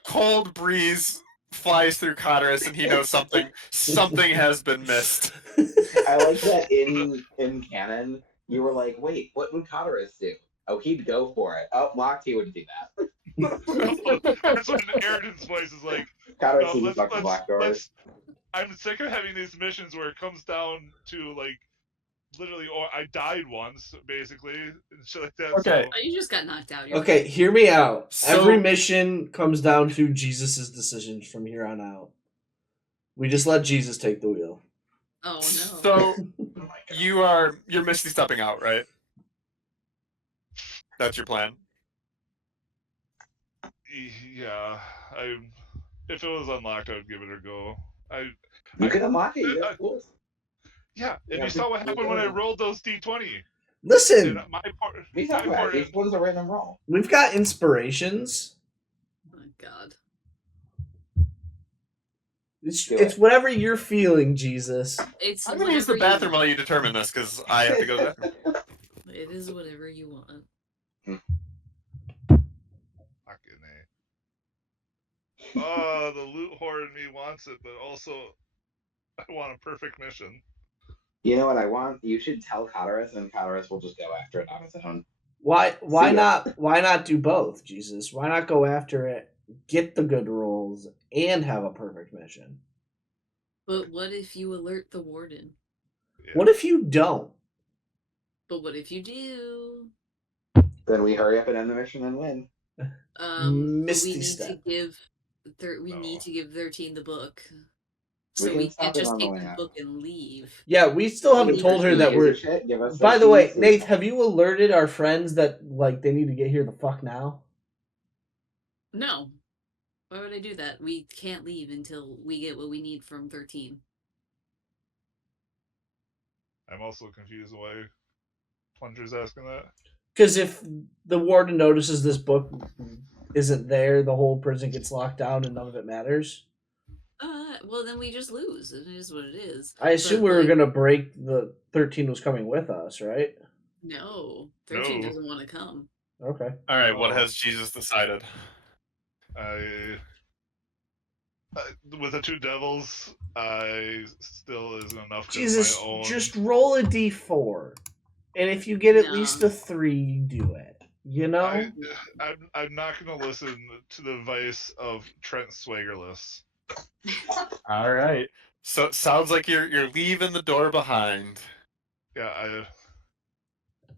cold breeze flies through Cotterus, and he knows something has been missed. I like that in canon, you were like, wait, what would Cotterus do? Oh, he'd go for it. Oh, locked, he wouldn't do that. That's when Eridan's voice is like, Cotterus no, is fucking black doors. I'm sick of having these missions where it comes down to like literally, or I died once, basically, and shit like that. Okay. So, Oh, you just got knocked out. You're Okay, right. hear me out. So- Every mission comes down to Jesus' decisions from here on out. We just let Jesus take the wheel. Oh no. So Oh my God. you're Misty stepping out, right? That's your plan. yeah, if it was unlocked, I would give it a go. You can unlock it. You I- got tools. Yeah, and Yeah, you saw what we- happened when I rolled those D20. Listen, And my part. We My talk about part it. Each one's a random roll. we've got inspirations. Oh God. Do It's it. whatever you're feeling, Jesus. It's I'm gonna use the whatever you bathroom while want. you determine this because I have to go to the bathroom. It is whatever you want. Fucking A. Oh, the loot whore in me wants it, but also I want a perfect mission. You know what I want? You should tell Cotteris, and Cotteris will just go after it on his own. Why See ya. not do both, Jesus? Why not go after it, get the good rolls, and have a perfect mission? But what if you alert the warden? Yeah. What if you don't? But what if you do? Then we hurry up and end the mission and win. But we Misty need step. to give we No. need to give 13 the book. We So can we stop can't it just on the take way the out. book and leave. Yeah, we still We haven't need told her 13 that is we're. a shit. Give us By the 13 way, keys. Nate, have you alerted our friends that like they need to get here the fuck now? No. Why would I do that? We can't leave until we get what we need from 13. I'm also confused why Plunger's asking that. Because if the warden notices this book isn't there, the whole prison gets locked down and none of it matters. Well then we just lose. It is what it is. I assume But, we were like, gonna break the 13 was coming with us, right? No. 13 No. doesn't want to come. Okay. All right, what Oh. has Jesus decided? With the two devils, I still isn't enough. 'Cause Jesus, my own, just roll a d4. And if you get at No. least a 3, you do it. You know? I'm not gonna listen to the advice of Trent Swagerless. All right. So it sounds like you're leaving the door behind. Yeah,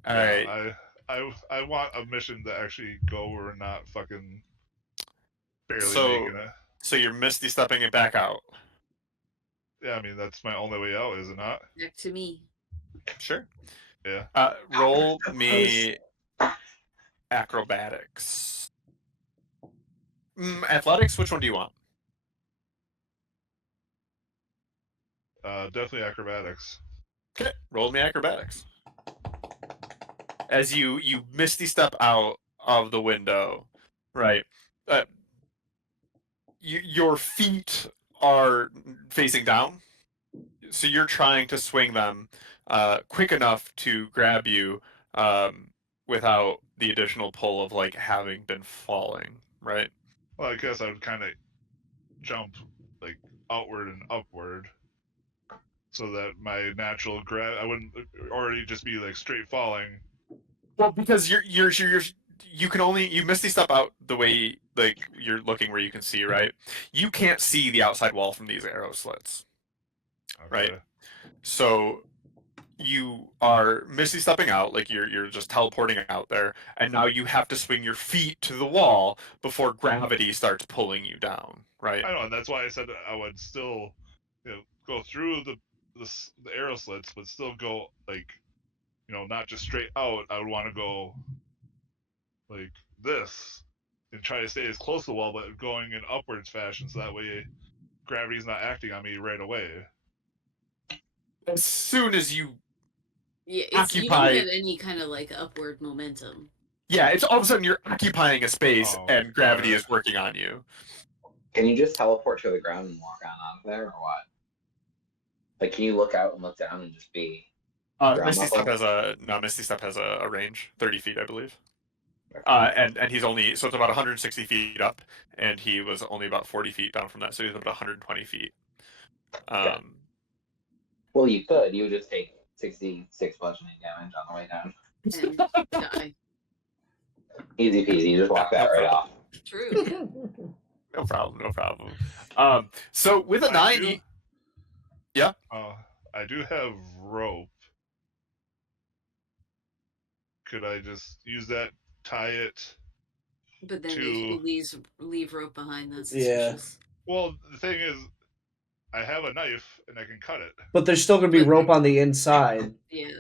All right. I want a mission to actually go where we're not fucking barely So- making it. So you're misty stepping it back out. Yeah, I mean that's my only way out, is it not? Back to me. Sure. Yeah. Roll me acrobatics. Athletics. Which one do you want? Definitely acrobatics. Okay. Roll me acrobatics. As you misty step out of the window, right? Your feet are facing down, so you're trying to swing them quick enough to grab you without the additional pull of like having been falling, right? Well, I guess I would kind of jump like outward and upward, so that my natural I wouldn't already just be like straight falling. Well, because you can only you misty step out the way like you're looking where you can see, right? You can't see the outside wall from these arrow slits. Okay. Right. So you are misty stepping out, like you're just teleporting out there, and now you have to swing your feet to the wall before gravity starts pulling you down, right? I know, and that's why I said that I would still, go through the arrow slits, but still go like, not just straight out. I would want to go like this and try to stay as close to the wall, but going in upwards fashion, so that way gravity's not acting on me right away. As soon as you Yeah, you Occupy- don't get any kind of like upward momentum. it's all of a sudden you're occupying a space Oh, and gravity alright. is working on you. Can you just teleport to the ground and walk on out of there, or what? Like, can you look out and look down and just be? Misty level? Step has a range, 30 feet, I believe. And he's only so it's about 160 feet up, and he was only about 40 feet down from that, so he's about 120 feet. Okay. Well, you could. You would just take 66 bludgeoning damage on the way down. And die. Easy peasy. You just walk Yeah, that no right problem. off. True. No problem. So with a 90, yeah. I do have rope. Could I just use that, tie it? But then if To- you leave rope behind, that's Yeah. suspicious. Well, the thing is, I have a knife and I can cut it. But there's still gonna be rope on the inside. Yeah.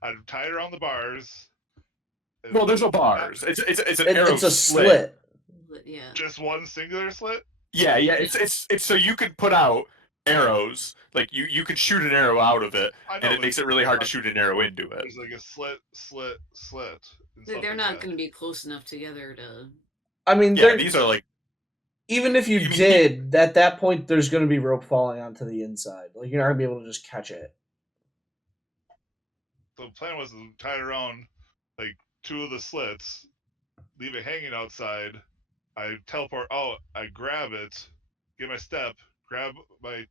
I'd tie it around the bars. Well, there's no bars. It's an arrow It's a slit. But yeah. Just one singular slit. Yeah. It's so you could put out arrows. Like you could shoot an arrow out of it, I know, and it but makes it really hard to shoot an arrow into it. there's like a slit, and stuff They're like not that. going to be close enough together to. I mean, Yeah, these are like even if you You mean- did, at that point, there's going to be rope falling onto the inside. Like you're not going to be able to just catch it. So the plan was to tie it around like 2 of the slits, leave it hanging outside. I teleport out, I grab it, get my step, grab my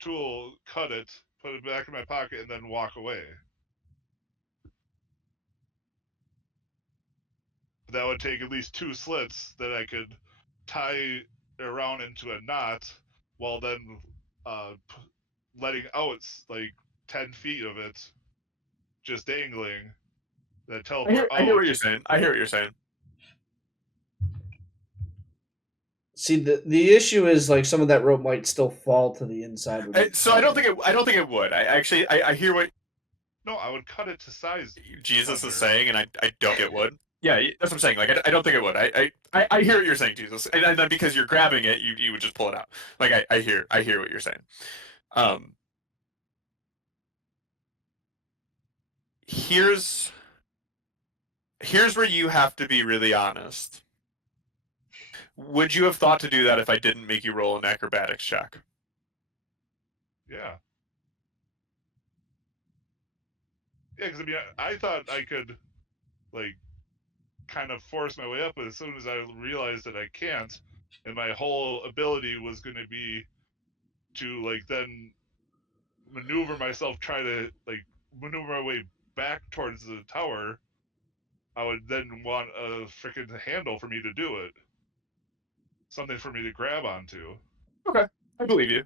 tool, cut it, put it back in my pocket, and then walk away. That would take at least 2 slits that I could tie around into a knot, while then letting out like 10 feet of it, just dangling. That teleport I hear out. what you're saying. I hear what you're saying. See, the issue is like some of that rope might still fall to the inside. So I don't think it would. I hear what No, I would cut it to size. Jesus Plunger. is saying, and I don't get would. Yeah, that's what I'm saying. Like I don't think it would. I hear what you're saying, Jesus, and then because you're grabbing it, you would just pull it out. Like I hear what you're saying. Here's where you have to be really honest. Would you have thought to do that if I didn't make you roll an acrobatics check? Yeah. Yeah, because I mean, I thought I could, like, kind of force my way up, but as soon as I realized that I can't, and my whole ability was going to be to, like, then maneuver myself, try to, like, maneuver my way back towards the tower, I would then want a freaking handle for me to do it. Something for me to grab onto. Okay, I believe you.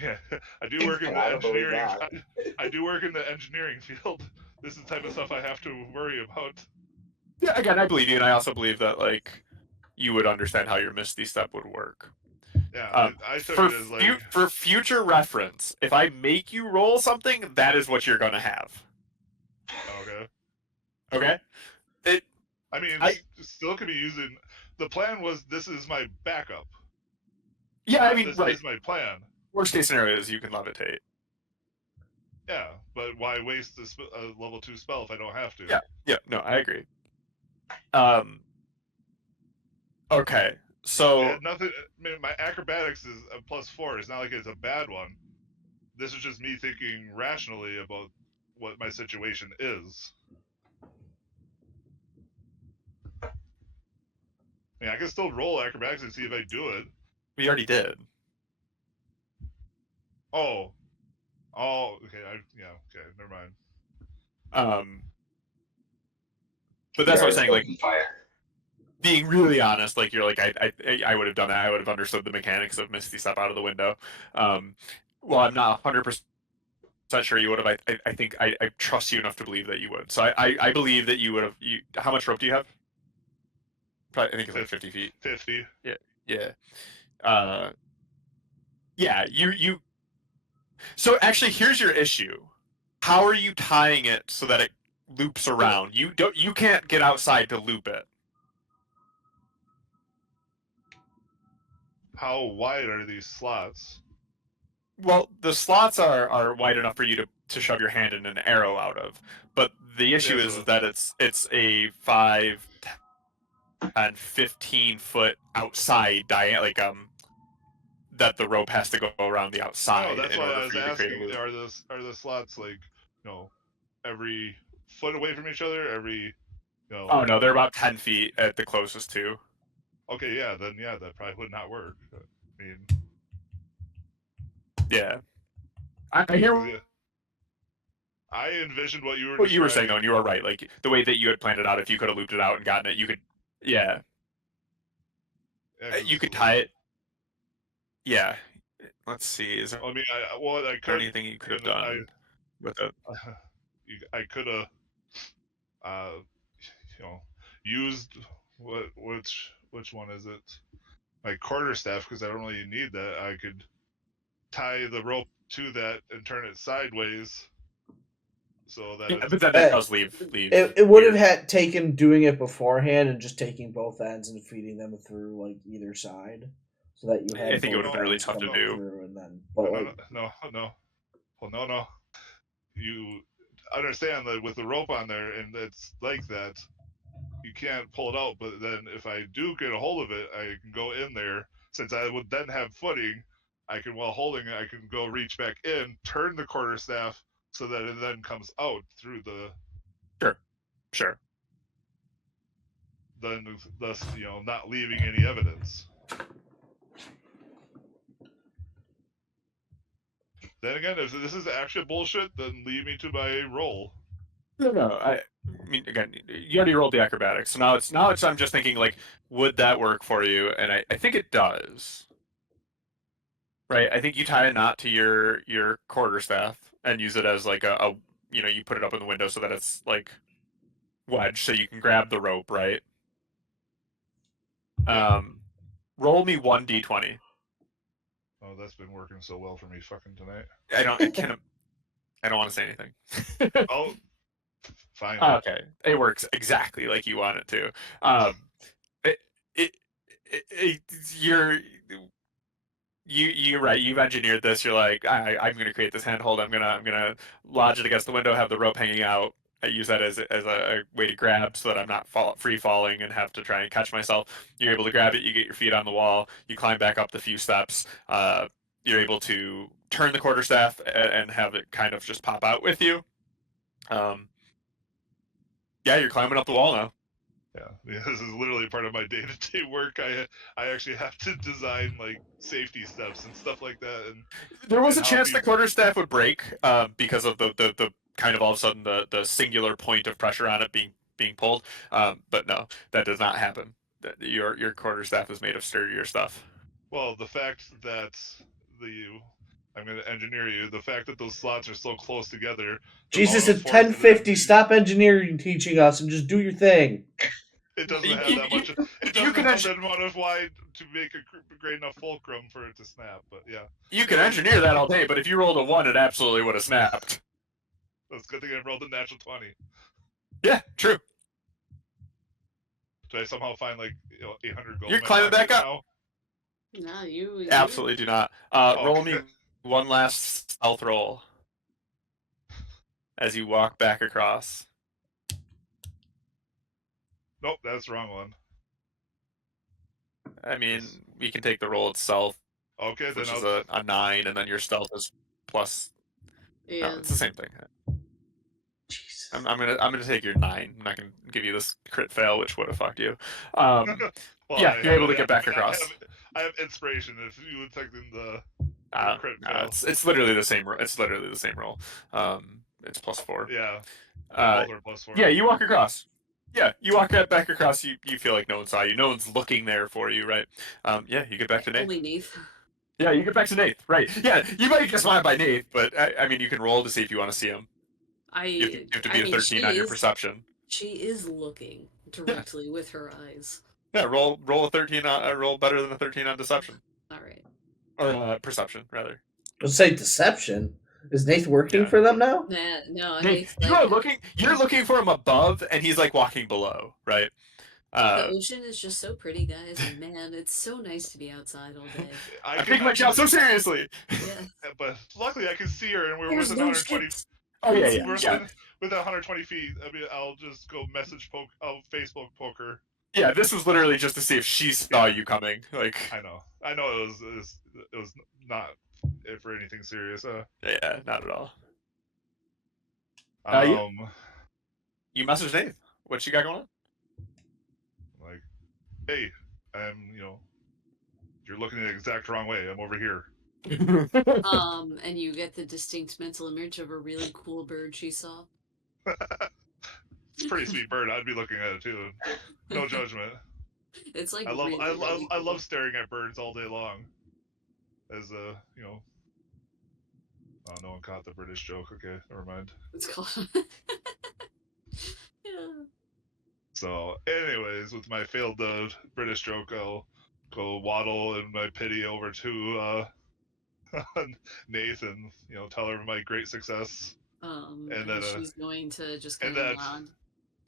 Yeah, I do work in the I don't believe engineering. that. I do work in the engineering field. This is the type of stuff I have to worry about. Yeah, again, I believe you, and I also believe that like you would understand how your Misty Step would work. Yeah, I took for it as like for future reference, if I make you roll something, that is what you're gonna have. okay. Okay. I mean, still could be using. The plan was this is my backup. Yeah, I mean, This right. is my plan. Worst case scenario is you can levitate. Yeah, but why waste a level 2 spell if I don't have to? Yeah, no, I agree. Okay, so It had nothing. I mean, my acrobatics is a +4. It's not like it's a bad one. This is just me thinking rationally about what my situation is. I mean, I can still roll acrobatics and see if I do it. we already did. Oh, okay. Okay, never mind. But that's what I'm saying. Like Fire. being really honest, like you're like I would have done that. I would have understood the mechanics of Misty Step out of the window. Well, I'm not 100% sure you would have. I think I trust you enough to believe that you would. So I believe that you would have. How much rope do you have? Probably, I think it's like 50 feet. 50. Yeah. Yeah. You. So actually, here's your issue. How are you tying it so that it loops around? You can't get outside to loop it. How wide are these slots? Well, the slots are wide enough for you to shove your hand in an arrow out of, but the issue Yeah, is so- that it's a 5 and 15 foot outside diameter, that the rope has to go around the outside. No, that's in why order I was for you to create a asking. loop. Are the slots like every foot away from each other? Oh no, they're about 10 feet at the closest two. Okay, yeah, then that probably would not work. I mean, Yeah, I hear I envisioned what you were. what you were saying though, describing. and you were right. Like the way that you had planned it out, if you could have looped it out and gotten it, you could. Yeah, Yeah, 'cause you could tie it. Yeah. Let's see. Is there I mean, I could. anything you could have done with it? I could have, used which one is it? My quarterstaff, because I don't really need that. I could tie the rope to that and turn it sideways, so that Yeah, it's, but then that does leave. It would have weird. had taken doing it beforehand and just taking both ends and feeding them through like either side. so that you had I think it both would have been really arms tough to coming do. through, and then but like no. You understand that with the rope on there, and it's like that, you can't pull it out. But then if I do get a hold of it, I can go in there. Since I would then have footing, I can, while holding it, I can go reach back in, turn the quarterstaff so that it then comes out through the. Sure. Then thus, not leaving any evidence. Then again, if this is actual bullshit, then leave me to my roll. No. I mean, again, you already rolled the acrobatics, so now it's. I'm just thinking like, would that work for you? And I think it does. Right. I think you tie a knot to your quarterstaff and use it as like a you put it up in the window so that it's like wedged so you can grab the rope, right? Yeah. Roll me 1d20. Oh, that's been working so well for me fucking tonight. I don't want to say anything. Oh, fine. Okay, it works exactly like you want it to. It, it, it you're you're right. You've engineered this. You're like, I'm going to create this handhold. I'm gonna lodge it against the window, have the rope hanging out. I use that as a way to grab so that I'm not free falling and have to try and catch myself. You're able to grab it. You get your feet on the wall. You climb back up the few steps. You're able to turn the quarterstaff and have it kind of just pop out with you. Yeah, you're climbing up the wall now. Yeah, this is literally part of my day-to-day work. I actually have to design like safety steps and stuff like that. And there was a and how chance the people- quarterstaff would break because of the kind of all of a sudden the singular point of pressure on it being pulled. But no, that does not happen. Your quarterstaff is made of sturdier stuff. Well, the fact that I'm going to engineer you. The fact that those slots are so close together. the Jesus, amount of it's force that 10:50. Stop engineering teaching us and just do your thing. It doesn't have You- that much. It you doesn't can have that amount of wide to make a great enough fulcrum for it to snap. But yeah, You can engineer that all day, but if you rolled a 1, it absolutely would have snapped. that's a good thing I rolled a natural 20. Yeah, true. Did I somehow find like 800 gold? You're in my climbing back pocket up. now? No, you Absolutely do not. Roll me Okay. one last stealth roll as you walk back across. Nope, that's the wrong one. I mean, we can take the roll itself, Okay, then which is I'll. a 9, and then your stealth is plus. Yeah. No, it's the same thing. Jesus. I'm gonna take your 9. I'm not gonna give you this crit fail, which would have fucked you. Well, Yeah, I you're have able to get back across. I have inspiration. If you would take the crit No, fail. it's literally the same. It's literally the same roll. It's plus 4. Yeah, Uh, both are plus 4. yeah, you walk across. Yeah, you walk back across. You feel like no one saw you. No one's looking there for you, right? Yeah, you get back to Nate. Only Nath. Yeah, you get back to Nate. Right. Yeah, you might get spotted by Nate, but I mean, you can roll to see if you want to see him. You have to beat a 13 on your perception. She is looking directly with her eyes. Yeah, roll a 13 on roll better than a 13 on deception. All right. Or perception, rather. Let's say deception. Is Nath working Yeah. for them now? Nah, no, Nate, Nath's you like, are looking. You're looking for him above, and he's like walking below, right? the ocean is just so pretty, guys, and man, it's so nice to be outside all day. I'm taking my job so seriously. Yeah. But luckily, I can see her, and we're There's within no 120. ships. Oh yeah. With 120 feet. I mean, I'll just go I'll Facebook poke her. Yeah, this was literally just to see if she saw you coming. Like, I know it was not for anything serious. yeah, not at all. You message Nate. What you got going like, hey, you're looking the exact wrong way. I'm over here. on? And you get the distinct mental image of a really cool bird she saw. It's a pretty sweet bird. I'd be looking at it too. No judgment. It's like I love really, I really I cool. love staring at birds all day long. As Oh, no one caught the British joke. Okay, never mind. It's called. Yeah. So, anyways, with my failed British joke, I'll go waddle in my pity over to Nathan. Tell her my great success. And then, she's going to just and kind of that- nod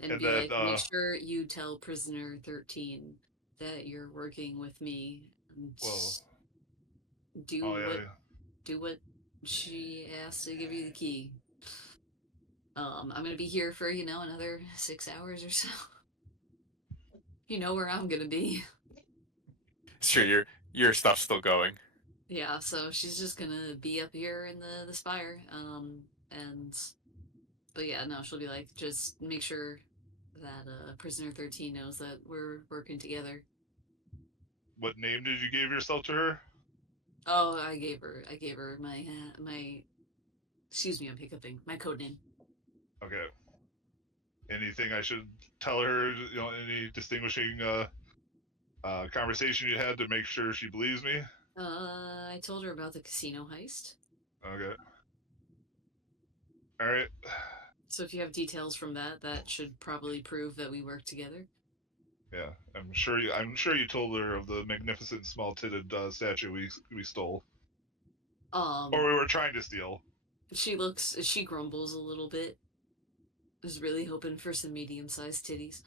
and and be that, like, make sure you tell prisoner 13 that you're working with me And Well, do oh yeah. what she asked to give you the key. I'm gonna be here for another 6 hours or so. You know where I'm gonna be. Sure, your stuff's still going. Yeah, so she's just gonna be up here in the spire. And but yeah, no, she'll be like, just make sure that prisoner 13 knows that we're working together. What name did you give yourself to her? Oh, I gave her my excuse me, I'm hiccuping. My code name. Okay. Anything I should tell her? Any distinguishing conversation you had to make sure she believes me? I told her about the casino heist. Okay. All right. So if you have details from that should probably prove that we work together. Yeah, I'm sure you told her of the magnificent small-titted statue we stole, or we were trying to steal. She grumbles a little bit. Was really hoping for some medium-sized titties.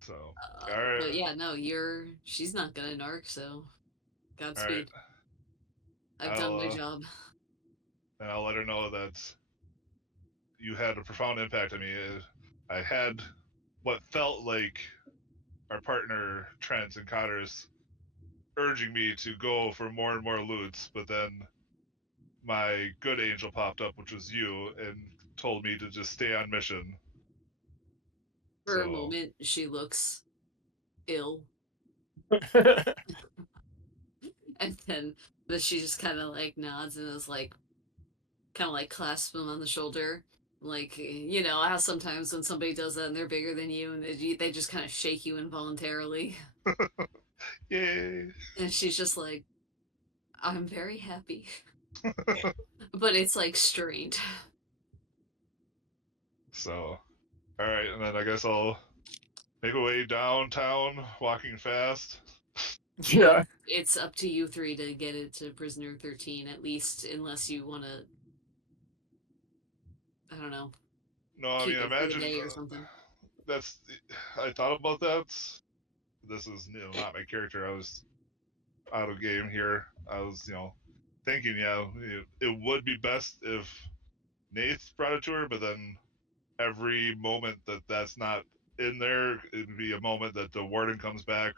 So, all right, But yeah, no, she's not gonna narc, so all right. Godspeed. I've done my job. And I'll let her know that you had a profound impact on me. I had what felt like our partner Trent and Connors urging me to go for more and more loots, but then my good angel popped up, which was you, and told me to just stay on mission. For a moment, she looks ill, and then but she just kind of like nods and is like, kind of like clasps him on the shoulder. Like, how sometimes when somebody does that and they're bigger than you and they just kind of shake you involuntarily. Yay! And she's just like, I'm very happy. But it's like strained. So, all right, and then I guess I'll make my way downtown, walking fast. Yeah. It's up to you three to get it to prisoner 13, at least, unless you want to, I don't know, No, I keep mean, it for the imagine day or something. that's. I thought about that. This is not my character. I was out of game here. I was thinking, yeah, it would be best if Nath brought it to her, but then every moment that's not in there, it'd be a moment that the warden comes back,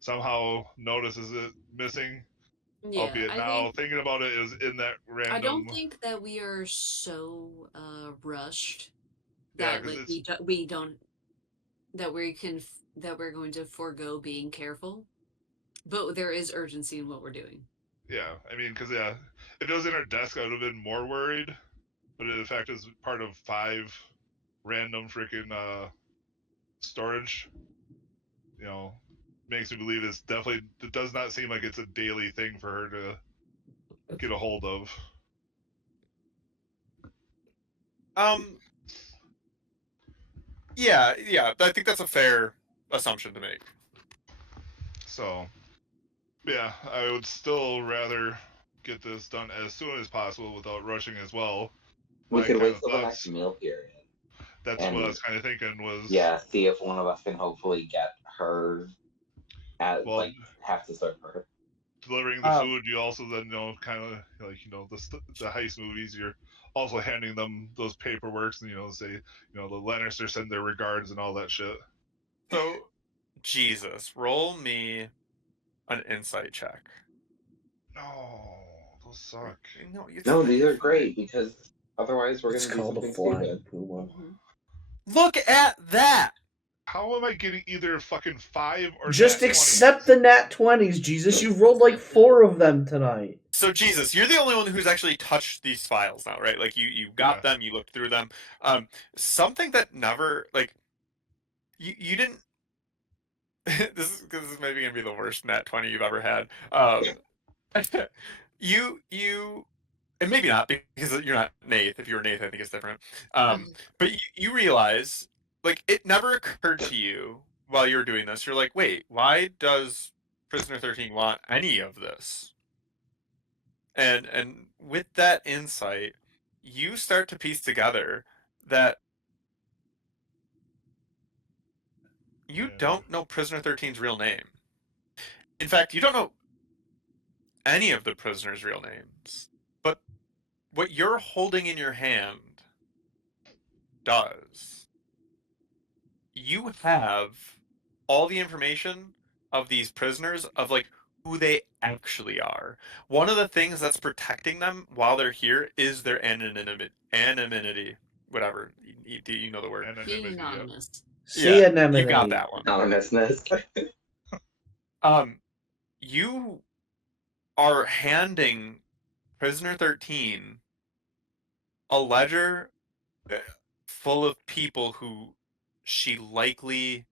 somehow notices it missing. Yeah, Albeit I now think thinking about it is in that I random. don't think that we are so rushed Yeah, that because like it's we don't that we can that we're going to forego being careful, but there is urgency in what we're doing. yeah. I mean, because yeah, if it was in her desk, I would have been more worried. But in fact, it's part of 5 random freaking storage. You know, makes me believe it's definitely. It does not seem like it's a daily thing for her to get a hold of. Yeah, I think that's a fair assumption to make. So, yeah, I would still rather get this done as soon as possible without rushing as well. We My could kind wait of till the thoughts. next meal period. That's what I And was kind of thinking was. yeah, see if one of us can hopefully get her at Well, have to serve her. delivering the food, you also then kind of like the heist movies. You're also handing them those paperworks, and say the Lannisters send their regards and all that shit. So, Jesus, roll me an insight check. No, those suck. No, these are fine. great because otherwise we're It's gonna do called a something flying stupid. puma. Look at that! How am I getting either fucking 5 or Just nat accept 20s? the nat 20s, Jesus. You've rolled like 4 of them tonight. So Jesus, you're the only one who's actually touched these files now, right? Like you got them, you looked through them. Something that never like you didn't. This is maybe gonna be the worst nat 20 you've ever had. You and maybe not because you're not Nath. If you were Nath, I think it's different. But you realize like it never occurred to you while you were doing this. You're like, wait, why does Prisoner 13 want any of this? And with that insight, you start to piece together that You Yeah. don't know Prisoner 13's real name. In fact, you don't know any of the prisoners' real names. But what you're holding in your hand does. You have all the information of these prisoners of like who they actually are. One of the things that's protecting them while they're here is their anonymity. Whatever. Do you know the word? Being Anonymity. Yep. anonymous. Yeah, Anemone. you got that one. Anonymousness. You are handing prisoner 13 a ledger full of people who she likely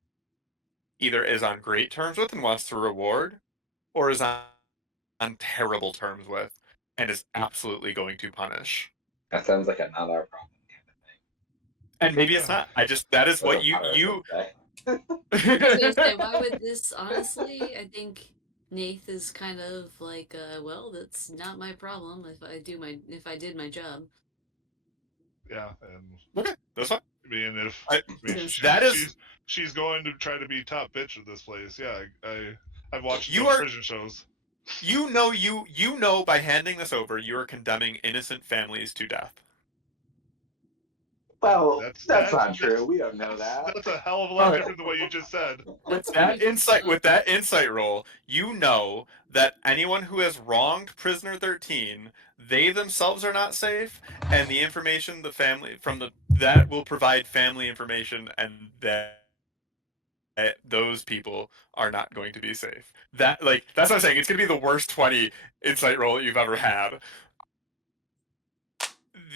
either is on great terms with and wants to reward, or is on terrible terms with and is absolutely going to punish. That sounds like another problem. And maybe it's not. That is That's what what Paris you would say. I was gonna say, why would this? Honestly, I think Nath is kind of like, well, that's not my problem if I did my job. Yeah, and Okay, that's fine. I mean, if I- I mean, that is she's going to try to be top bitch of this place. Yeah, I've watched You enough are- prison shows. you know by handing this over you are condemning innocent families to death. Well, That's not true. We don't know that. That's a hell of a lot Alright. different than what you just said. With that insight roll, you know that anyone who has wronged prisoner 13, they themselves are not safe, and the information the family that will provide family information, and that those people are not going to be safe. That's what I'm saying. It's going to be the worst 20 insight roll you've ever had.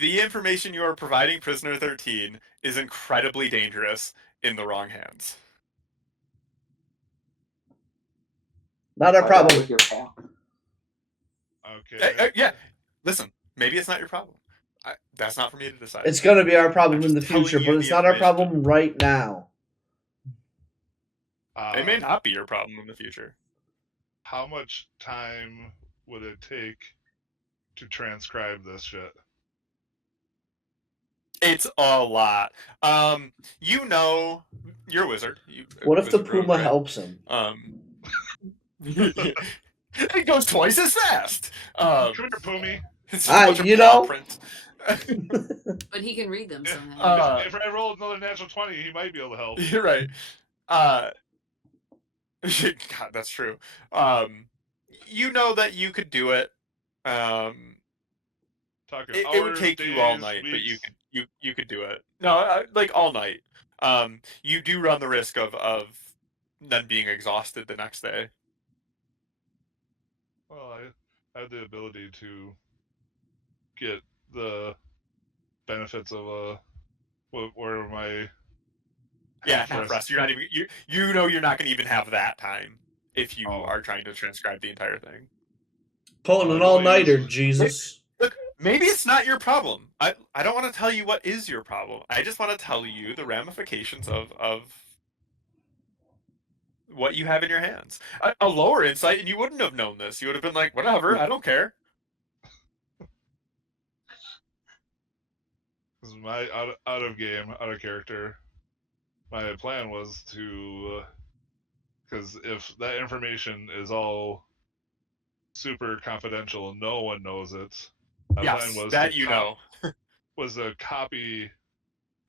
The information you are providing prisoner 13 is incredibly dangerous in the wrong hands. Not our Why die problem. with your pal? Okay. Yeah, listen, maybe it's not your problem. That's not for me to decide. It's going to be our I'm problem in just the telling future, you but the it's not our information. problem right now. It may not be your problem in the future. How much time would it take to transcribe this shit? It's a lot. You're a wizard. What if the Wizard rogue, Puma right? helps him? It goes twice as fast. Come here, Poomy. It's just a bunch of you paw know. print. But he can read them If- somehow. if I roll another natural 20, he might be able to help. You're right. God, that's true. You know that you could do it. Talking It would hours, take days, you all night, weeks. but you could do it. No, like all night. You do run the risk of then being exhausted the next day. Well, I have the ability to get the benefits of where my Half rest. You're not even you know you're not going to even have that time if you Oh. are trying to transcribe the entire thing. Pulling an I all nighter, use- Jesus. Look, maybe it's not your problem. I don't want to tell you what is your problem. I just want to tell you the ramifications of what you have in your hands. A lower insight, and you wouldn't have known this. You would have been like, whatever, I don't care. This is my out of game, out of character. My plan was to, because if that information is all super confidential, no one knows it. My Yes, plan was that to you know. was to copy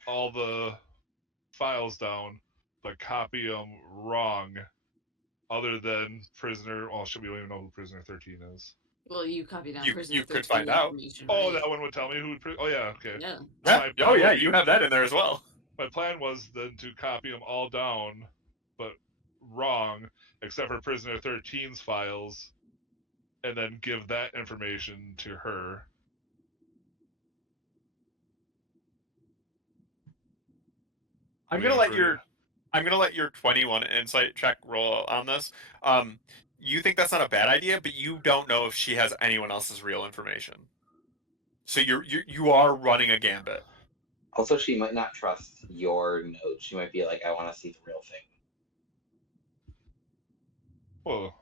all the files down, but copy them wrong. Other than prisoner, well, we don't even know who prisoner 13 is. Well, you copied down You prisoner could 13 find out. information, Oh, right? that one would tell me who. Oh yeah, okay. Yeah. Yeah. My Oh yeah, plan would you be- have that in there as well. My plan was then to copy them all down, but wrong, except for prisoner 13's files, and then give that information to her. I'm Waiting gonna let for your 21 insight check roll on this. You think that's not a bad idea, but you don't know if she has anyone else's real information. So you are running a gambit. Also, she might not trust your note. She might be like, I want to see the real thing. Well,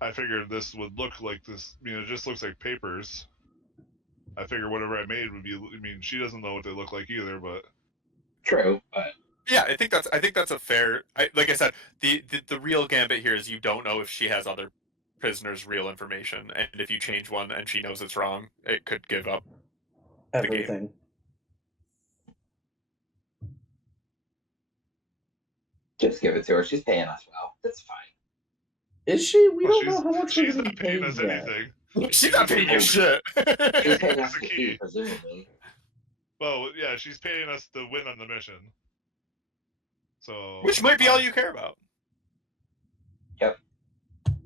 I figured this would look like this. I mean, it just looks like papers. I figured whatever I made would be. I mean, she doesn't know what they look like either, but True, but Yeah, I think that's a fair. Like I said, the real gambit here is you don't know if she has other prisoners' real information, and if you change one and she knows it's wrong, it could give up the game. Everything. Just give it to her. She's paying us well. That's fine. Is she? We Well, don't know how much we're she's gonna not be paying paid us yet. anything. She's not paying you shit. She's paying us That's the the fee, key. presumably. Well, yeah, she's paying us to win on the mission. So Which might be all you care about. Yep. Well,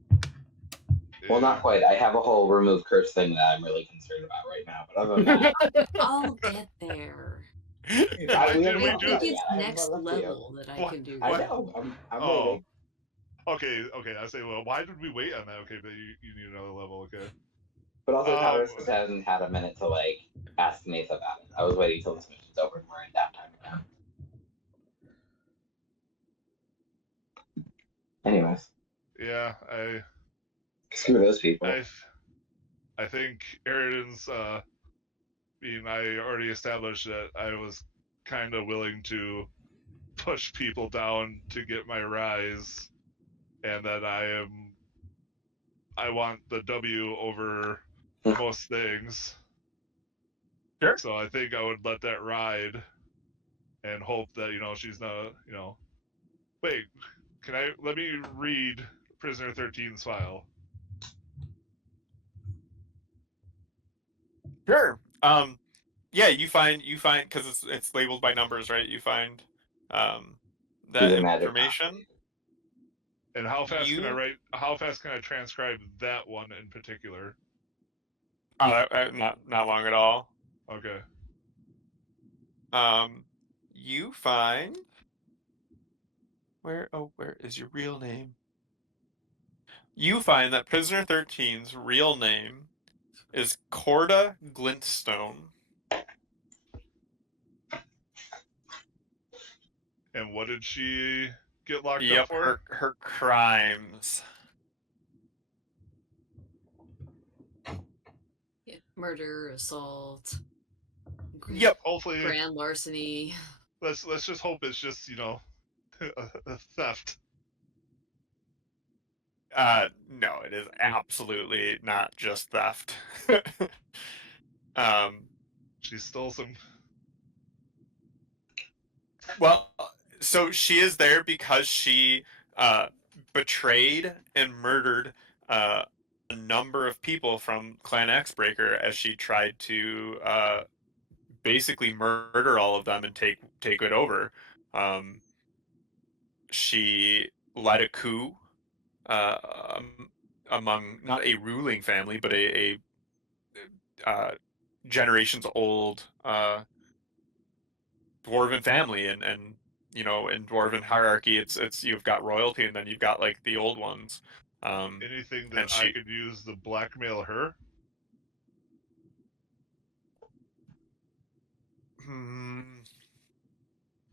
yeah. not quite. I have a whole remove curse thing that I'm really concerned about right now. But other than that, I'll get there. Why we did haven't we I talked do- think about it it's yet. I haven't next brought it up to you. level that I What? can do. I What? know. I'm Oh. waiting. Okay. I say, well, why did we wait on that? Okay, but you need another level. Okay. But also, Tyrus Um, just hasn't had a minute to like ask Nath about it. I was waiting till this mission's over and we're in downtime again. Anyways, Yeah, screw those people. I think Eridan's. I already established that I was kind of willing to push people down to get my rise, and that I want the W over most things. Sure. So I think I would let that ride, and hope that she's not Wait, let me read Prisoner 13's file. Sure. Yeah, you find because it's labeled by numbers, right? You find that These are magic information. And how fast can I You write? How fast can I transcribe that one in particular? not long at all. Okay. You find where is your real name? You find that Prisoner 13's real name is Corda Glintstone. And what did she get locked up Yep, for? her crimes. Yeah, murder, assault, Yep. Hopefully, grand larceny. let's just hope it's just a theft. No, it is absolutely not just theft. She stole some. Well, so she is there because she betrayed and murdered a number of people from Clan Xbreaker as she tried to basically murder all of them and take it over. She led a coup uh, um, among not a ruling family, but a generations old dwarven family, and in dwarven hierarchy, it's you've got royalty, and then you've got like the old ones. Anything that And I she could use to blackmail her? hmm,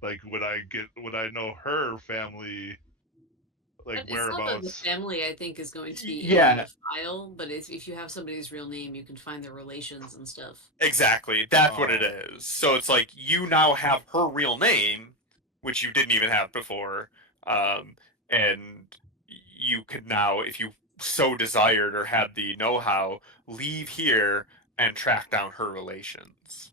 Like, would I know her family, like, It's not that the whereabouts? family, I think, is going to be in yeah, the file, but if you have somebody's real name, you can find their relations and stuff. exactly. That's what it Oh. is. So it's like you now have her real name, which you didn't even have before, and you could now, if you so desired or had the know-how, leave here and track down her relations.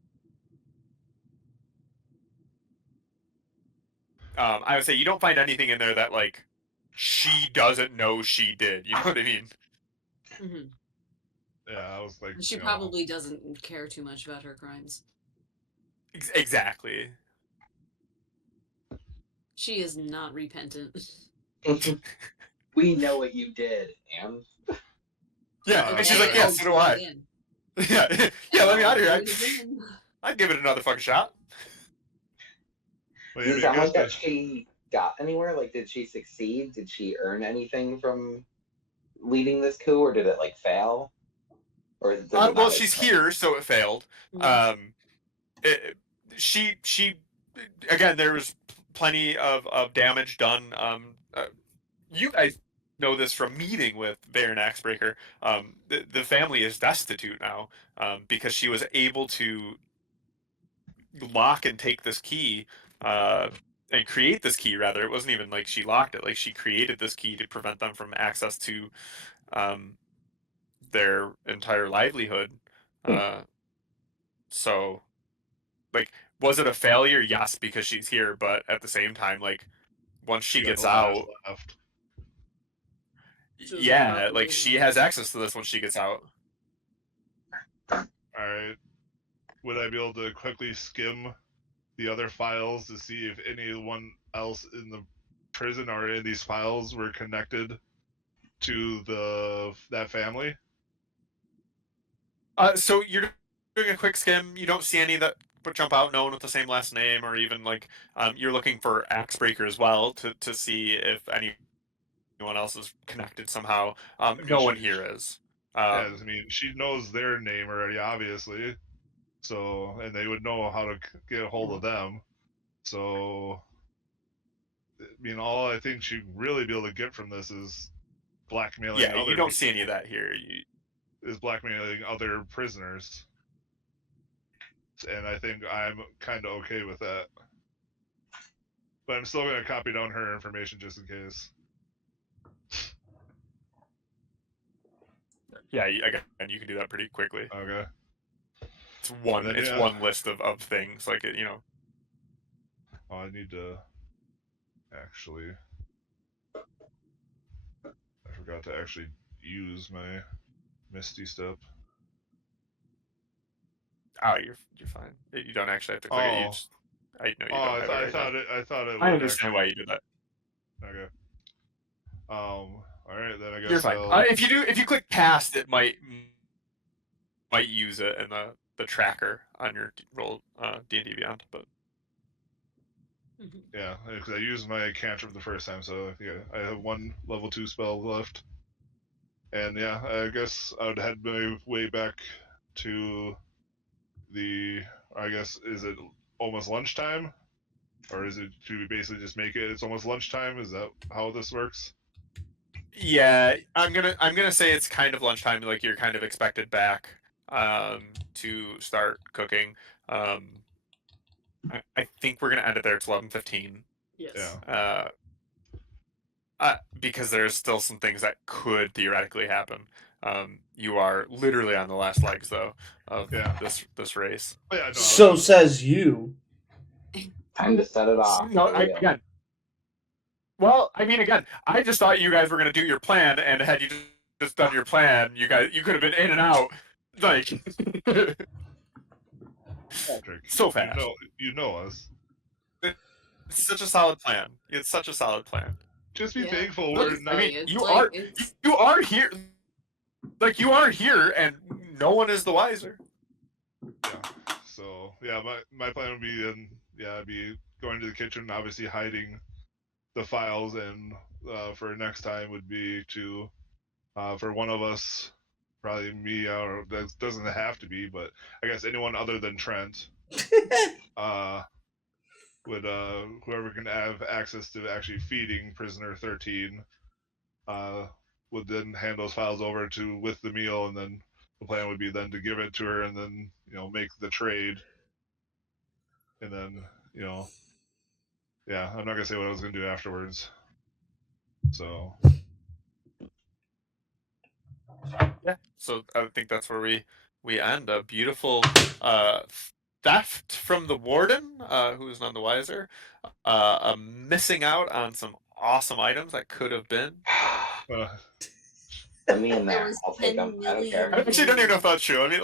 I would say you don't find anything in there that like she doesn't know she did. You know what I mean? Hmm. Yeah, I was like, She probably doesn't care too much about her crimes. Exactly. She is not repentant. We know what you did, and Yeah, and she's like, Okay, yeah, I'll so do do it I. again. Yeah, let me I'll out of do here. it again. I'd give it another fucking shot. well, does I it mean, I sound guess like that she got anywhere? Like, did she succeed? Did she earn anything from leading this coup, or did it like fail? Or does it Well, not she's explain? here, so it failed. Mhm. It, she again, there was plenty of damage done. You guys know this from meeting with Baron Axebreaker. The family is destitute now because she was able to lock and take this key create this key. Rather, it wasn't even like she locked it. Like she created this key to prevent them from access to their entire livelihood. So, like, was it a failure? Yes, because she's here. But at the same time, like, once she got gets the last out, left. So it's yeah, probably like she has access to this when she gets out. All right. Would I be able to quickly skim the other files to see if anyone else in the prison or in these files were connected to that family? So you're doing a quick skim. You don't see any that jump out. No one with the same last name, or even like you're looking for Axebreaker as well to see if anyone else is connected somehow. No one here is. Yeah, I mean, she knows their name already, obviously. So, and they would know how to get a hold of them. So, I mean, all I think she'd really be able to get from this is blackmailing Yeah, other you don't people, see any of that here. is blackmailing other prisoners. And I think I'm kind of okay with that. But I'm still going to copy down her information just in case. Yeah, again, you can do that pretty quickly. Okay. It's one. Then, It's yeah. one list of things. Like it, Oh, I need to actually. I forgot to actually use my Misty step. Oh, you're fine. You don't actually have to click it. You just, I know you don't have it right now. I thought it would I understand actually... why you did that. Okay. All right, then I guess You're fine. If you click past, it might use it in the tracker on your roll D&D Beyond, but yeah, because I used my cantrip the first time, so yeah, I have one level 2 spell left, and yeah, I guess I would head my way back to the. I guess is it almost lunchtime, or is it should we basically just make it? It's almost lunchtime. Is that how this works? yeah, I'm gonna say it's kind of lunchtime. Like you're kind of expected back to start cooking. I think we're gonna end it there. It's 11:15. Yes. Yeah. Because there's still some things that could theoretically happen. You are literally on the last legs though of this race. Yeah, no, So says you. Time to set it off. No, Here we go. again. Well, I mean, again, I just thought you guys were gonna do your plan, and had you just done your plan, you could have been in and out, like Patrick, so fast. You know us. It's such a solid plan. It's such a solid plan. Just be Yeah. thankful Look, we're it's not. I mean, It's you like- are here. Like you are here, and no one is the wiser. Yeah. So yeah, my plan would be I'd be going to the kitchen, obviously hiding the files, and for next time would be to for one of us, probably me, or that doesn't have to be, but I guess anyone other than Trent, would whoever can have access to actually feeding prisoner 13, would then hand those files over to with the meal, and then the plan would be then to give it to her, and then make the trade, and then yeah, I'm not gonna say what I was gonna do afterwards. So Yeah. So I think that's where we end. A beautiful theft from the warden, who is none the wiser. Missing out on some awesome items that could have been. Put me in There there. was I'll take 10 them. I don't million care. I actually don't even know if that's true. I mean,